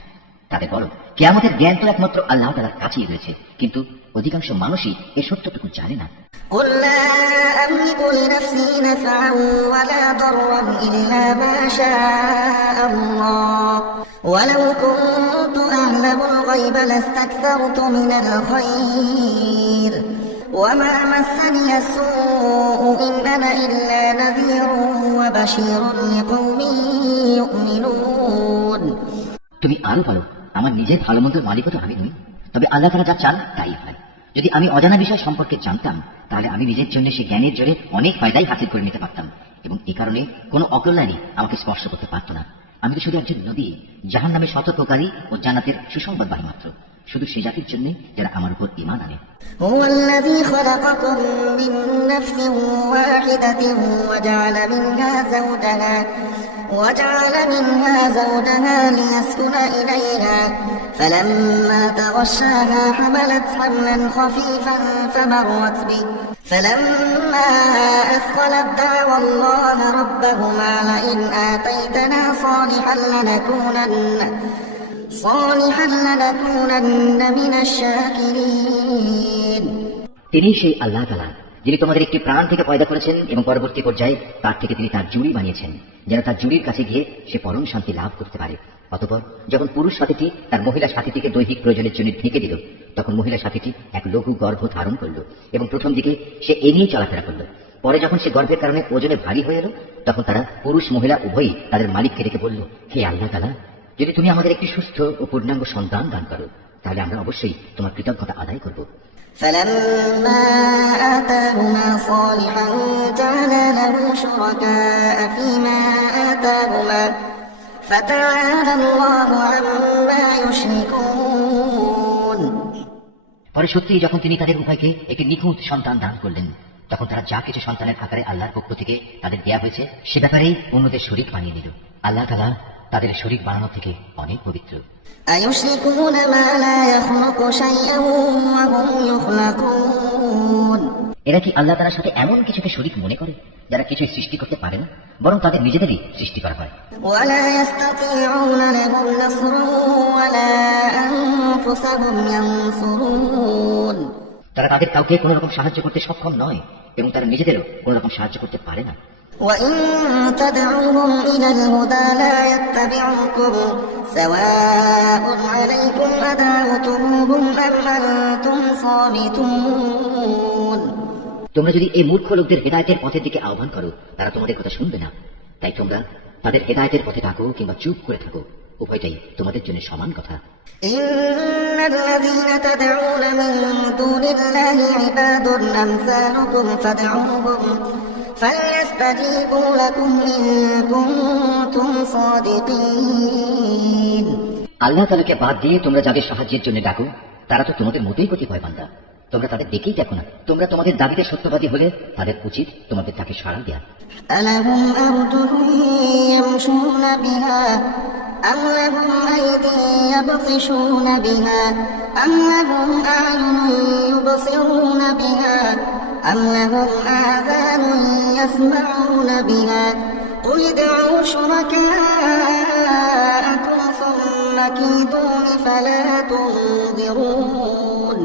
তাদের বলো কিয়ামতের জ্ঞান তো একমাত্র আল্লাহ তাআলার কাছেই রয়েছে, কিন্তু অধিকাংশ মানুষই এর সত্যটুকু জানে না। قل لا أملك لنفسي نفعا ولا ضرا إلا ما شاء الله ولو كنت أعلم الغيب لاستكثرت من الخير وما مسني السوء إن أنا إلا نذير وبشير لقوم يؤمنون. তুমি আরো বলো, আমার নিজের ভালো মন্দের মালিকও তো আমি নই, তবে আল্লাহ তাআলা যা চান তাই হয়। যদি আমি অজানা বিষয় সম্পর্কে জানতাম, তাহলে আমি নিজের জন্য সে জ্ঞানের জোরে অনেক ফায়দাই হাসিল করে নিতে পারতাম, এবং এই কারণে কোনো অকল্যাণই আমাকে স্পর্শ করতে পারত না। আমি তো শুধু একজন নবী, জাহান্নামে সতর্ককারী ও জান্নাতের সুসংবাদবাহী মাত্র, শুধু সে জাতির জন্য যারা আমার উপর ঈমান আনে। هو الذي خلقكم من نفس واحدة وجعل منها زوجها ليسكن إليها فلما تغشاها حملت حملا خفيفا فمرت به فلما أثقلت دعوى الله ربهما لئن آتيتنا صالحا لنكونن من الشاكرين. তিনি সেই আল্লাহ তাআলা যিনি তোমাদের একটি প্রাণ থেকে পয়দা করেছেন এবং পরবর্তী পর্যায়ে তার থেকে তিনি তার জুড়ি বানিয়েছেন, যেন তার জুড়ির কাছে গিয়ে সে পরম শান্তি লাভ করতে পারে। অতঃপর যখন পুরুষ সাথীটি তার মহিলা সাথীটিকে দৈহিক প্রয়োজনের জন্য ঢেকে দিল, তখন মহিলা সাথীটি এক লঘু গর্ভ ধারণ করল এবং প্রথম দিকে সে এ নিয়ে চলাফেরা করল। পরে যখন সে গর্ভের কারণে ওজনে ভারী হয়ে এলো, তখন তারা পুরুষ মহিলা উভয়ই তাদের মালিককে ডেকে বলল, হে আল্লাহ তাআলা, যদি তুমি আমাদের একটি সুস্থ ও পূর্ণাঙ্গ সন্তান দান করো, তাহলে আমরা অবশ্যই তোমার কৃতজ্ঞতা আদায় করব। فلما آتاهما صالحا جعلا له شركاء فيما آتاهما فتعالى الله عما يشركون. পরে সত্যিই যখন তিনি তাদের উভয়কে একটি নিখুঁত সন্তান দান করলেন, তখন তারা যা কিছু সন্তানের আকারে আল্লাহর পক্ষ থেকে তাদের দেয়া হয়েছে সে ব্যাপারেই অন্যদের শরীক বানিয়ে নিল। আল্লাহ তাআলা তাদের শরীক বানানো থেকে অনেক পবিত্র। أيشركون ما لا يخلق شيئا وهم يخلقون. এরা কি আল্লাহ তাআলার সাথে এমন কিছুকে শরীক মনে করে যারা কিছু সৃষ্টি করতে পারে না, বরং তাদের নিজেদেরই সৃষ্টি করা হয়। ولا يستطيعون لهم نصرا ولا أنفسهم ينصرون. তারা তাদের কাউকে কোনো রকম সাহায্য করতে সক্ষম নয় এবং তারা নিজেদেরও কোনো রকম সাহায্য করতে পারে না। وإن تدعوهم إلى الهدى لا يتبعوكم سواء عليكم أدعوتموهم أم أنتم صامتون. তোমরা যদি এই মূর্খ লোকদের হেদায়েতের পথের দিকে আহ্বান করো, তারা তোমাদের কথা শুনবে না। তাই তোমরা তাদের হেদায়েতের পথে থাকো কিংবা চুপ করে থাকো, উভয়টাই তোমাদের জন্য সমান কথা। إن الذين تدعون من دون الله عباد أمثالكم فادعوهم فليستجيبوا لكم إن كنتم صادقين. আল্লাহ তাআলাকে বাদ দিয়ে তোমরা যাদের সাহায্যের জন্য ডাকো, তারা তো তোমাদের মতোই কতিপয় বান্দা। তোমরা তাদের দেখেই দেখো না। তোমরা তোমাদের দাবিতে সত্যবাদী হলে তাদের উচিত তোমাদের তাকে সাড়া দেয়া। ألهم أرجل يمشون بها أم لهم أيدي يبطشون بها أم لهم أعين يبصرون بها أم لهم آذان يسمعون بها قل ادعوا شركاءكم ثم كيدون فلا تنظرون.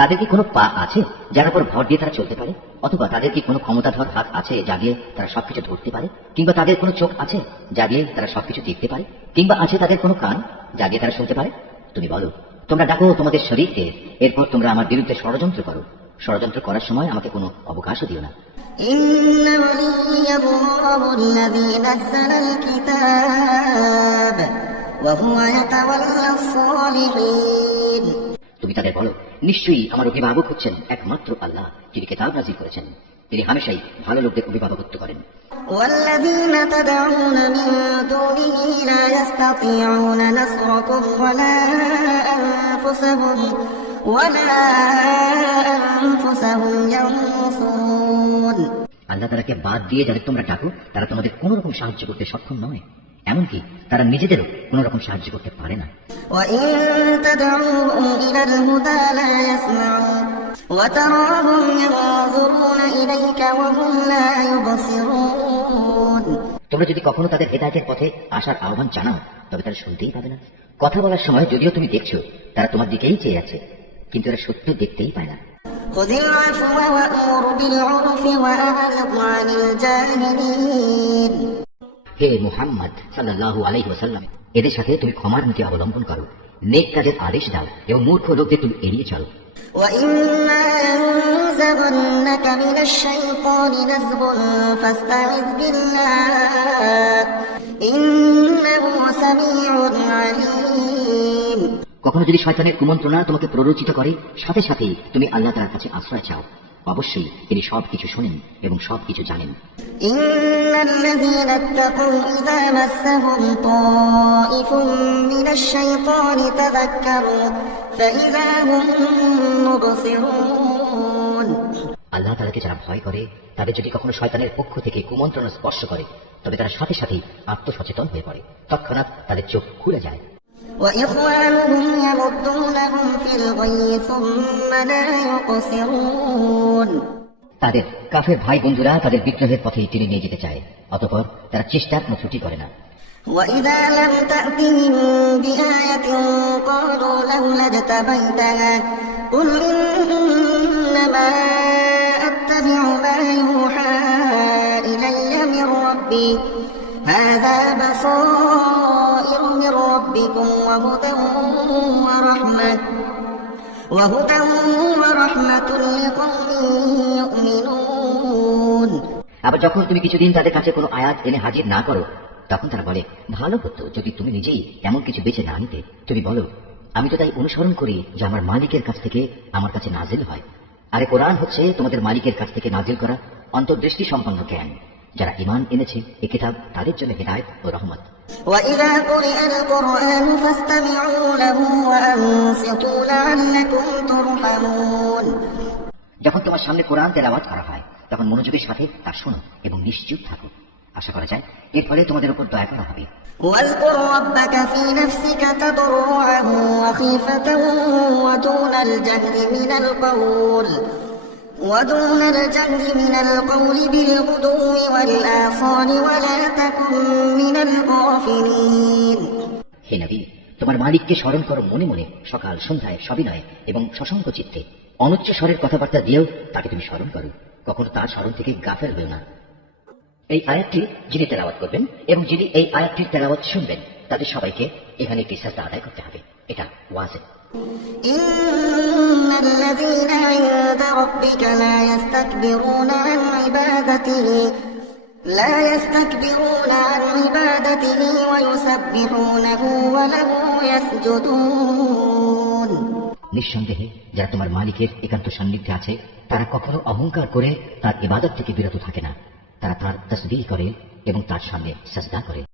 তাদের কি কোনো পা আছে যার উপর ভর দিয়ে তারা চলতে পারে? অথবা তাদের কি কোনো ক্ষমতাধর হাত আছে যা দিয়ে তারা সবকিছু ধরতে পারে? কিংবা তাদের কোনো চোখ আছে যা দিয়ে তারা সবকিছু দেখতে পারে? কিংবা আছে তাদের কোনো কান যা দিয়ে তারা শুনতে পারে? তুমি বলো, তোমরা ডাকো তোমাদের শরীরকে, এরপর তোমরা আমার বিরুদ্ধে ষড়যন্ত্র করো। ষড়যন্ত্র করার সময় আমাকে কোনো অবকাশও দিও না। إن ولي الله الذي نزل الكتاب وهو يتولى الصالحين. তুমি তাদের বলো, নিশ্চয়ই আমার অভিভাবক হচ্ছেন একমাত্র আল্লাহ, যিনি কিতাব নাযিল করেছেন। তিনি হামেশাই ভালো লোকদের অভিভাবকত্ব করেন। والذين تدعون من دونه لا يستطيعون نصركم ولا أنفسهم ينصرون. আল্লাহ তাআলাকে বাদ দিয়ে যাদের তোমরা ডাকো, তারা তোমাদের কোন রকম সাহায্য করতে সক্ষম নয়, এমনকি তারা নিজেদেরও কোন রকম সাহায্য করতে পারে না। وإن تدعوهم إلى الهدى لا يسمعون وتراهم ينظرون إليك وهم لا يبصرون. তোমরা যদি কখনো তাদের হেদায়েতের পথে আসার আহ্বান জানাও, তবে তারা শুনতেই পাবে না। কথা বলার সময় যদিও তুমি দেখছো তারা তোমার দিকেই চেয়ে আছে, কিন্তু এরা সত্য দেখতেই পায় না। خذ العفو وأمر بالعرف وأعرض عن الجاهلين. হে মুহাম্মদ সাল্লাল্লাহু আলাইহি ওয়াসাল্লাম, এদের সাথে তুমি ক্ষমার নীতি অবলম্বন করো, নেক কাজের আদেশ দাও এবং মূর্খ লোকদের তুমি এড়িয়ে চলো। وإما ينزغنك من الشيطان نزغ فاستعذ بالله إنه سميع عليم। কখনো যদি শয়তানের কুমন্ত্রণা তোমাকে প্ররোচিত করে, সাথে সাথেই তুমি আল্লাহ তাআলার কাছে আশ্রয় চাও। অবশ্যই তিনি সবকিছু শোনেন এবং সবকিছু জানেন। إن الذين اتقوا إذا مسهم طائف من الشيطان تذكروا فإذا هم مبصرون। আল্লাহ তাআলাকে যারা ভয় করে, তাদের যদি কখনো শয়তানের পক্ষ থেকে কুমন্ত্রণা স্পর্শ করে, তবে তারা সাথে সাথেই আত্মসচেতন হয়ে পড়ে, তৎক্ষণাৎ তাদের চোখ খুলে যায়। وإخوانهم يمدونهم في الغي ثم لا يقصرون। তাদের কাফের ভাই বন্ধুরা তাদের বিগ্রহের পথে টেনে নিয়ে যেতে চায়, অতঃপর তারা চেষ্টার কোনো ত্রুটি করে না। وإذا لم تأتهم بآية قالوا لولا اجتبيتها قل إنما أتبع ما يوحى إلي من ربي هذا بصائر من ربكم وهدى ورحمة لقوم يؤمنون। আবার যখন তুমি কিছুদিন তাদের কাছে কোনো আয়াত এনে হাজির না করো, তখন তারা বলে, ভালো হতো যদি তুমি নিজেই এমন কিছু বেছে না নিতে। তুমি বলো, আমি তো তাই অনুসরণ করি যে আমার মালিকের কাছ থেকে আমার কাছে নাজিল হয়। আরে কোরআন হচ্ছে তোমাদের মালিকের কাছ থেকে নাজিল করা অন্তর্দৃষ্টি সম্পন্ন জ্ঞান। যারা ঈমান এনেছে এ কিতাব তাদের জন্য হিদায়াত ও রহমত। وإذا قرئ القرآن فاستمعوا له وأنصتوا لعلكم ترحمون। যখন তোমার সামনে কোরআন তেলাওয়াত করা হয়, তখন মনোযোগের সাথে তা শোনো এবং নিশ্চুপ থাকো। আশা করা যায় এর ফলে তোমাদের উপর দয়া করা হবে। واذكر ربك في نفسك تضرعا وخيفة ودون الجهل من القول بالغدو والآصال ولا تكن من الغافلين। হে নবী, তোমার মালিককে স্মরণ করো মনে মনে, সকাল সন্ধ্যায় সবিনয়ে এবং সশঙ্ক চিত্তে। অনুচ্চ স্বরের কথাবার্তা দিয়েও তাকে তুমি স্মরণ করো, কখনো তার স্মরণ থেকে গাফেল হও না। এই আয়াতটি যিনি তেলাওয়াত করবেন এবং যিনি এই আয়াতটির তেলাওয়াত শুনবেন, তাদের সবাইকে এখানে একটি সাজদা আদায় করতে হবে। এটা ওয়াজিব। إن الذين عند ربك لا يستكبرون عن عبادته ويسبحونه وله يسجدون। নিঃসন্দেহে যারা তোমার মালিকের একান্ত সান্নিধ্যে আছে, তারা কখনো অহংকার করে তার ইবাদত থেকে বিরত থাকে না। তারা তার তাসবিহ করে এবং তার সামনে সাজদা করে।